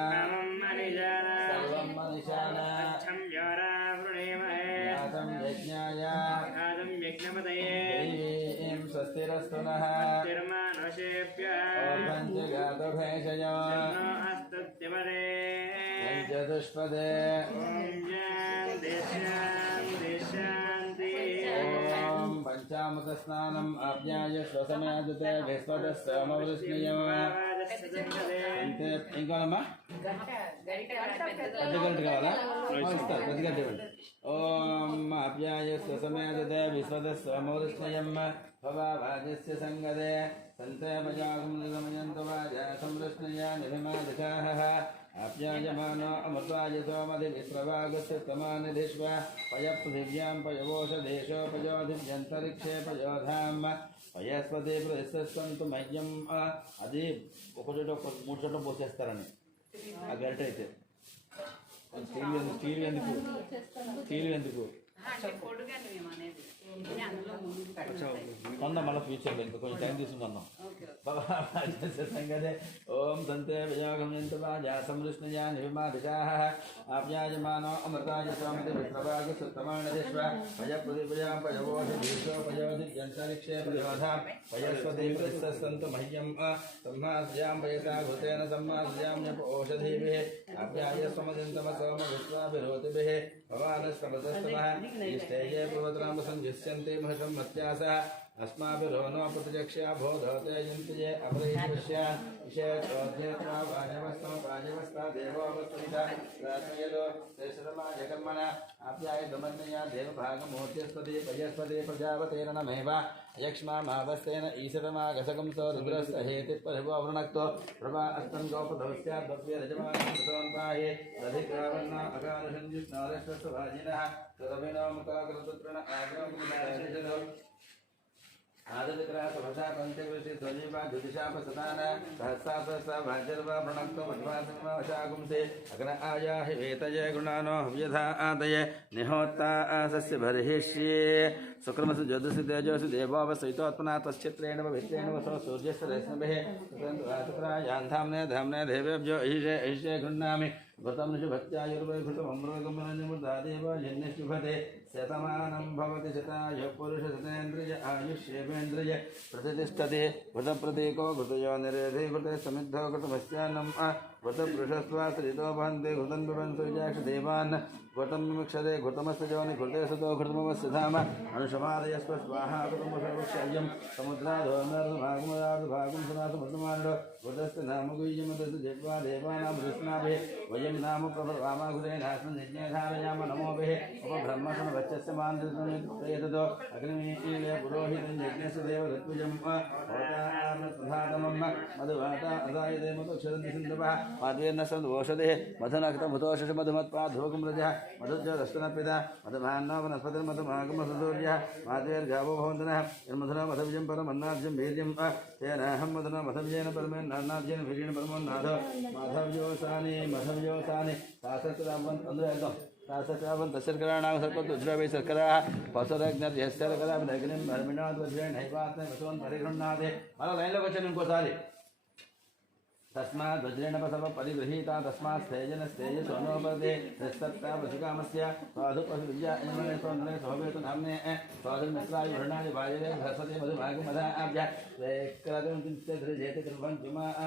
सर्वं मनिषाना नाथं यज्ञाय देवीं स्वस्तिरस्तु नः पञ्चगातभेषयो पञ्चदुष्पदे ॐ पञ्चामृतस्नानम् आप्याय श्वसनादते विस्वतस्समवृष्णियो ఇంకోనమ్మా పెద్ద గంట కావాలా ఇస్తారు పెద్ద గంట ఇవ్వండి ఓం ఆప్యాయ స్వసమేదత విశ్వదస్వమౌరుష్ణయం భవాజస్య సంగదే సంతే పజాగం నిగమయంత వాజా సంరష్ణయ నిభిమాదికాః ఆప్యాయమానో అమృతాయ సోమధి విశ్రవాగస్య తమానిధిష్వ పయ పృథివ్యాం పయవోషధేశో పయోధివ్యంతరిక్షే పయోధాం పయస్పతి ప్రతిష్టంతు మహ్యం అది ఒక చోట మూడు చోట్ల పోసేస్తారని ఆ గరిట అయితే స్టీల్ ఎందుకు కొందాం మళ్ళీ ఫ్యూచర్లో ఇంకా కొంచెం టైం తీసుకుందాం సంగతే ఓం సంతే విజాగమ్యంతవాజా సంవృష్ణయా నిభిమాదికాః ఆప్యాయమానో అమృతాయ స్వామితి విశ్రవాగసుత్తమానదిష్వ పయ పృథివ్యాం పయవోషధీశో పయోధివ్యంతరిక్షే పయోధాం పయస్వతి ప్రతిష్టంతు మహ్యం సంహాస్యాం పయసా భూతేన సంహాస్యాం ఓషధీభిः ఆప్యాయ స్వమదింతమ సోమ విశ్వాభిరోతిభిः భవానస్తమతస్తమः ఈష్టేయే పర్వతరామ సంజస్యంతే మహసం మత్యాసः अस्माभिरोनो प्रतिचक्ष्या बोधोते यन्ति अपरिष्यान् विषयत्रोध्यत्वा वाजवस्ता देवोपस्थिता रात्मयदो तेषरमाजकर्मणा आप्याय दमन्नया देवभागमूर्तिस्पति पयस्पति प्रजापतेरणमेव यक्ष्मामावस्तेन ईशतमागसकंसो रुद्रस्तहेतिपरिववृणक्तो प्रभा अस्तन् गोपधौस्याद्भव्यरजमानसोन्पाहे दधिकावर्णा अकालसञ्जुष्णारश्वस्वभाजिनः तदभिनोमुखाकृतृण आग्रहमुदायजनो आदतिग्रह सभसा पंचकृषि ध्वजिवा ज्योतिषापसदान सहस्रासहस्रा भाजर्वा प्रणक्तो मध्वासिंह वशागुंसे अग्न आयाहि वेतये गुणानो हव्यथा आदये निहोत्ता सस्य बर्हिष्ये शुक्रमसु ज्योतिषि तेजोसि देवोपसहितोत्पन्ना तश्चित्रेण पवित्रेण वसो सूर्यस्य रश्मिभिः यान्धाम्ने धाम्ने देवेभ्यो ईशे गृह्णामि घृतं निषुभत्यायुर्वैघृतममृगमनञ्जमुदादेव जन्यशुभते शतमानं भवति शतायुः पुरुषशतेन्द्रिय आयुष्येवेन्द्रिय प्रतिष्ठते घृतप्रतीको घृतयो निरेधे घृते समिद्धो घृतमस्यान्नम् घृतपुरुषस्त्वाश्रितो वहन्ति घृतं पिबन्ति विजाक्षदेवान् घृतं विमुक्षते घृतमस्तजोनि घृते सुतो घृतमवस्य धाम अनुषमादयस्व स्वाहा घृतमसर्वक्षयं समुद्राधोर्नर्भागुं सनासमुद्रमाण्डो घृतस्य नाम गुह्यमतस्य जिह्वा देवानां कृष्णाभिः वयं नाम प्रभवामाघुरे नास्मन् यज्ञे धारयाम नमोभिः उपब्रह्मणः वच्चस्य मानसमेतदो अग्निमीले पुरोहितं यज्ञस्य देवऋत्विजं होतामं मधुवाता अदायते मधुक्षरन्ति सिन्धवः माध्वेर्न सन्दोषधेः मधुनक्तमुतोषष मधुमत्पाधोगं रजः मधुज्योदस्तनपिता मधुमान्नो वनस्पतिर्मधुमागमसूर्यः माध्वेर्गावो भवन्तनः यन्मधुना मधुविजं परमन्नाद्यं वीर्यं तेनाहं मधुना मधुविजेन परमेन्नाद्येन वीर्येण परमोन्नाथो माधव्योसानि शास्त्ररामवन् अंदर शास्त्ररामवन् तस्यर्कराणां सर्पतो द्रवे सर्कराः पसरग्नर्यस्यर्कराभिनग्निं धर्मिणाद् वज्रेण हैवात्म वसोन् परिगृह्णाते अला लाइनलो వచ్చాను ఇంకోసారి तस्मात् वज्रेण पसव परिगृहीता तस्मात् स्थेजन स्थेज सोनोपदे निस्तत्ता वसुकामस्य साधु पशुविद्या इन्मने सोन्दरे सोभेतु नाम्ने साधु मिश्राय वर्णानि वायरे बृहस्पति मधुभागमधा आभ्य वेक्रदं चिन्त्य धृजेति कृपं जुमाः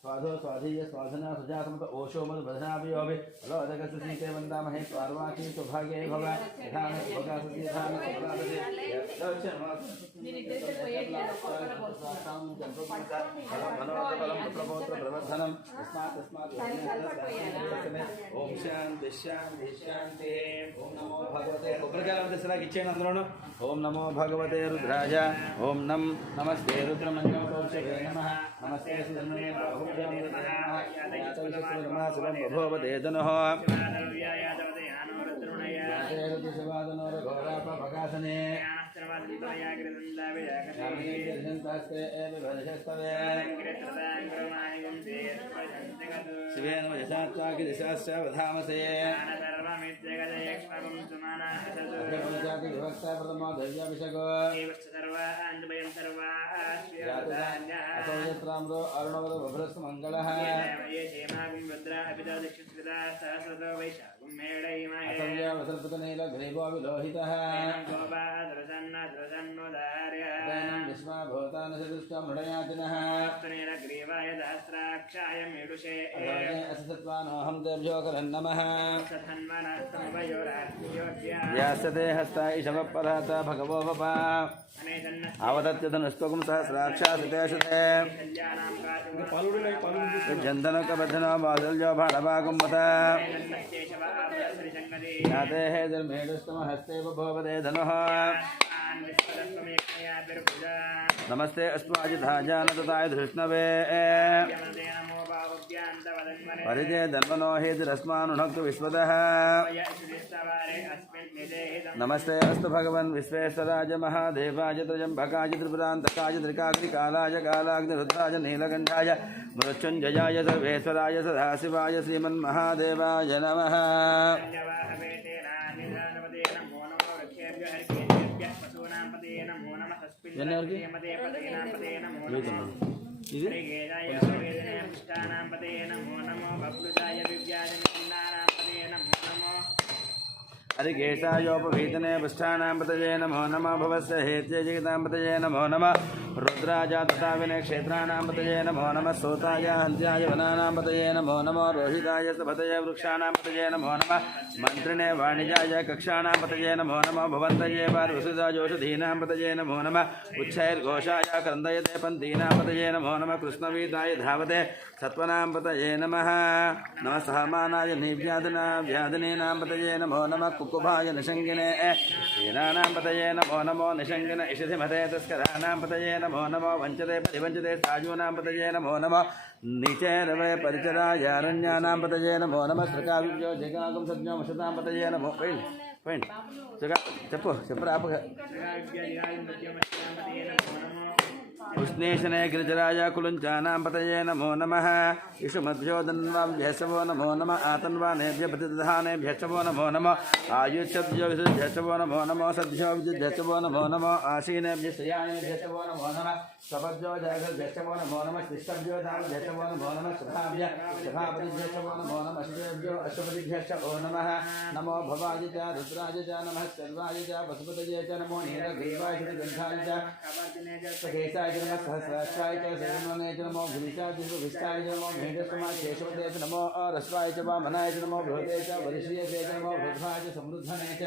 स्वाधो स्वाधीय स्वाधना सुजातमत ओशो मद बधनाभियोभि लोदकस्य सीते वन्दामहे पार्वाची सौभाग्ये भव यथान सुभगासति यथान सुभगासति प्रवर्धनम् तस्मात् ओम शांति शांति शांति ओम नमो భగవతే కొబ్బరికాయలు దర్శనానికి ఇచ్చేయండి అందులోను. ఓం నమో భగవతే రుద్రాయ. ఓం నమస్తే రుద్రమన్యోషవే నమః. నమస్తే సుధన్వనే బాహుభ్యాం నమః. శుభం బభూవతే ధనుః. రుద్రశివాదనో రఘోరాపకాసనే శివేన యశాచాకిదిశాస్త్రవధామసే విభక్తాభిషగో అసౌయత్రామ్రో అరుణవర వభ్రస్ మంగళ అసౌయవసల్పతనీల గ్రీవో విలోహిత విశ్వాభూతానసృష్టమృడయాతినః అసత్వానోహం తేభ్యో కరన్నమః. యాస్యతే హస్తైషవపరాత భగవో వప అవదత్యధనుస్త్వకం సహస్రాక్షాసితేషతే జంతనకబద్ధనో బాధల్యో బాణభాగం వత యాతే ధర్మేడుస్తమహస్తే భోవదే ధనుః. నమస్తే అస్మాజిధాజానతాయ ధృష్ణవే పరిజయ ధన్వనో హేతిరస్మానునక్తు విశ్వతః. నమస్తే అస్తు భగవన్ విశ్వేశ్వరాయ మహాదేవాయ త్రయంబకాయ త్రిపురాంతకాయ త్రికాగ్నికాలాయ కాలాగ్నిరుద్రాయ నీలకంఠాయ మృత్యుంజయాయ సర్వేశ్వరాయ సదాశివాయ శ్రీమన్మహాదేవాయ నమః. హరికేశాయోపవీతనే పుష్టానాం పతయే నమో నమః. భవస్య హేత్య జగతాం పతయే నమో నమః. రుద్రాజ తథా వినయక్షేత్రాణాం పతయే నమో నమః. శ్రోతాయ హంత్యాయ వనానాం పతయే నమో నమః. రోహితాయ సపతయే వృక్షాణాం పతయే నమో నమః. మంత్రిణే వాణిజాయ కక్షాణాం పతయే నమో నమః. భవంతయే పార్వసుదాజోషధీనాం పతయే నమో నమః. ఉచ్చైర్ఘోషాయ క్రందయతే పంతీనాం పతయే నమో నమః. కృష్ణవీతాయ ధావతే సత్వనాం పతయే నమః. నమః సహమానాయ వ్యాధినీనాం పతయే నమో నమః. కుకుభాయ నిషంగినే హీనానాం పతయే నమో నమో. నిషంగిన ఇషధిమతే తస్కరాణాం పతయే నమో నమో. వంచతే పరివంచతే సాజూనాం పతయే నమో నమో. నీచేరవే పరిచరాయారణ్యానాం పతయే నమో నమః. శ్రకావిభ్యో జగాగం సజ్ఞోమశతాం పతయే నమో. పోయింది చెప్పు రాపగా. ఉష్ణేశనే గిరిజరాయ కులుంచానాం పతయే నమో నమః. ఇషుమద్భ్యోదన్వాభ్యశవో నమో నమః. ఆతన్వానేభ్య ప్రతిదధానేభ్యశవో నమో నమః. ఆయుష్యభ్యో విశుద్ధ్యశవో నమో నమః. సద్భ్యో విశుద్ధ్యశవో నమో నమః. ఆశీనేభ్య శ్రియాణేభ్యశవో నమో నమః. స్వపద్భ్యో జాగభ్యశవో నమో నమః. శిష్టభ్యో దామభ్యశవో నమో నమః. సభాపతిభ్యశవో నమో నమః. శివేభ్యో అశ్వపతిభ్యశవో నమః. నమో భవాయ చ రుద్రాయ చ నమః. సర్వాయ చ పశుపతయే చ నమో నీలగ్రీవాయ చ గంధాయ చ కేశాయ నమః. సహస్రాక్షాయ చ శరణోనే చ నమో. గిరిశాయ చ విష్టాయ చ నమో. మేఘస్వమాయ కేశవతే చ నమో. రస్వాయ చ వామనాయ చ నమో. బృహతే చ వరిష్యతే చ నమో. వృద్ధాయ చ సమృద్ధనే చ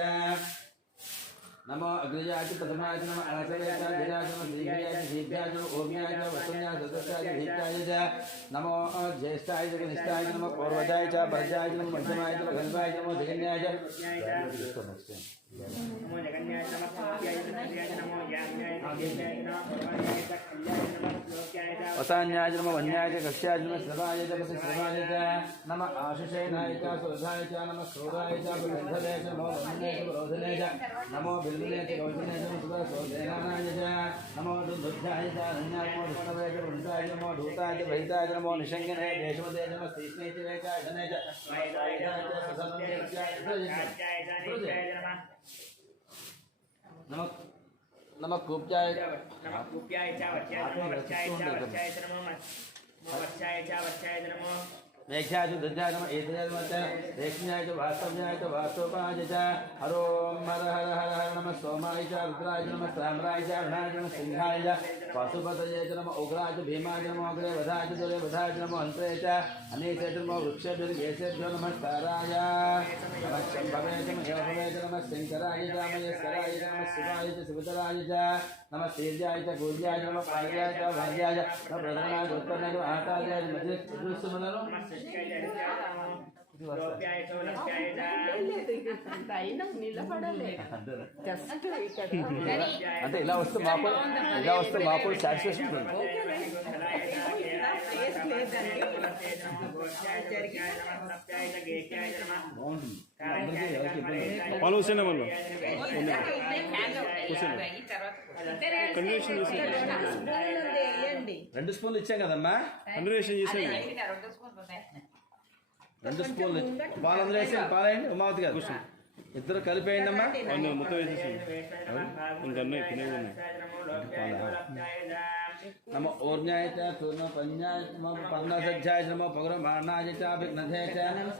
नमो अग्रजाय प्रथमाय नमः आसवे च गिराय नमः दीर्घाय च दीर्घाय च ओम्याय च वसुन्याय सदस्याय च भीताय च नमो ज्येष्ठाय च कनिष्ठाय च नमः पूर्वजाय च परजाय च नमः मध्यमाय च गन्धाय च नमो जगन्याय च नमो जगन्याय च नमः स्वाध्याय च नमः नमो ज्ञान्याय च ज्ञान्याय च नमः पूर्वाय च कल्याय च नमः श्लोक्याय च वसान्याय च नमः वन्याय च कक्ष्याय च नमः श्रवाय च वसिश्रवाय च नमः आशिषेनाय च सुरधाय च नमः शूराय च बुद्धले च नमो वन्दने च रोधने च नमो बिल्बले च गौतमे च सुधा सोदेनाय च नमो दुर्ध्याय च अनन्याय नमो विष्णवे च वृन्दाय च नमो धूताय च भैताय च नमो निषङ्गने देशमते च नमः स्तीष्णे च वे च धने च स्वायदाय च ससन्ने च नमः नमः कूप्याय च नमः मेघ्याय च दध्याय नमः एतयाय नमः रेक्ष्याय च वास्तव्याय च वास्तोपाय च हरों हर हर हर हर नमः सोमाय च रुद्राय च नमः साम्राय च अरुणाय च नमः सिंहाय च पाशुपतये च नमः उग्राय च भीमाय च नमः अग्रे वधाय च दुरे वधाय च नमः हन्त्रे च अनेके च नमः वृक्षेभ्यो गेसेभ्यो नमस्काराय नमः शम्भवे च महेभवे च नमः शङ्कराय च महेश्वराय च नमः शिवाय च शिवतराय च नमः तेजाय च गौर्याय च नमः पार्याय च भार्याय च नमः प्रधानाय च उत्तराय च आकाशाय च मध्य ఇది వస్తా లోప్యాయ చ లప్యాయ చ అంత అయినా నిలబడలేదు జస్ట్ ఇక్కడ అంటే ఇలా వస్తే మాకు సాటిస్ఫాక్షన్ ఉంటుంది. బాగుంటుంది అందరికీ ఎవరికి ఇబ్బంది లేదు. వాళ్ళు హుసేనా వాళ్ళు కంటిన్యూషన్ చేసి రెండు స్పూన్లు ఇచ్చాం కదమ్మా, కంటిన్యూషన్ చేసేది 2 స్పూన్లు పాలు అందులో వేసేయండి. పాలేయండి ఉమావతి గారు, ఇద్దరు కలిపేయండి అమ్మా. అవును మొత్తం వేసేసి ఇంకా అన్నీ తినేవి ఉన్నాయి. నమ ఓర్ణ్యాయ చ పూర్ణ పంచాయ నమ పంగసజ్జాయ నమ పౌరమాణాయ చ విఘ్నధే చ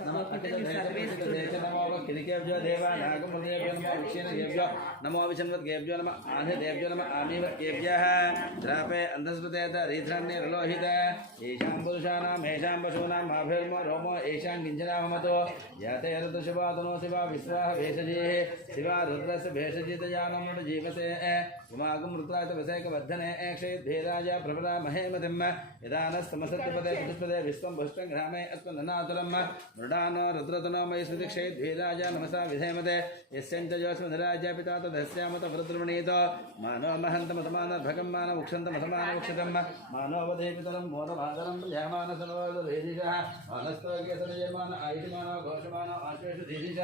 నమ అఖిలదేశ నమో కిరికేభ్యో దేవానాగముదేభ్యో నమో విక్షేణేభ్యో నమో విషన్వద్గేభ్యో నమ ఆంధ్రదేభ్యో నమ ఆమీవకేభ్యः ద్రాపే అంధస్మృతేత రీధ్రాన్నిర్లోహిత ఏషాం పురుషాణాం ఏషాం పశూనాం మాభిర్మో రోమో ఏషాం కించనామతో యాతే ఋతుశుభాతనో శివ విశ్వాహ భేషజీః శివ రుద్రస్య భేషజితయానం జీవసే ఉమాగం రుద్రాత విశేకవర్ధనే క్షేద్భేదాయ ప్రబలా మహేమతిం యదానస్తమసత్యపదే చతుష్పదే విశ్వం భుష్టం గ్రామే అస్మన్నాతులం మృడానో రుద్రతనో మయి స్మృతి క్షేద్భేదాయ నమసా విధేమతే యస్యంచయోస్మధరాజ్య పితా తదస్యామత వృద్రుణీతో మానో మహంతమతమానర్భకం మానముక్షంతమతమానముక్షతం మానోవధేపితరం మోదమాదరం ప్రజామానసనోదీదిశ మానస్తోగ్యసనజయమాన ఆయుష్మానో ఘోషమానో ఆశ్వేషు దీదిశ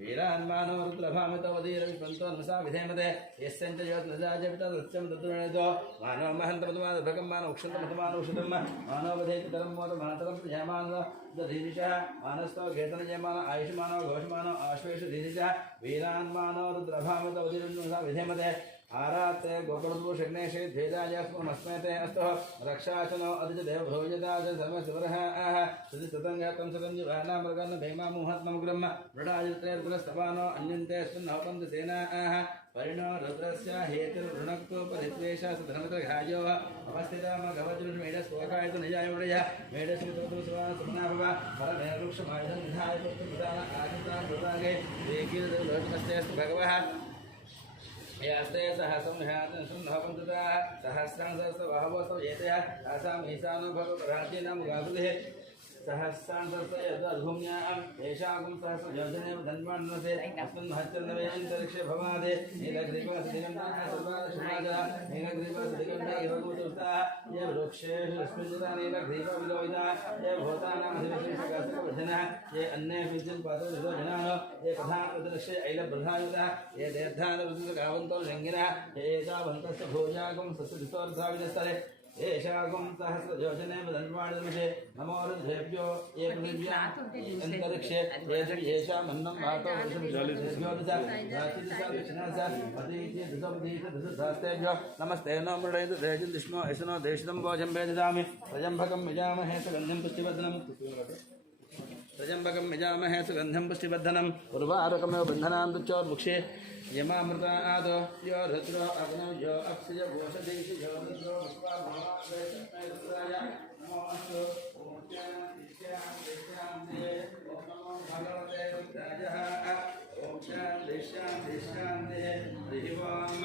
వీరాన్మానో రుద్రభామితోదీరవిపంతో నమసా విధేమతే యస్యంచయోస్మధరాజ్య పితా తదస్యం తద్రుణీతో మానవ మహంతమతమానర్భకం మానముక్షంతమతమానముక్షతం మానోవధేపితరం మోదమాతరం ప్రజామానోదీదిశ మానస్తో గేతనజయమాన ఆయుష్మానో ఘోషమానో ఆశ్వేషు దీదిశ వీరాన్మానో రుద్రభామితోదీరవిపంతో విధేమతే आराते गोकुलदू शग्नेशे भेदायास्मस्मेते अस्तो रक्षाचनो अधिच देव भोजदाच सर्व शिवरः आह सति सतंगतं सतंजीवानां मृगन् भैमा मुहत्मग्रम मृडायत्रे कुलस्तवानो अन्यन्ते स्पन्नौपन्त सेना आह परिणो रुद्रस्य हेतुर्वृणक्तोपरित्वेष सधर्मतघायो अवस्थिताम गवज्रुमेडस्वकायत निजाय उडय मेडस्मितोसुवा सुमनाभव परमेरुक्षमायधं निधाय पुत्रपितान आदितां प्रदागे एकीरदलोकस्तेस्तु भगवः यास्ते सहस्रं ह्यातंसंहपन्तुता सहस्रं सहस्रवहवस्तव एतया तासां ईशानो भगवराज्यनाम गातुः सहस्रां सहस्रयद्भूम्यां येषागुं सहस्रयोजनेव धन्वान्नसे अस्मिन् महच्चन्दवे अन्तरिक्षे भवादे नीलग्रीवसदिगन्धः सर्वाशुभाजः नीलग्रीवसदिगन्धः इव भूतुस्ताः ये वृक्षेषु रश्मिजिता नीलग्रीवविलोहिताः ये भूतानामधिविशेषकासकवर्धनः ये अन्ये किञ्चिन् पातुर्विदो जनाः ये प्रधानप्रदर्शे ऐलप्रधानतः ये देर्धानवृद्धकावन्तो लिङ्गिनः ये एतावन्तस्य भोजागं सस्यदितोर्धाविदस्तरे येषागुं सहस्रयोजने धन्वाणिर्विषे नमो रुद्रेभ्यो ये पृथिव्यां अन्तरिक्षे येषामन्नं वातो वृषभ्यो नमस्ते नो मृडयतु देशं विष्णो यशनो देशदं भोजं वेददामि प्रजम्भकं यजामहे सुगन्धं पुष्टिवर्धनम् प्रजम्भकं यजामहे सुगन्धं पुष्टिवर्धनम् उर्वारुकमेव बन्धनान् दुच्चोर्वृक्षे यमामृता आदो यो रुद्रो अग्नौ यो अक्षय घोषदेशि यो रुद्रो विश्वाभवाय नमोऽस्तु ओम भगवते रुद्राजः ओम शान्ति हरिः ओम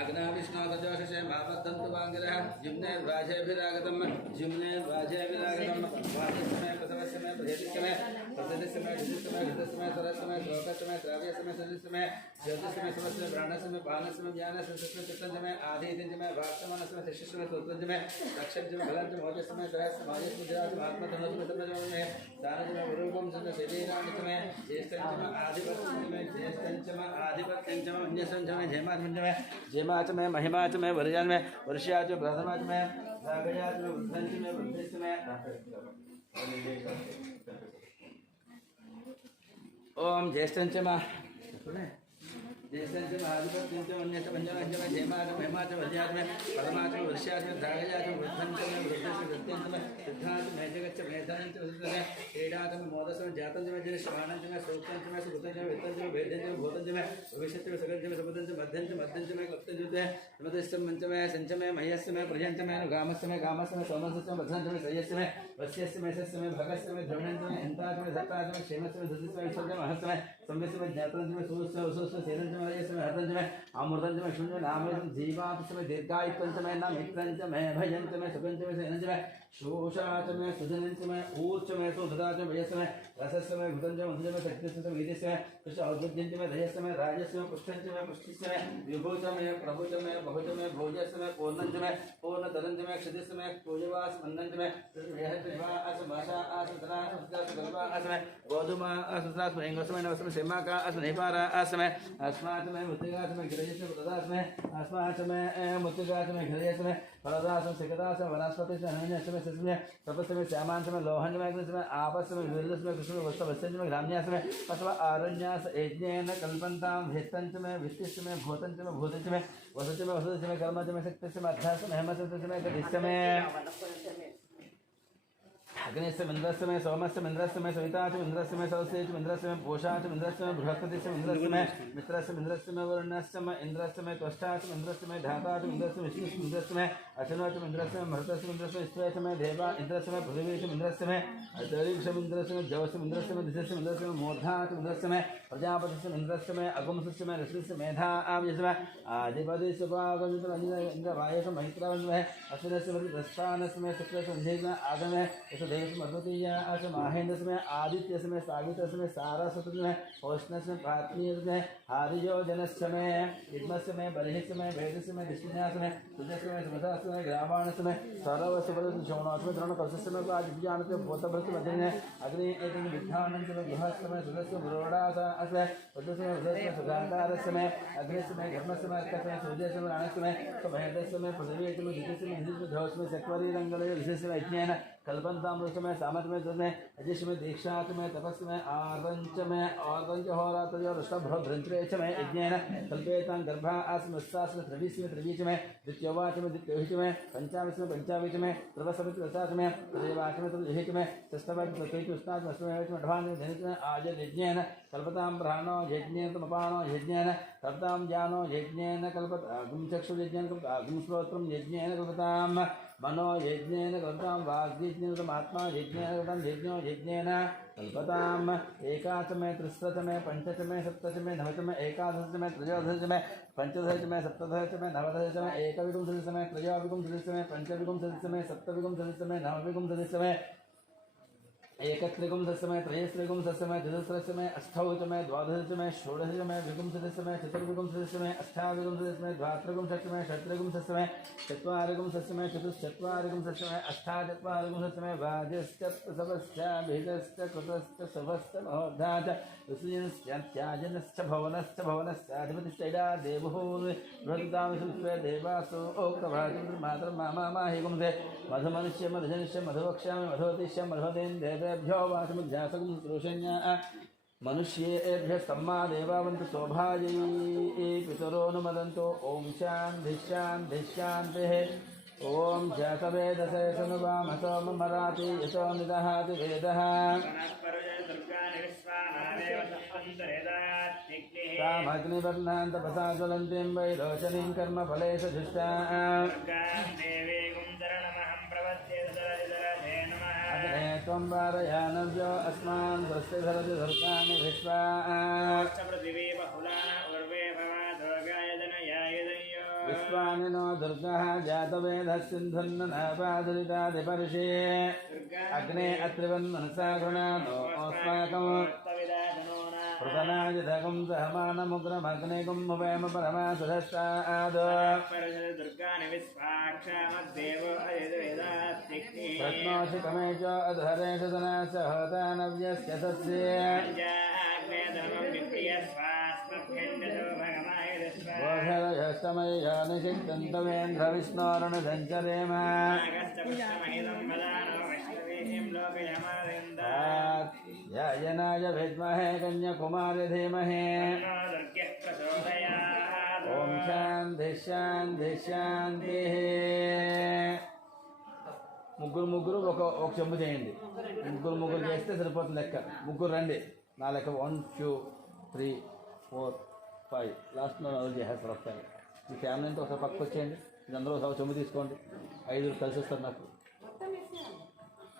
अग्ना विष्णु सजोषसे मामद्धन्तु वाङ्गिरः जुम्नेर्वाजेभिरागतं जुम्नेर्वाजेभिरागतं वाजस्मय प्रसवस्मय प्रहेतिस्मय प्रसदिस्मय विदिस्मय घृतस्मय सरस्मय श्लोकस्मय श्राव्यस्मय सदिस्मय ज्योतिस्मय समस्मय प्राणस्मय पानस्मय ज्ञानस्मय सस्मय चित्तञ्जमय आधीतिञ्जमय वाक्समनस्मय शिष्यस्मय सूत्रञ्जमय रक्षञ्जमय बलञ्जमय ओजस्मय सहस्मय माजस्मय जरास्मय आत्मधनुस्मय तमजमय दानजमय वरूपं सन्त शरीरानितमय ज्येष्ठञ्जमय आधिपत्यञ्जमय ज्येष्ठञ्जमय आधिपत्यञ्जमय अन्यसञ्जमय जयमात्मञ्जमय जयमाच में महिमाच में वर्जाच में वर्षयाच में प्रथमाच में रागयाच में वृद्धंच में वृद्धिच में ओम ज्येष्ठंच में ज्येष्ठंच में आधिपत्यंच में अन्यच पंचमच में जयमाच महिमाच वर्षयाच में प्रथमाच में वर्षयाच में रागयाच में वृद्धंच में वृद्धिच में वृद्धिंच में सिद्धांच में जगच्च मेधांच में सिद्धंच में क्रीडाच में मोदच में जातंच में जनिष्मानंच में सूक्तंच में सुकृतंच में वित्तंच में वेद्यंच में भूतंच में भविष्यंच में सकंच में सबदंच मध्यंच मध्यंच में क्लप्तंच में मध्यस्थ मंच में संच में मह्यस्य में प्रजंच में गामस्य में सोमस्य में बद्धंच में सयस्य में वस्यस्य में सस्य में भगस्य में द्रवणंच में हिंताच में सत्ताच में क्षेमस्य में धृतिस्य में विसर्ग महस्य में संविस्मय ज्ञातंजमे सुस्व सेनंजमे यस्मय हतंजमे अमृतंजमे शून्य नामयं जीवापस्मय दीर्घायुपंचमे नामित्रंजमे भयंजमे सुखंजमे सेनंजमे शोषाचमे सुजनंजमे ऊर्चमे सुधदाचमे यस्मय रसस्मय भुतंजमे उदजमे शक्तिस्मय वीर्यस्मय कृष्ण औद्यंजमे दयस्मय राजस्मय पुष्टंजमे पुष्टिस्मय विभूतमे प्रभुजमे बहुजमे भोजस्मय पूर्णंजमे पूर्णतरंजमे क्षतिस्मय पूजवास मन्नंजमे यहत्वा असमाशा असतरा असगर्भा असमय गोधुमा असुत्रा स्मयंगस्मय नवस्मय सेमाका असनेपारा असमय अस्मात्मय मुत्तिगास्मय गिरयस्मय प्रदास्मय अस्मात्मय मुत्तिगास्मय गिरयस्मय फलदासम सिकदासम वनस्पतिस्मय नवन्यस्मय सस्मय तपस्मय श्यामांसमय लोहन्यमय अग्निस्मय आपस्मय विरदस्मय कृष्ण वस्तवस्यंजमय ग्राम्यास्मय पशव आरण्यास यज्ञेन कल्पन्तां भित्तंचमय वित्तिस्मय भूतंचमय भूतंचमय वसुचमय वसुचमय कर्मचमय शक्तिस्मय अध्यासमय हेमसंचमय गदिस्मय अग्निस्मय इंद्रस्मय सोमस्मय इंद्रस्मय सवितास्मय इंद्रस्मय सरस्वतीस्मय इंद्रस्मय पोषास्मय इंद्रस्मय बृहस्पतिस्मय इंद्रस्मय मित्रस्मय इंद्रस्मय वरुणस्मय इंद्रस्मय त्वष्टास्मय इंद्रस्मय धातास्मय इंद्रस्मय विष्णुस्मय इंद्रस्मय अश्विनोस्मय इंद्रस्मय मरुतस्मय इंद्रस्मय स्त्रेस्मय देवा इंद्रस्मय पृथ्वीस्मय इंद्रस्मय अंतरिक्षम इंद्रस्मय जवस्मय इंद्रस्मय दिशस्मय इंद्रस्मय मूर्धास्मय इंद्रस्मय प्रजापतिस्मय इंद्रस्मय अगुंसस्मय ऋषिस्मय मेधा आव्यस्मय आदिपतिस्मय इंद्रवायस्मय मैत्रावस्मय अश्विनस्मय प्रस्थानस्मय शुक्लस्मय आगमय देवस्मृतीय अस माहेन्द्रस्मय आदित्यस्मय सावित्रस्मय सारस्वतस्मय औष्णस्मय प्रात्मीयस्मय हारियोजनस्मय युग्मस्मय बर्हिस्मय वेदस्मय विष्णुन्यासमय सुजस्मय सुमसास्मय ग्रामाणस्मय सर्वस्वपदस्मय शोणास्मय तृणकर्षस्मय वाजिज्ञानस्मय भूतभृत्य मध्यने अग्नि एतं विद्धानंस्मय गृहस्मय सुदस्मय गुरोडासमय पद्मस्मय उदस्मय सुधाकारस्मय अग्निस्मय घर्मस्मय अर्कस्मय सूर्यस्मय राणस्मय महेन्द्रस्मय पृथ्वीस्मय दितिस्मय हिंदिस्मय धवस्मय चक्वरी रंगलय विशेषमय यज्ञेन कल्पन्तामृतमय सामर्थमय तस्मय अजिष्मय दीक्षात्मय तपस्मय आरंचमय औरंच होरात्रय ऋषभ्रद्रंत्रेचमय यज्ञेन कल्पेतां गर्भा आस्मस्सास्मय त्रिविस्मय त्रिवीचमय द्वितीयवाचमय द्वितीयहिचमय पंचाविस्मय पंचाविचमय त्रवसमय त्रसात्मय तदेवाचमय तदेहिचमय षष्ठमय तृतीयस्तास्मय ढवान्य धनिचमय आजल यज्ञेन कल्पतां ब्रह्मणो यज्ञेन तमपानो यज्ञेन कल्पतां ज्ञानो यज्ञेन कल्पत अग्निचक्षुर्यज्ञेन कल्पत अग्निश्रोत्रं यज्ञेन कल्पतां मनो यज्ञेन कल्पतां वाग्यज्ञेन आत्मा यज्ञेन कल्पतां यज्ञो यज्ञेन कल्पताम् एकादशमय त्रिस्रतमय पंचतमय सप्तमय नवतमय एकादशमय त्रयोदशमय पंचदशमय सप्तदशमय नवदशमय एकविंशतिसमय त्रयोविंशतिसमय पंचविंशतिसमय सप्तविंशतिसमय नवविंशतिसमय एकत्रिविंशतिसमय त्रयस्त्रिविंशतिसमय चतुस्रतमय अष्टौतमय द्वादशतमय षोडशतमय विंशतिसमय चतुर्विंशतिसमय अष्टाविंशतिसमय द्वात्रिविंशतिसमय षट्त्रिविंशतिसमय चत्वारिविंशतिसमय चतुश्चत्वारिविंशतिसमय अष्टाचत्वारिविंशतिसमय वाजश्च कृतश्च शुभश्च महोद्धाच विसृजनश्च भवनश्च भवनश्चाधिपतिश्चैडा देवभूर्भृतां देवासो ओक्तभाजमातरं माहिगुंसे मधुमनुष्य मधुजनिष्य मधुवक्ष्यामि मधुवतिष्यं मधुवदेन देवेभ्यो वाचमुद्यासकं श्रोषण्या मनुष्येभ्यः सम्मा देवावन्तु शोभायै पितरोऽनुमदन्तो ॐ शान्तिः ओम जातवेदसे सुनुवामसो मराति यशो निदहाति वेदः तामग्निवर्णान् तपसा ज्वलन्तीं वैरोचनीं कर्मफलेषु जुष्टाम् अग्ने त्वं वारयानव्यो अस्मान् स्वस्ति धरति दुर्गाणि विश्वा विश्वानिनो दुर्गः जातवेदः सिन्धुन्ननापादुरितादिपर्षे अग्ने अत्रिवन्मनसा गृणानो अस्माकम् प्रतनायुधकं सहमानमुग्रमग्निगुं हुवेम परमासुधस्ताद् प्रत्नोषि कमे च अधरेषु धनस्य होतानव्यस्य सत्स्य गोषरयस्तमय्या निषिक्तन्तवेन्द्रविष्णोरुणसञ्चरेम यायनाय विद्महे कन्याकुमारी धीमहि ॐ शान्तिः ముగ్గురు ఒక చెంబు చేయండి ముగ్గురు చేస్తే సరిపోతుంది లెక్క ముగ్గురు రండి నా లెక్క 1 2 3 4 5 లాస్ట్లో నలుగురు చేసేస్తారు ఒకసారి మీ ఫ్యామిలీ అంతా ఒకసారి పక్కకు వచ్చేయండి ఇది అందరూ ఒకసారి చెంబు తీసుకోండి 5 కలిసి వస్తారు నాకు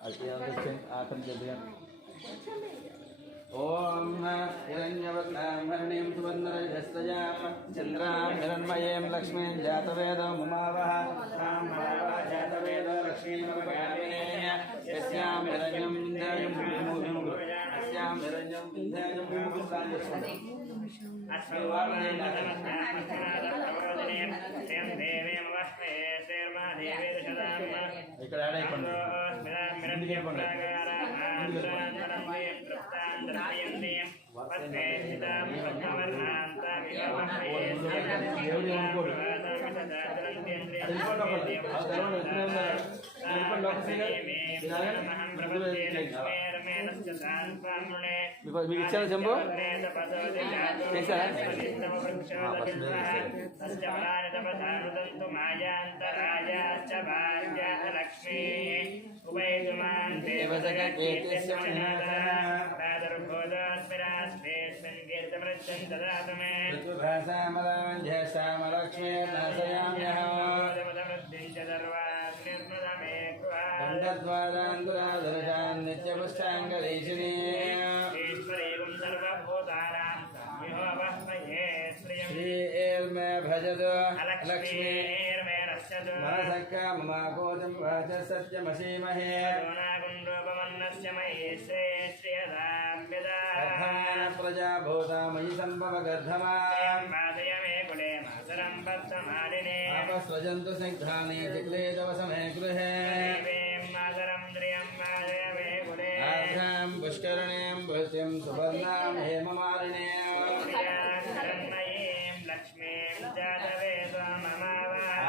అది వచ్చేయండి ఆఖరి చెప్పండి ఓం హిరణ్యవర్ణాం సువర్ణరజస్తజాం చంద్రాం హిరణ్మయీం లక్ష్మీం జాతవేదో మమావహ జాతవేదో లక్ష్మీమపగామినేయ యస్యాం హిరణ్యం వింధ్యాయం యస్యాం హిరణ్యం వింధ్యాయం ఇక్కడ యాడ్ అయిపోండి మీకు ఇచ్చారు జంబు చేశారా దండద్వారాంధ్రాదర్శాన్ నిత్యపుష్టాంగలేశినీ శ్రీర్మే భజదు లక్ష్మీ మనసక్క మమాకోజం వాచ సత్యమసీమహే ప్రజాభూతామయి సంభవ గర్ధమాపస్రజంతు సిగ్ధాని జిగ్లేదవసమే గృహే ఆర్ధాం పుష్కరణీం పుష్టిం సువర్ణాం హేమమాలినీం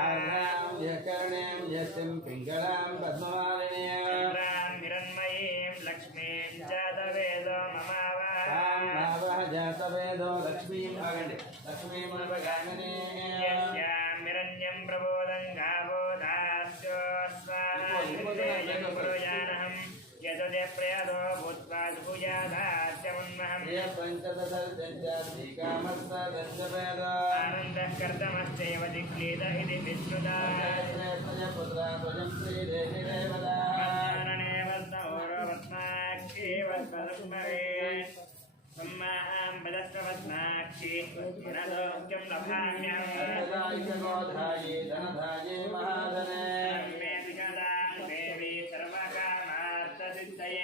ఆర్ధాం యకర్ణీం యస్తిం పింగళాం పద్మమాలినీం జాతవేదో లక్ష్మీం ఆగండి లక్ష్మీమునపగామినీం ప్రబోధం గాబోధాస్యోస్వాహం యదే ప్రయాదో భూత్వా భుజాధాత్యమున్మహం ఆనందః కర్తమశ్చైవ దిక్లీద ఇతి విశ్రుతా सम्मां पदस्वपद्माक्षी धनदौक्यं लभाम्यहम् देवी सर्वकामार्थसिद्धये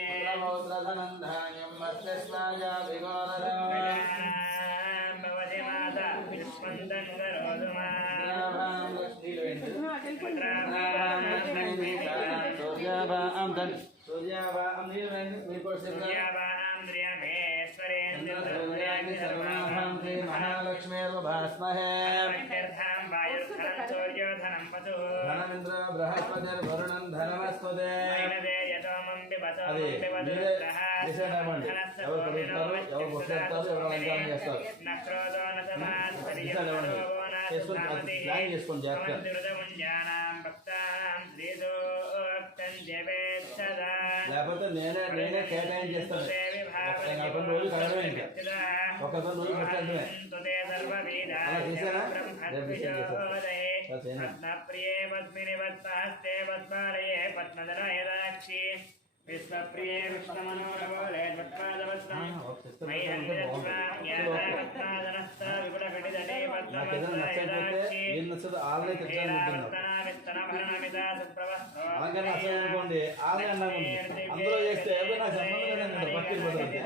भवति माता विस्पन्दं करोतु महालक्ष्मीर्भास्महे धनमिन्द्र बृहस्पतिर्वरुणं धनमस्तुते లేకపోతే నేనే కేటాయించి చేస్తాను కొన్ని రోజులు కలవే ఇంకా ఒక రోజు పెట్టడమే అలా చేశానా రేపు విషయం ప్రియే పద్మిని పద్మాస్తే పద్మాలయే పద్మధరాక్షి విశ్వప్రియే విష్ణుమనోరవోలే పద్మాదవస్తం అనుకోండి ఆలయ అందులో చేస్తే నాకు సంబంధం పక్కకి పోతుంది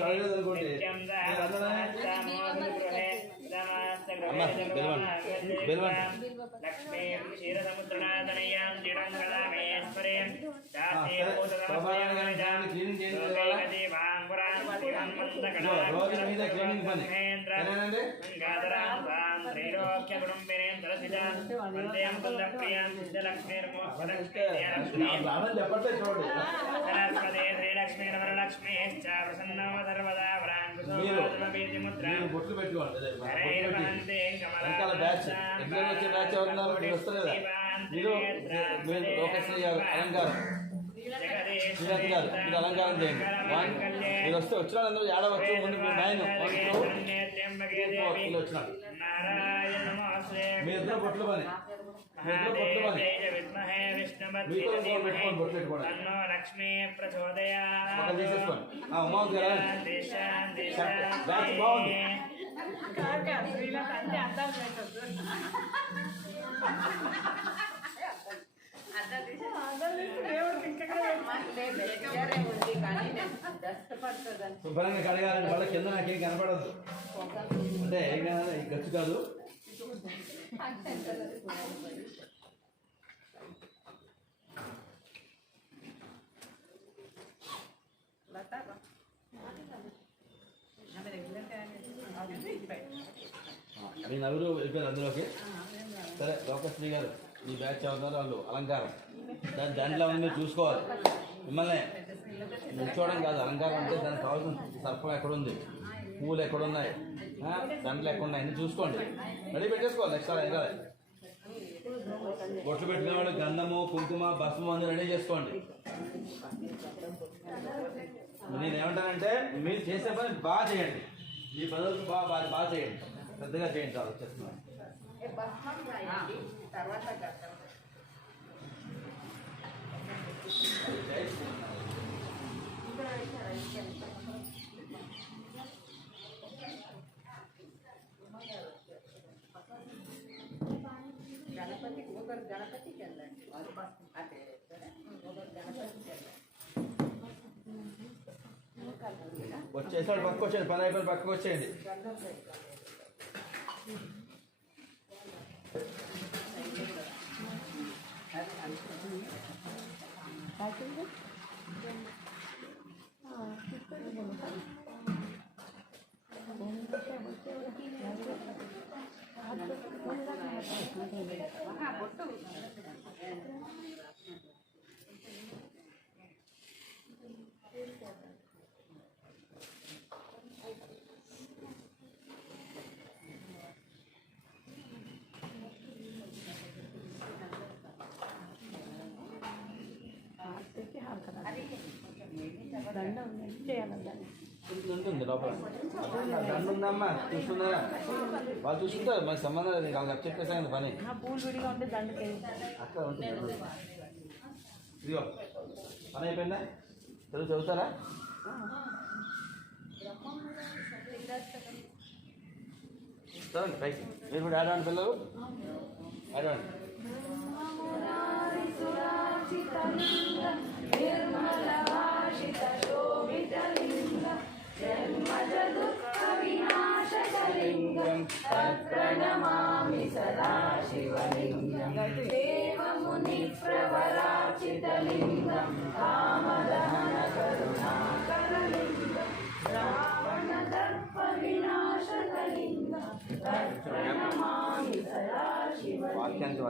కలగదనుకోండి లక్ష్మీ క్షీరసముద్రనాథనయ్యాం జిడంగళామేశ్వరే చెప్పట్లే చూడండి మీరు బొట్లు పెట్టుకోండి వెనకాల బ్యాచ్ ఎగ్జామ్ వచ్చే బ్యాచ్ ఎవరున్నారు మీరు వస్తారు కదా మీరు లోకేశ్వరి గారు అలంకారం శ్రీరథ్ గారు మీరు అలంకారం చేయండి మీరు వస్తే వచ్చిన అందరూ ఏడవచ్చు ముందు నైన్ వచ్చినాడు మీ ఇద్దరు బొట్లు పని महादेवेय विद्महे विष्णुपत्नी धीमहि तन्नो लक्ष्मी प्रचोदयात् शान्ति శుభ్రంగా కడగాలండి వాళ్ళ కింద నాకేం కనపడదు అంటే ఏం కాదు ఈ ఖర్చు కాదు మీ నలుగురు వెళ్ళిపోయారు అందులోకి సరే లోకశ్రీ గారు మీ బ్యాచ్ అవుతారు వాళ్ళు అలంకారం దాంట్లో మీరు చూసుకోవాలి మిమ్మల్ని నిల్చోవడం కాదు అలంకారం అంటే దానికి కావాల్సిన సర్పం ఎక్కడుంది పువ్వులు ఎక్కడున్నాయి దండలు ఎక్కడున్నాయి అన్నీ చూసుకోండి రెడీ పెట్టేసుకోవాలి నెక్స్ట్ వెళ్ళాలి బొట్లు పెట్టుకునే వాళ్ళు గంధము కుంకుమ భస్మం అన్నీ రెడీ చేసుకోండి నేను ఏమంటానంటే మీరు చేసే పని బాగా చేయండి మీ పనులు బాగా చేయండి పెద్దగా చేయండి చాలు వచ్చేస్తున్నాను వచ్చేసాడు పక్కకు వచ్చేయండి పని అయిపోయి పక్కకు వచ్చేయండి ఉంటుంది లోపల దండ ఉందమ్మా చూస్తున్నారా వాళ్ళు చూసుకుంటారు మరి సంబంధం లేదు వాళ్ళకి చెప్పేసాను పని పూలు విడిగా ఉంటే దండకి అక్కడ ఉంటుంది ఇదిగో పని అయిపోయిందా తెలుగు చదువుతారా చదవండి పైకి మీరు కూడా ఆడవండి పిల్లలు ఆడవండి प्रणमामि सदा शिवलिङ्गं देवमुनिप्रवराचितलिङ्गं कामदहनकरुणाकरलिङ्गं रावणदर्पविनाशकलिङ्गं प्रणमामि सदा शिवलिङ्गं వాక్యానికి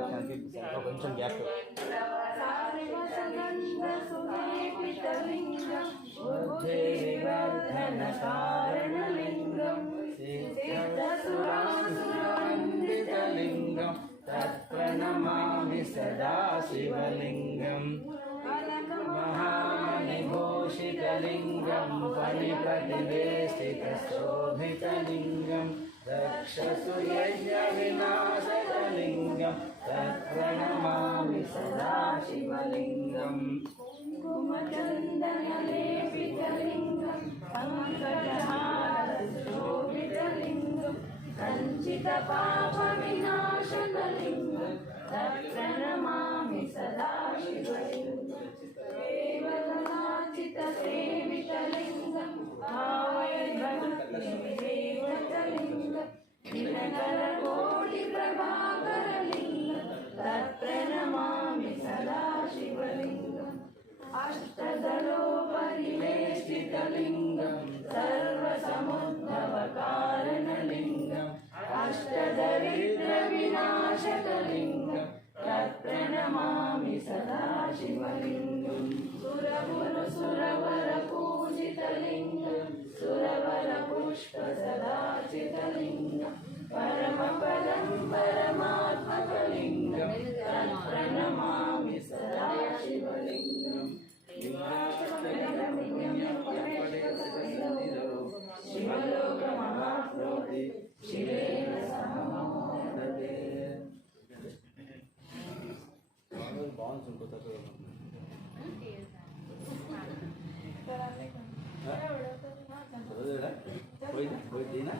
కొంచెం గ్యాప్ प्रवरागन्धसुलेपितलिङ्गं बुद्धिविवर्धनकारणलिङ्गं सिद्धसुरासुरवन्दितलिङ्गं तत्प्रणमामि सदा शिवलिङ्गं महामणिभूषितलिङ्गं फणिपतिवेष्टितशोभितलिङ्गं दक्षसुयज्ञविनाशकलिङ्गं तत्प्रणमामि सदा शिवलिङ्गं कुमचन्दनलेपितलिङ्गं पङ्कजहारशोभितलिङ्गं कञ्चितपापविनाशकलिङ्गं तत्प्रणमामि सदा शिवलिङ्गं देवगणाचितसेवितलिङ्गं भावयद्भक्तिविदेवतलिङ्गं दिनकरकोटिप्रभाकरलिङ्गं तत्प्रणमामि सदा शिवलिङ्गम् अष्टदलोपरिवेष्टितलिङ्गं सर्वसमुद्भवकारणलिङ्गम् अष्टदरिद्रविनाशकलिङ्गं तत्प्रणमामि सदा शिवलिङ्गं सुरवरपूजितलिङ्गं सुरवरपुष्पसदाचितलिङ्गं परमपदं परमात्मकलिङ्गं तत्प्रणमामि सदा शिवलिङ्गं शिवलोकमहाप्नोति शिवेन सह मोदते कोई दी ना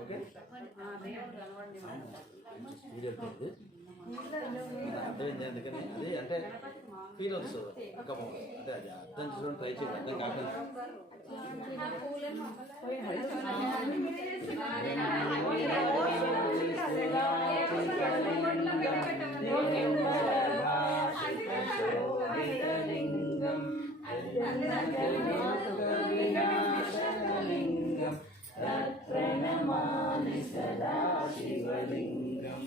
ఓకే వీడియో అర్థమైంది అందుకని అదే అంటే ఫీల్ అవుతుంది అక్కమ్మ అంటే అది అర్థం చేసుకోవడం ట్రై చేయాలి అర్థం కాకుండా ప్రణమామి సదా శివలింగం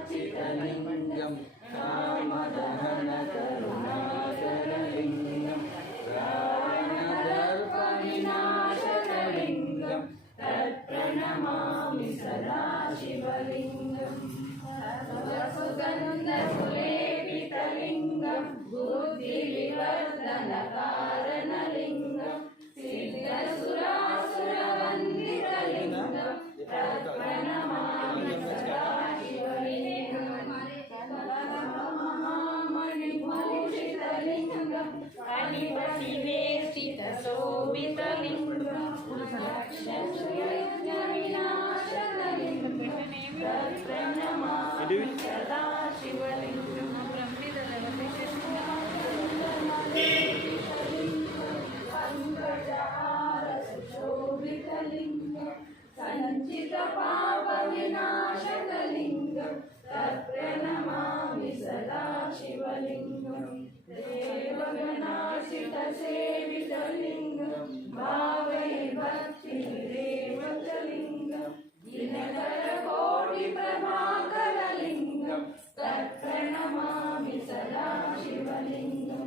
ప్రవరాచితలింగం కామదహన కరుణాకరలింగం రావణదర్ప వినాశకలింగం తత్ప్రణమామి సదా శివలింగం సుగంధసులేపితలింగం బుద్ధి వివర్ధన కారణలింగం సిద్ధసురాసురవందితలింగం తత్ప్రణమామి సదా శివలింగం మహామణిభూషితలింగం అనివసివేష్టితశోభితలింగం వినాశకలింగం తత్ప్రణమామి సదా శివలింగం శోభితలింగం సంచిత పాప వినాశకలింగం తత్ప్రణమామి సదా శివలింగం దేవగణాసిత సేవితలింగం భావై భక్తి రేవతలింగం దినకర కోటి ప్రభాకరలింగం తత్ప్రణమామి సదా శివలింగం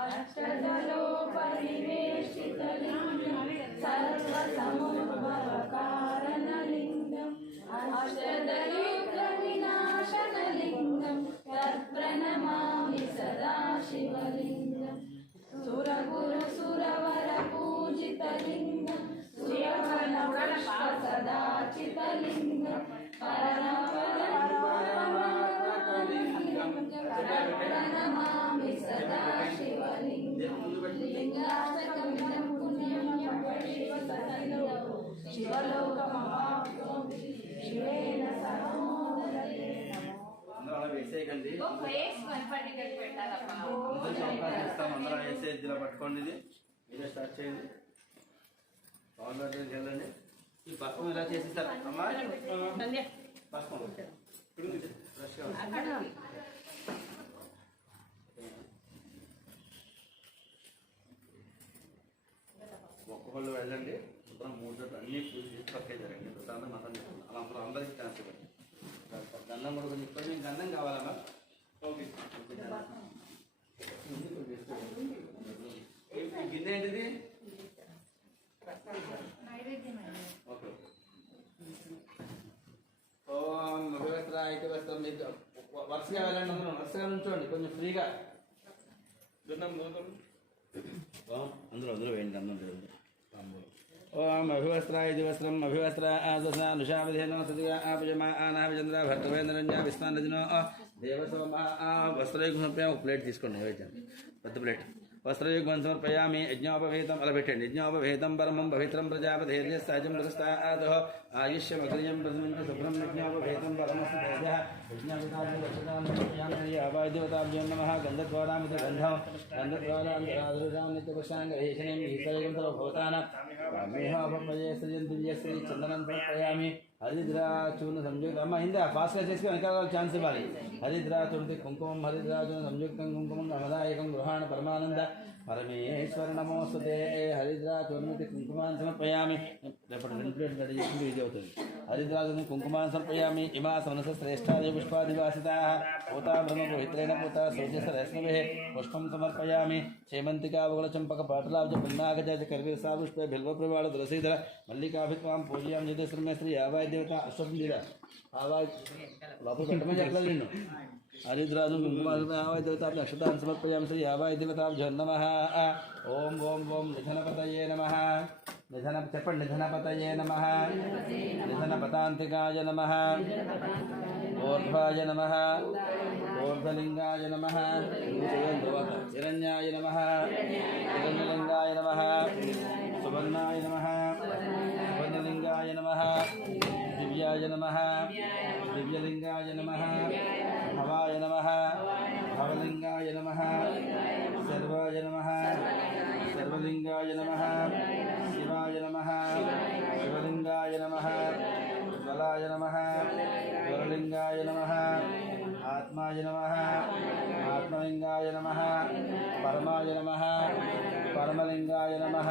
అష్టదలో పరివేష్టితలింగం సర్వసముద్భవకారణలింగం అష్టదయుగ వినాశనలింగం తత్ప్రణమామి సదా శివలింగం సురగురు సురవర పూజితలింగం సురవర పుష్ప సదాచితలింగం పరమపరమలింగం తత్ప్రణమామి సదా శివలింగం లింగాష్టకమిదం పుణ్యం శివలోకమవాప్నోతి శివేన సహమోదతే అందరూ అలా వేసేయకండి అందరూ వేసేది ఇలా పట్టుకోండి ఇది మీరే స్టార్ట్ చేయండి పవన్ దగ్గరికి వెళ్ళండి ఈ పక్కన ఇలా చేసేసారు అమ్మా పక్కన ఫ్రెష్గా ఒక్కొక్కళ్ళు వెళ్ళండి శుభ్రం 3 జట్లు అన్నీ పూజ చేసి పక్కే జరగండి ప్రసాదం మతం చెప్పండి అలా మనం అందరికీ ఛాన్స్ ఇవ్వండి గంధం కూడా కొంచెం ఇప్పుడు మీకు గంధం కావాలమ్మా ఓకే గిన్నె ఏంటిది ఓకే ఓం అభివస్త్ర అయితే వస్త్రం మీకు వరుసగా వెళ్ళండి అందరం వరుసగా నుంచోండి కొంచెం ఫ్రీగా అందులో వేయండి అందరూ ఓం అభివస్త్రాయ దివస్త్రం అభివస్త్ర ఆదశానుషావిధేనో సదిగా ఆపజమా ఆనాభిచంద్ర భర్తవేంద్రన్య విస్మానదినో దేవసోమ వస్త్రయుగం సమర్పయామి ఒక ప్లేట్ తీసుకోండి నైవేద్యం పెద్ద ప్లేట్ వస్త్రయుగం సమర్పయామి యజ్ఞోపవేతం అలా పెట్టండి యజ్ఞోపవేతం పరమం పవిత్రం ప్రజాపతి సహజం పురస్తాదో ఆయుష్యమగ్రియం ప్రథమించ శుభ్రం యజ్ఞోపవేతం పరమస్తు యజ్ఞావాద్యవతాభ్యం నమ గంధద్వారామితి గంధం గంధద్వారాంతరాదురామిత్యపుష్టాంగేషణీం ఈశ్వరేగం సర్వభూతానాం మేహోపమయే సృజంతి విజయశ్రీ చందనం సమర్పయామి హరిద్రాచూర్ణ సంయుక్త అమ్మ హిందా ఫాస్ట్గా చేసి వెనకాల ఛాన్స్ ఇవ్వాలి హరిద్రాచూర్తి కుంకుమం హరిద్రాచూర్ణ సంయుక్తం కుంకుమం నమదాయకం గృహాణ పరమానంద పరమేశ్వర నమోస్తుతే హరిద్రాచూర్ణమితి కుంకుమాన్ సమర్పయామి రేపటి 2 ప్లేట్లు రెడీ చేసింది ఇది అవుతుంది హరిద్రాచూర్ణ కుంకుమాన్ సమర్పయామి ఇమా సమనస శ్రేష్టాది పుష్పాదివాసితాః పూతా బ్రహ్మపుహిత్రేణ పూతా సౌజసరస్మభిః పుష్పం సమర్పయామి చేమంతికావగుల చంపక పాటలాబ్జ పున్నాగజ కర్వీరసా పుష్పే బిల్వప్రవాళ తులసీధర మల్లికాభిత్వాం పూజయాం శ్రీ యావాయ దేవత అశ్వతం తీరా ఆవాయ లోపల పెట్టమని చెప్పలేదు నిన్ను హరిద్రాజు కుంకుమాయ దేవత అక్షతాన్ని సమర్పయాం శ్రీ యావాయ దేవతాభ్యో నమః ఓం ఓం ఓం నిధనపతయే నమః నిధన చెప్పండి. నిధనపతయే నమః, నిధనపతాంతికాయ నమః, ఊర్ధ్వాయ నమః, ఊర్ధ్వలింగాయ నమః, హిరణ్యాయ నమః, హిరణ్యలింగాయ నమః, సువర్ణాయ నమః, సువర్ణలింగాయ నమః, దివ్యాయ నమః, దివ్యలింగాయ నమః, భవాయ నమః, భవలింగాయ నమః, సర్వాయ నమః, సర్వలింగాయ నమః, శివాయ నమః, శివలింగాయ నమః, జ్వలాయ నమః, జ్వలలింగాయ నమః, ఆత్మాయ నమః, ఆత్మలింగాయ నమః, పరమాయ నమః, పరమలింగాయ నమః.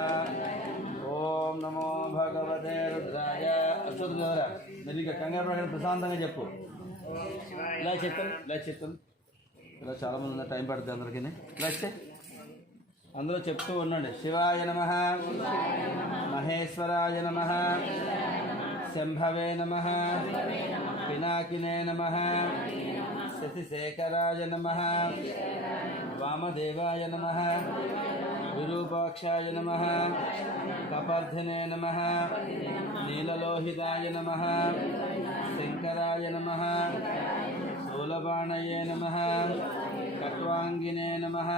ఓం నమో భగవతే రుద్రాయ. అశ్వత్థామ మీరు ఇక కంగారు పడకుండా ప్రశాంతంగా చెప్పు. ఇలా చెప్తాను, ఇలా చెప్తాను. ఇలా చాలామంది ఉన్న టైం పడుతుంది అందరికీ. ఇలా వచ్చే అందులో చెప్తూ ఉండండి. శివాయ నమః, మహేశ్వరాయ నమః, శంభవే నమః, పినాకినే నమః, శశిశేఖరాయ నమః, వామదేవాయ నమః, విరూపాక్షాయ నమః, కపర్ధినే నమః, నీలలోహితాయ నమః, శంకరాయ నమః, శూలబాణయే నమః, కట్వాంగినే నమః,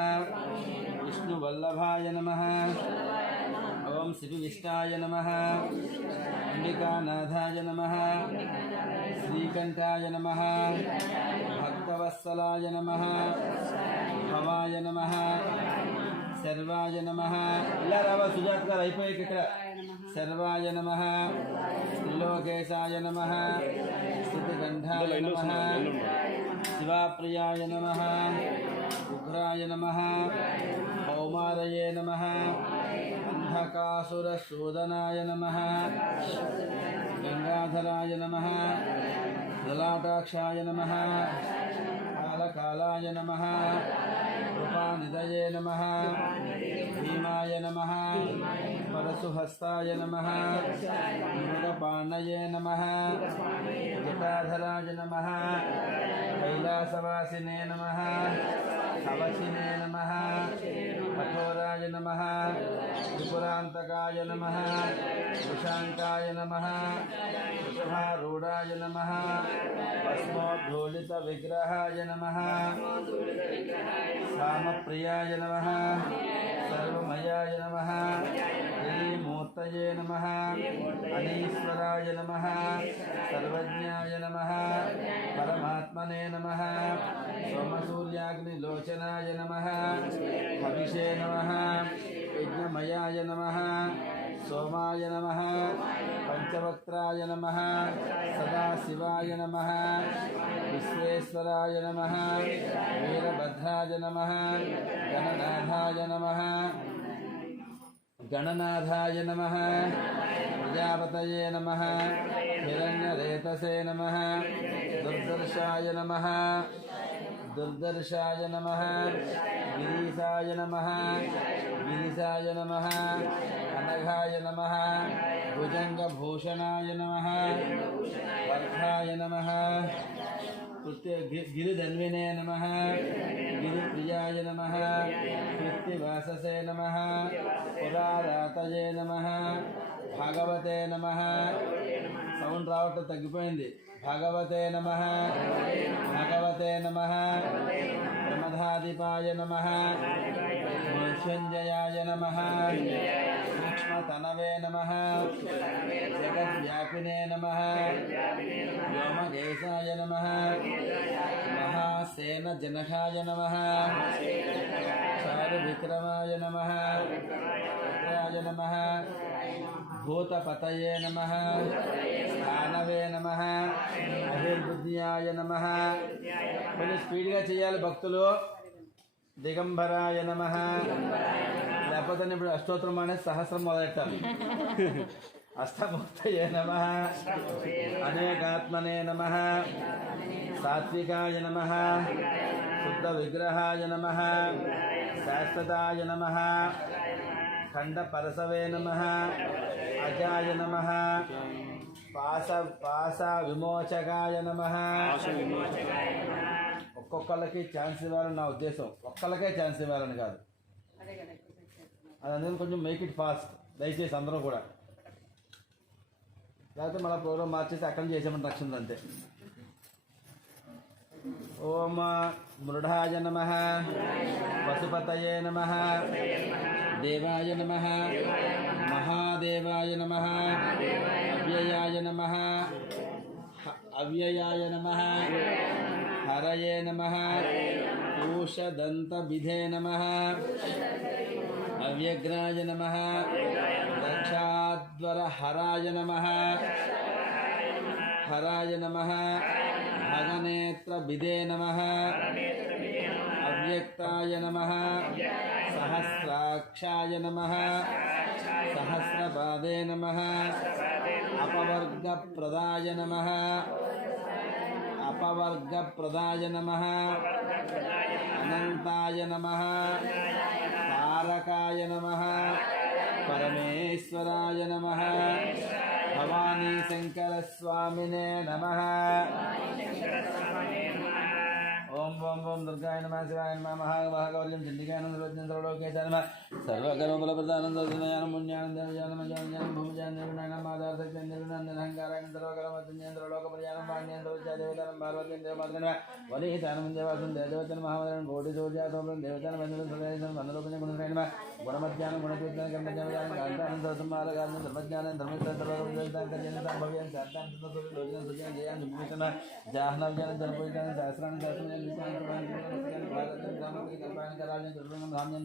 విష్ణువల్లభాయ నమః, ఓం శివవిష్టాయ నమః, అంబికానాథాయ నమః, శ్రీకంఠాయ నమః, భక్తవత్సలాయ నమః, భవాయ నమః, సర్వాయ నమః. ఇలా రావా సుజాత్ గారు అయిపోయాక ఇక్కడ. సర్వాయ నమః, త్రిలోకేశాయ నమః, స్థితిగంధాయ నమః, శివాప్రియాయ నమః, ఉగ్రాయ నమః, కౌమారయే నమః, అంధకాసురశూదనాయ నమః, గంగాధరాయ నమః, లలాటాక్షాయ నమః, కాలకాలాయ నమః, కృపానిధయే నమః, భీమాయ నమః, పరశుహస్తాయ నమః, మృగపాణయే నమః, జటాధరాయ నమః, కైలాసవాసినే నమః, కవచినే నమః, కఠోరాయ నమః, త్రిపురాంతకాయ నమః, వృషాంకాయ నమః, వృషభారూఢాయ నమః, భస్మోద్ధూళిత విగ్రహాయ నమః, సామప్రియాయ నమః, సర్వమయాయ నమః, శ్రీమూర్తయే నమః, అనీశ్వరాయ నమః, సర్వజ్ఞాయ నమః, పరమాత్మనే నమః, సోమసూర్యాగ్నిలోచనాయ నమః, హవిషే నమః, యజ్ఞమయాయ నమః, సోమాయ నమః, పంచవక్త్రాయ నమః, సదాశివాయ నమః, విశ్వేశ్వరాయ నమః, వీరభద్రాయ నమః, గణనాథాయ నమః, గణనాథాయ నమః, ప్రజాపతయే నమః, హిరణ్యరేతసే నమః, దుర్దర్శాయ నమః, దుర్దర్శాయ నమః, గిరీశాయ నమః, గిరిశాయ నమః, అనఘాయ నమః, భుజంగభూషణాయ నమః, వర్ధాయ నమః, గిరిధన్వినే నమః, గిరిప్రియాయ నమః, కృత్తివాససే నమః, పురారాతయే నమః, భగవతే నమః. సౌండ్ రావటం తగ్గిపోయింది. భగవతే నమః, భగవతే నమః, ప్రమదాధిపాయ నమః, మృత్యుంజయాయ నమః, సూక్ష్మతనవే నమః, జగద్వ్యాపినే నమః, వ్యోమకేశాయ నమః, మహాసేనజనకాయ నమః, చారువిక్రమాయ నమః, భద్రాయ నమః, భూతపతయే నమః, స్థానవే నమః, అభిర్బుద్ధ్యాయ నమః. కొంచెం స్పీడ్గా చేయాలి భక్తులు. దిగంబరాయ నమః. లేకపోతే ఇప్పుడు అష్టోత్తరం అనేది సహస్రం మొదలెట్టాలి. అష్టమూర్తయే నమః, అనేకాత్మనే నమః, సాత్వికాయ నమః, శుద్ధ విగ్రహాయ నమః, శాశ్వతాయ నమః, ఖండపరసవే నమః, అజాయ నమః, పాస విమోచకాయ నమః. ఒక్కొక్కళ్ళకి ఛాన్స్ ఇవ్వాలని నా ఉద్దేశం. ఒక్కళ్ళకే ఛాన్స్ ఇవ్వాలని కాదు. అది అందుకని కొంచెం మేక్ ఇట్ ఫాస్ట్. దయచేసి అందరూ కూడా, లేకపోతే మళ్ళీ ప్రోగ్రామ్ మార్చేసి అక్కడ చేసామని రక్షణ అంతే. ఓం మృఢాయ నమః, పశుపతయే నమః, దేవాయ నమః, మహాదేవాయ నమః, అవ్యయాయ నమః, అవ్యయాయ నమః, హరయే నమః, పూషదంతవిధే నమః, అవ్యగ్రాయ నమః, దక్షాధ్వరహరాయ నమః, హరాయ నమః, భగనేత్రవిదే నమః, అవ్యక్తాయ నమః, సహస్రాక్షాయ నమః, సహస్రపాదే నమః, అపవర్గప్రదాయ నమః, అపవర్గప్రదాయ నమః, అనంతాయ నమః, తారకాయ నమః, పరమేశ్వరాయ నమః, భవానీ శంకర స్వామినే నమః. ఓం ఓం ఓం దుర్గాయ నమః, శివాయ నమః, మహాగౌర్యం చండికాయనం సర్వజ్ఞం సర్వలోకేశాయ నమః, సర్వకర్మఫలప్రదానం సర్వజ్ఞానం పుణ్యానం దేవజ్ఞానం మజ్ఞానం భూమిజ్ఞానం నిర్గుణానం మాదార్థజ్ఞానం నిర్గుణానందహంకారాయం సర్వకర్మజ్ఞానం సర్వలోకపర్యానం వాణ్యానం సర్వజ్ఞాదేవతానం పార్వతీం దేవమాతృగణ వనీతానం దేవాసం దేవదేవతన మహావదనం కోటి సూర్యాసోపం దేవతాన వందనం సర్వేశం వందలోపం గుణశ్రేణ గుణమజ్ఞానం గుణకీర్తన కర్మజ్ఞానం కాంతానం సర్వసంహారకారణం ధర్మజ్ఞానం ధర్మస్థానం సర్వకర్మజ్ఞానం భవ్యం శాంతానం సర్వలోచనం సజ్జనం జయాన్ని భూషణ జాహ్నవ్యానం జనపూజితానం సహస్రాన్ని శాస్త్రం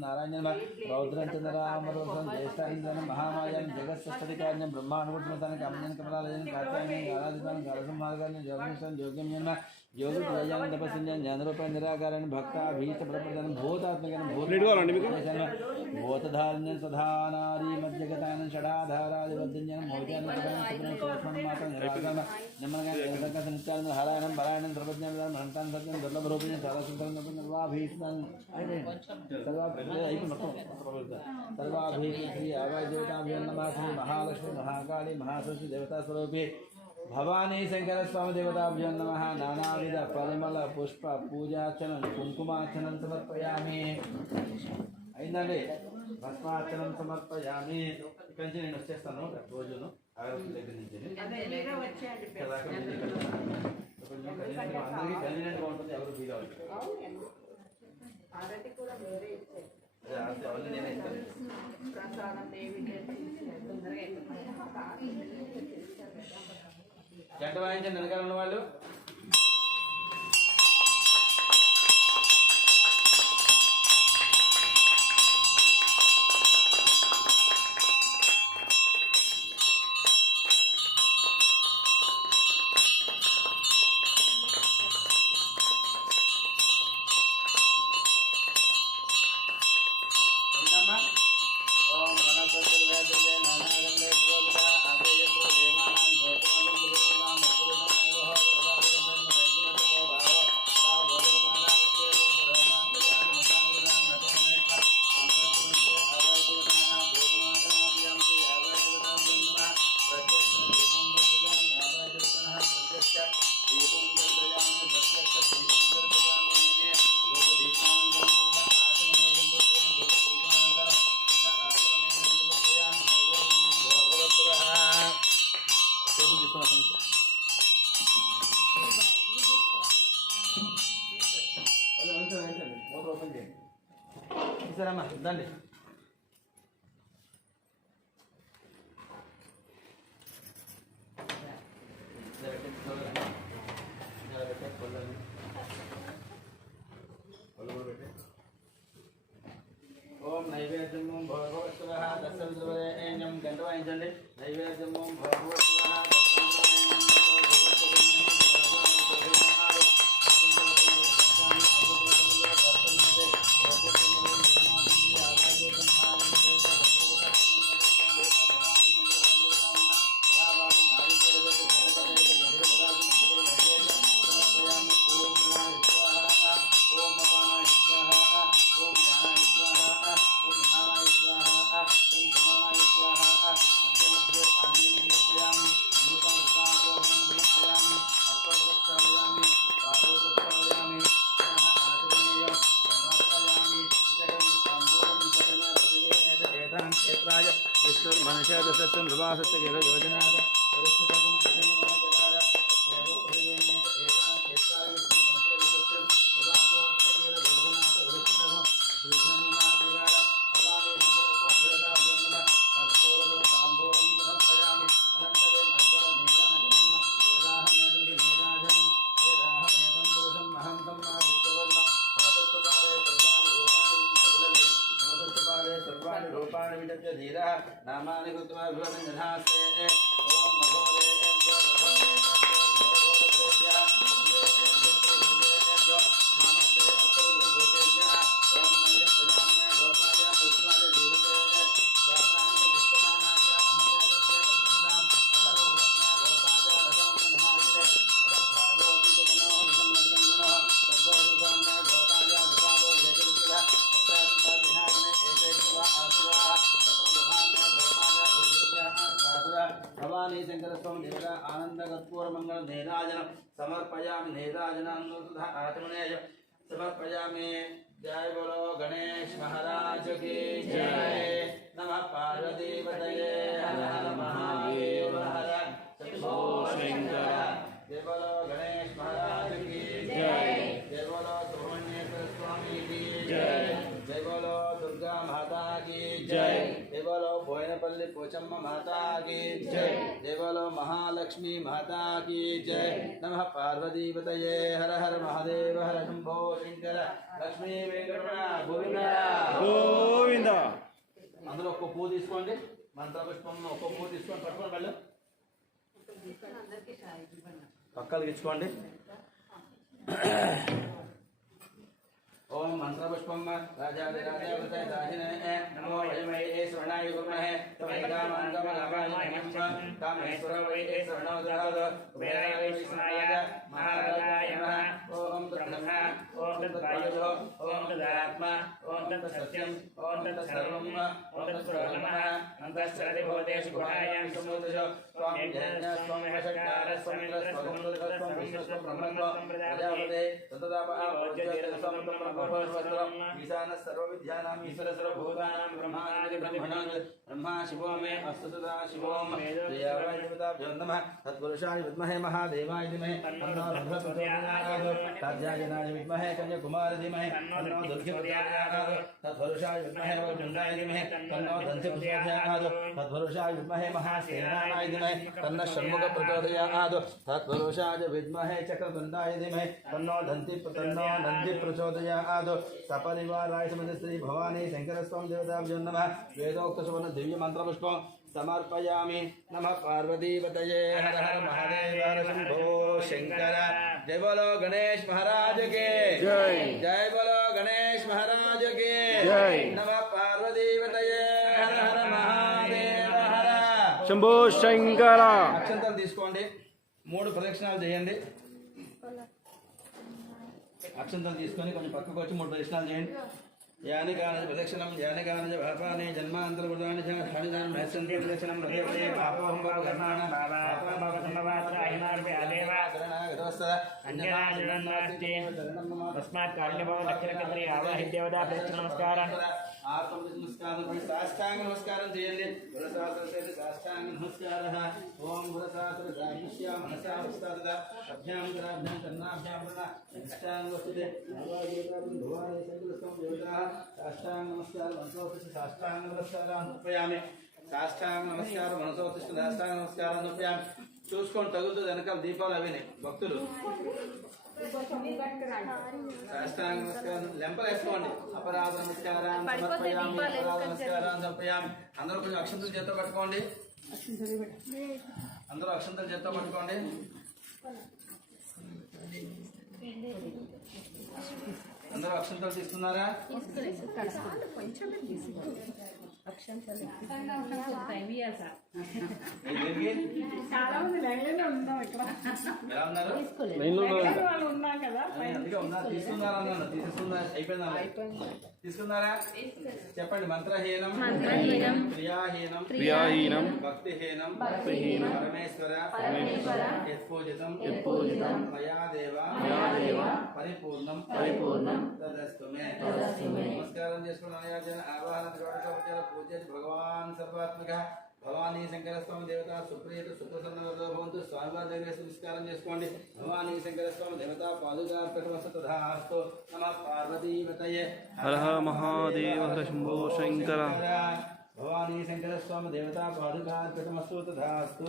నారాయణ రౌద్రం చంద్రామరోసం జ్యేష్ఠానందనం మహామాయాన్ని జగత్సృష్టికార్యం బ్రహ్మానుకుంటున్నాన్ని కమజన కమలాలయం కార్యాన్ని ఆరాధితాన్ని కాలసంహారకాన్ని యోగనిష్టం యోగ్యం జన్మ యోగి ప్రయాణం తపస్సుంజన్ జ్ఞానరూప నిరాకారాన్ని భక్తాభీష్ట ప్రపదనం భూతాత్మకం భూతధారణ్యం సధానారీ మధ్యగతానం షడాధారాదివద్యం మౌర్యాన్ని సూక్ష్మం మాత్రం నిరాకరణ నిమ్మకాయ హరాయణం పరాయణం సర్వజ్ఞానం హంతాన్ సత్యం దుర్లభరూపిణి సర్వసుందరం సర్వాభీష్టాన్ సర్వాభీష్టి శ్రీ ఆవాదేవతాభ్యో నమః శ్రీ మహాలక్ష్మి మహాకాళి మహాసరస్వతి దేవతా స్వరూపి భవానీ శంకర స్వామి దేవతాభ్యో నమః. నానావిధ పరిమళ పుష్ప పూజార్చనం కుంకుమార్చనం సమర్పయామి. అయిందండి, భస్మార్చనం సమర్పయామి. ఇక్కడి నుంచి నేను వచ్చేస్తాను రోజును అగరబత్తి దగ్గర నుంచి. అందరికీ కన్వీనియంట్గా ఉంటుంది, ఎవరు ఫీల్ అవ్వాలి. అవన్నీ నేనే ఇస్తాను. జంట వాయించండి వెనకాల ఉన్న వాళ్ళు. సరేమ్మా దండి. ఓం నైవేద్యం భగవత్సవ దర్శనం గంట వాయించండి. నైవేద్యం భగవత్సవ विष्णुर्मनुष्यादसत्वं नृवासस्य किल योजनाद परिष्कृतं प्रसन्नमानप्रकार देवो परिवेणे एका क्षेत्राय विष्णुर्मनुष्यादसत्वं नृवासस्य किल योजनाद परिष्कृतं प्रसन्नमानप्रकार भवानी शंकरस्वामी देवताभ्यं नमः कर्पूरं ताम्बूलं समर्पयामि अनन्तरे मङ्गलं नीराजनं वेदाहमेतं नीराजनं वेदाहमेतं दोषं महन्तं नादित्यवर्णं सर्वाणि रूपाणि विदग्ध धीरः नामानि कृत्वा विवदन्यधास्ते ॐ मघोरे भवानी शंकरस्वामी देवता आनंद कर्पूर मंगल नीराजनम समर्पयामि नीराजनानुरुद्ध आत्मनेय समर्पयामि। जय बोलो गणेश महाराज की जय। नमः पार्वती पतये हर हर महादेव हर शंभो शंकर। जय बोलो गणेश महाराज की जय। जय बोलो सुब्रह्मण्येश्वर स्वामी की जय। जय बोलो दुर्गा माता की जय। जय बोलो बोयनपल्ली पोचम्मा माता की जय। जय बोलो महालक्ष्मी माता की जय। नमः पार्वती पतये हर हर महादेव हर शंभो शंकर। लक्ष्मी वेंकटरमण గోవింద అందులో ఒక్క పువ్వు తీసుకోండి మంత్రపుష్పం ఒక్క పువ్వు తీసుకొని పట్టుకొని వెళ్ళు పక్కలకి ఇచ్చుకోండి ओम मंत्रपुष्पम राजाधिराजावताय दाहिने नमो वै स्वर्णाय गुरुमहे तमैकामाङ्गमलाभाय नमः कामेश्वर वै स्वर्णोदराद कुबेराय वै कृष्णाय महाराजाय नमः ओम तद्ब्रह्मा ओम तद्वायुः ओम तदात्मा ओम तत्सत्यम् ओम तत्सर्वम् ओम तत्पुरुषः अन्तश्चरति भूतेषु गुहायां समुद्रशो स्वामी स्वामी हषकार स्वामी प्रजापते ततदापः ईशान सर्वविद्यानां ईश्वर सर्वभूतानां ब्रह्मादि ब्रह्मणां ब्रह्मा शिवो मे अस्तु सदा शिवो प्रियाय देवताभ्यो नमः तत्पुरुषाय विद्महे महादेवाय धीमहि तन्नो रुद्रः प्रचोदयात् ताज्यायनाय विद्महे कन्याकुमारी धीमहि तन्नो दुर्गे प्रचोदयात् तत्पुरुषाय विद्महे वैकुण्ठाय धीमहि तन्नो दन्ति प्रचोदयात् तत्पुरुषाय विद्महे महासेनाय धीमहि तन्नो षण्मुख प्रचोदयात् तत्पुरुषाय विद्महे चक्रतुण्डाय धीमहि तन्नो दन्ति प्रचोदयात् सपरिवाराय समस्त श्री भवानी शंकरस्वामी देवताभ्यो नमः वेदोक्त सुवर्ण दिव्य मंत्रपुष्पं समर्पयामि। नमः पार्वती पतये हर हर महादेव हर शंभो शंकर। जय बोलो गणेश महाराज के जय। जय बोलो गणेश महाराज के जय। नमः पार्वती पतये हर हर महादेव हर శంభో శంకర. అక్షంతలు తీసుకోండి 3 ప్రదక్షిణాలు చేయండి అక్షంతలు తీసుకొని కొంచెం పక్కకు వచ్చి 3 ప్రదక్షిణాలు చేయండి यानि कानि प्रदक्षिणं यानि कानि पापानि जन्मान्तरकृतानि च हानिदानं नश्यन्ति प्रदक्षिणं हृदये पापोऽहं भवकर्माणां पापं भवतन्मवात्राहिमार्पे आदेव शरणागतोऽस्तः अन्यनाशरणनास्ति तस्मात् काल्यभव लक्ष्यकत्री आवाहिदेवता प्रदक्षिण नमस्कारः आर्तं नमस्कारं साष्टांग नमस्कारं చేయండి గురశాస్త్రసేన సాష్టాంగ నమస్కారः ఓం గురశాస్త్ర జాయిష్యా మనసా ఉస్తాద అభ్యాం గ్రాభ్యాం కర్ణాభ్యాం సాష్టాంగ వస్తుతే ఆవాహిదేవతా భవాని సంకల్పం దేవతా साष्टांग नमस्कार मनसोत्तिष्ठ साष्टांग नमस्कार अनुपयामि साष्टांग नमस्कार मनसोत्तिष्ठ साष्टांग नमस्कार अनुपयामि చూసుకొని తగులుతుంది వెనకాల దీపాలు అవినే భక్తులు సాష్టాంగ నమస్కారం లెంపలు వేసుకోండి అపరాధ నమస్కారం సమర్పయామి అపరాధ నమస్కారం సమర్పయామి అందరూ కొంచెం అక్షంతలు చేత్తో పట్టుకోండి అందరూ అక్షంతలు చేత్తో పట్టుకోండి అందరూ అక్షంతలు తీసుకున్నారా చాలా మంది లైన్లోనే ఉన్నాం ఇక్కడ ఎలా ఉన్నారు ఉన్నాం కదా అందుకే ఉన్నారు తీసుకున్నారా తీసుకున్నారా చెప్పండి మంత్రహీనం క్రియాహీనం భక్తిహీనం పరమేశ్వర యత్పూజితం మయా దేవ పరిపూర్ణం తదస్తు మే నమస్కారం చేసుకున్న ఆవాహన పూజ భగవాన్ सर्वात्मकः भवानी शंकरस्वामी देवता सुप्रियत सुप्रसन्नवतो भवन्तु स्वामिवाరి దగ్గర నమస్కారం చేసుకోండి భవానీ శంకరస్వామి దేవతా పాదుకార్పణమస్తు తథాస్తు నమః పార్వతీవతయే హర హర మహాదేవ హర శంభో శంకర भवानी शंकरस्वामी देवता पादुकार्पणमस्तु तथास्तु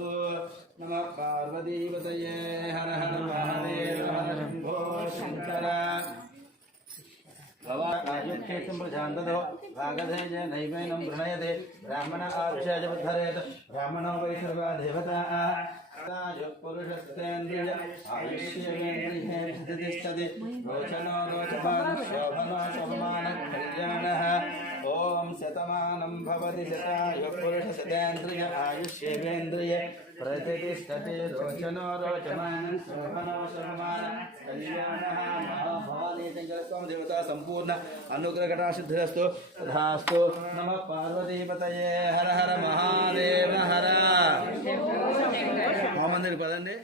नमः पार्वतीवतये हर हर महादेव हर शंभो शंकर भवायुक्षेत्रं प्रशान्ततो भागधेय नैवेनं वृणयते ब्राह्मण आयुष्यजवद्धरेत ब्राह्मणो वै सर्वा देवताः पुरुषस्तेन्द्रिय आयुष्येन्द्रिये तिष्ठति रोचनो रोचमानः शोभनो शोभमानः कल्याणः ओम शतमानं भवति शतायुः पुरुषशतेन्द्रिय आयुष्येवेन्द्रिये प्रतिष्ठते रोचनो रोचमानः शोभनो शोभमानः कल्याणः महाभवानी शंकरस्वामी देवता संपूर्ण अनुग्रहकटासिद्धिरस्तु तथास्तु नमः पार्वतीपतये हर हर महादेव हर मंदिर पదండి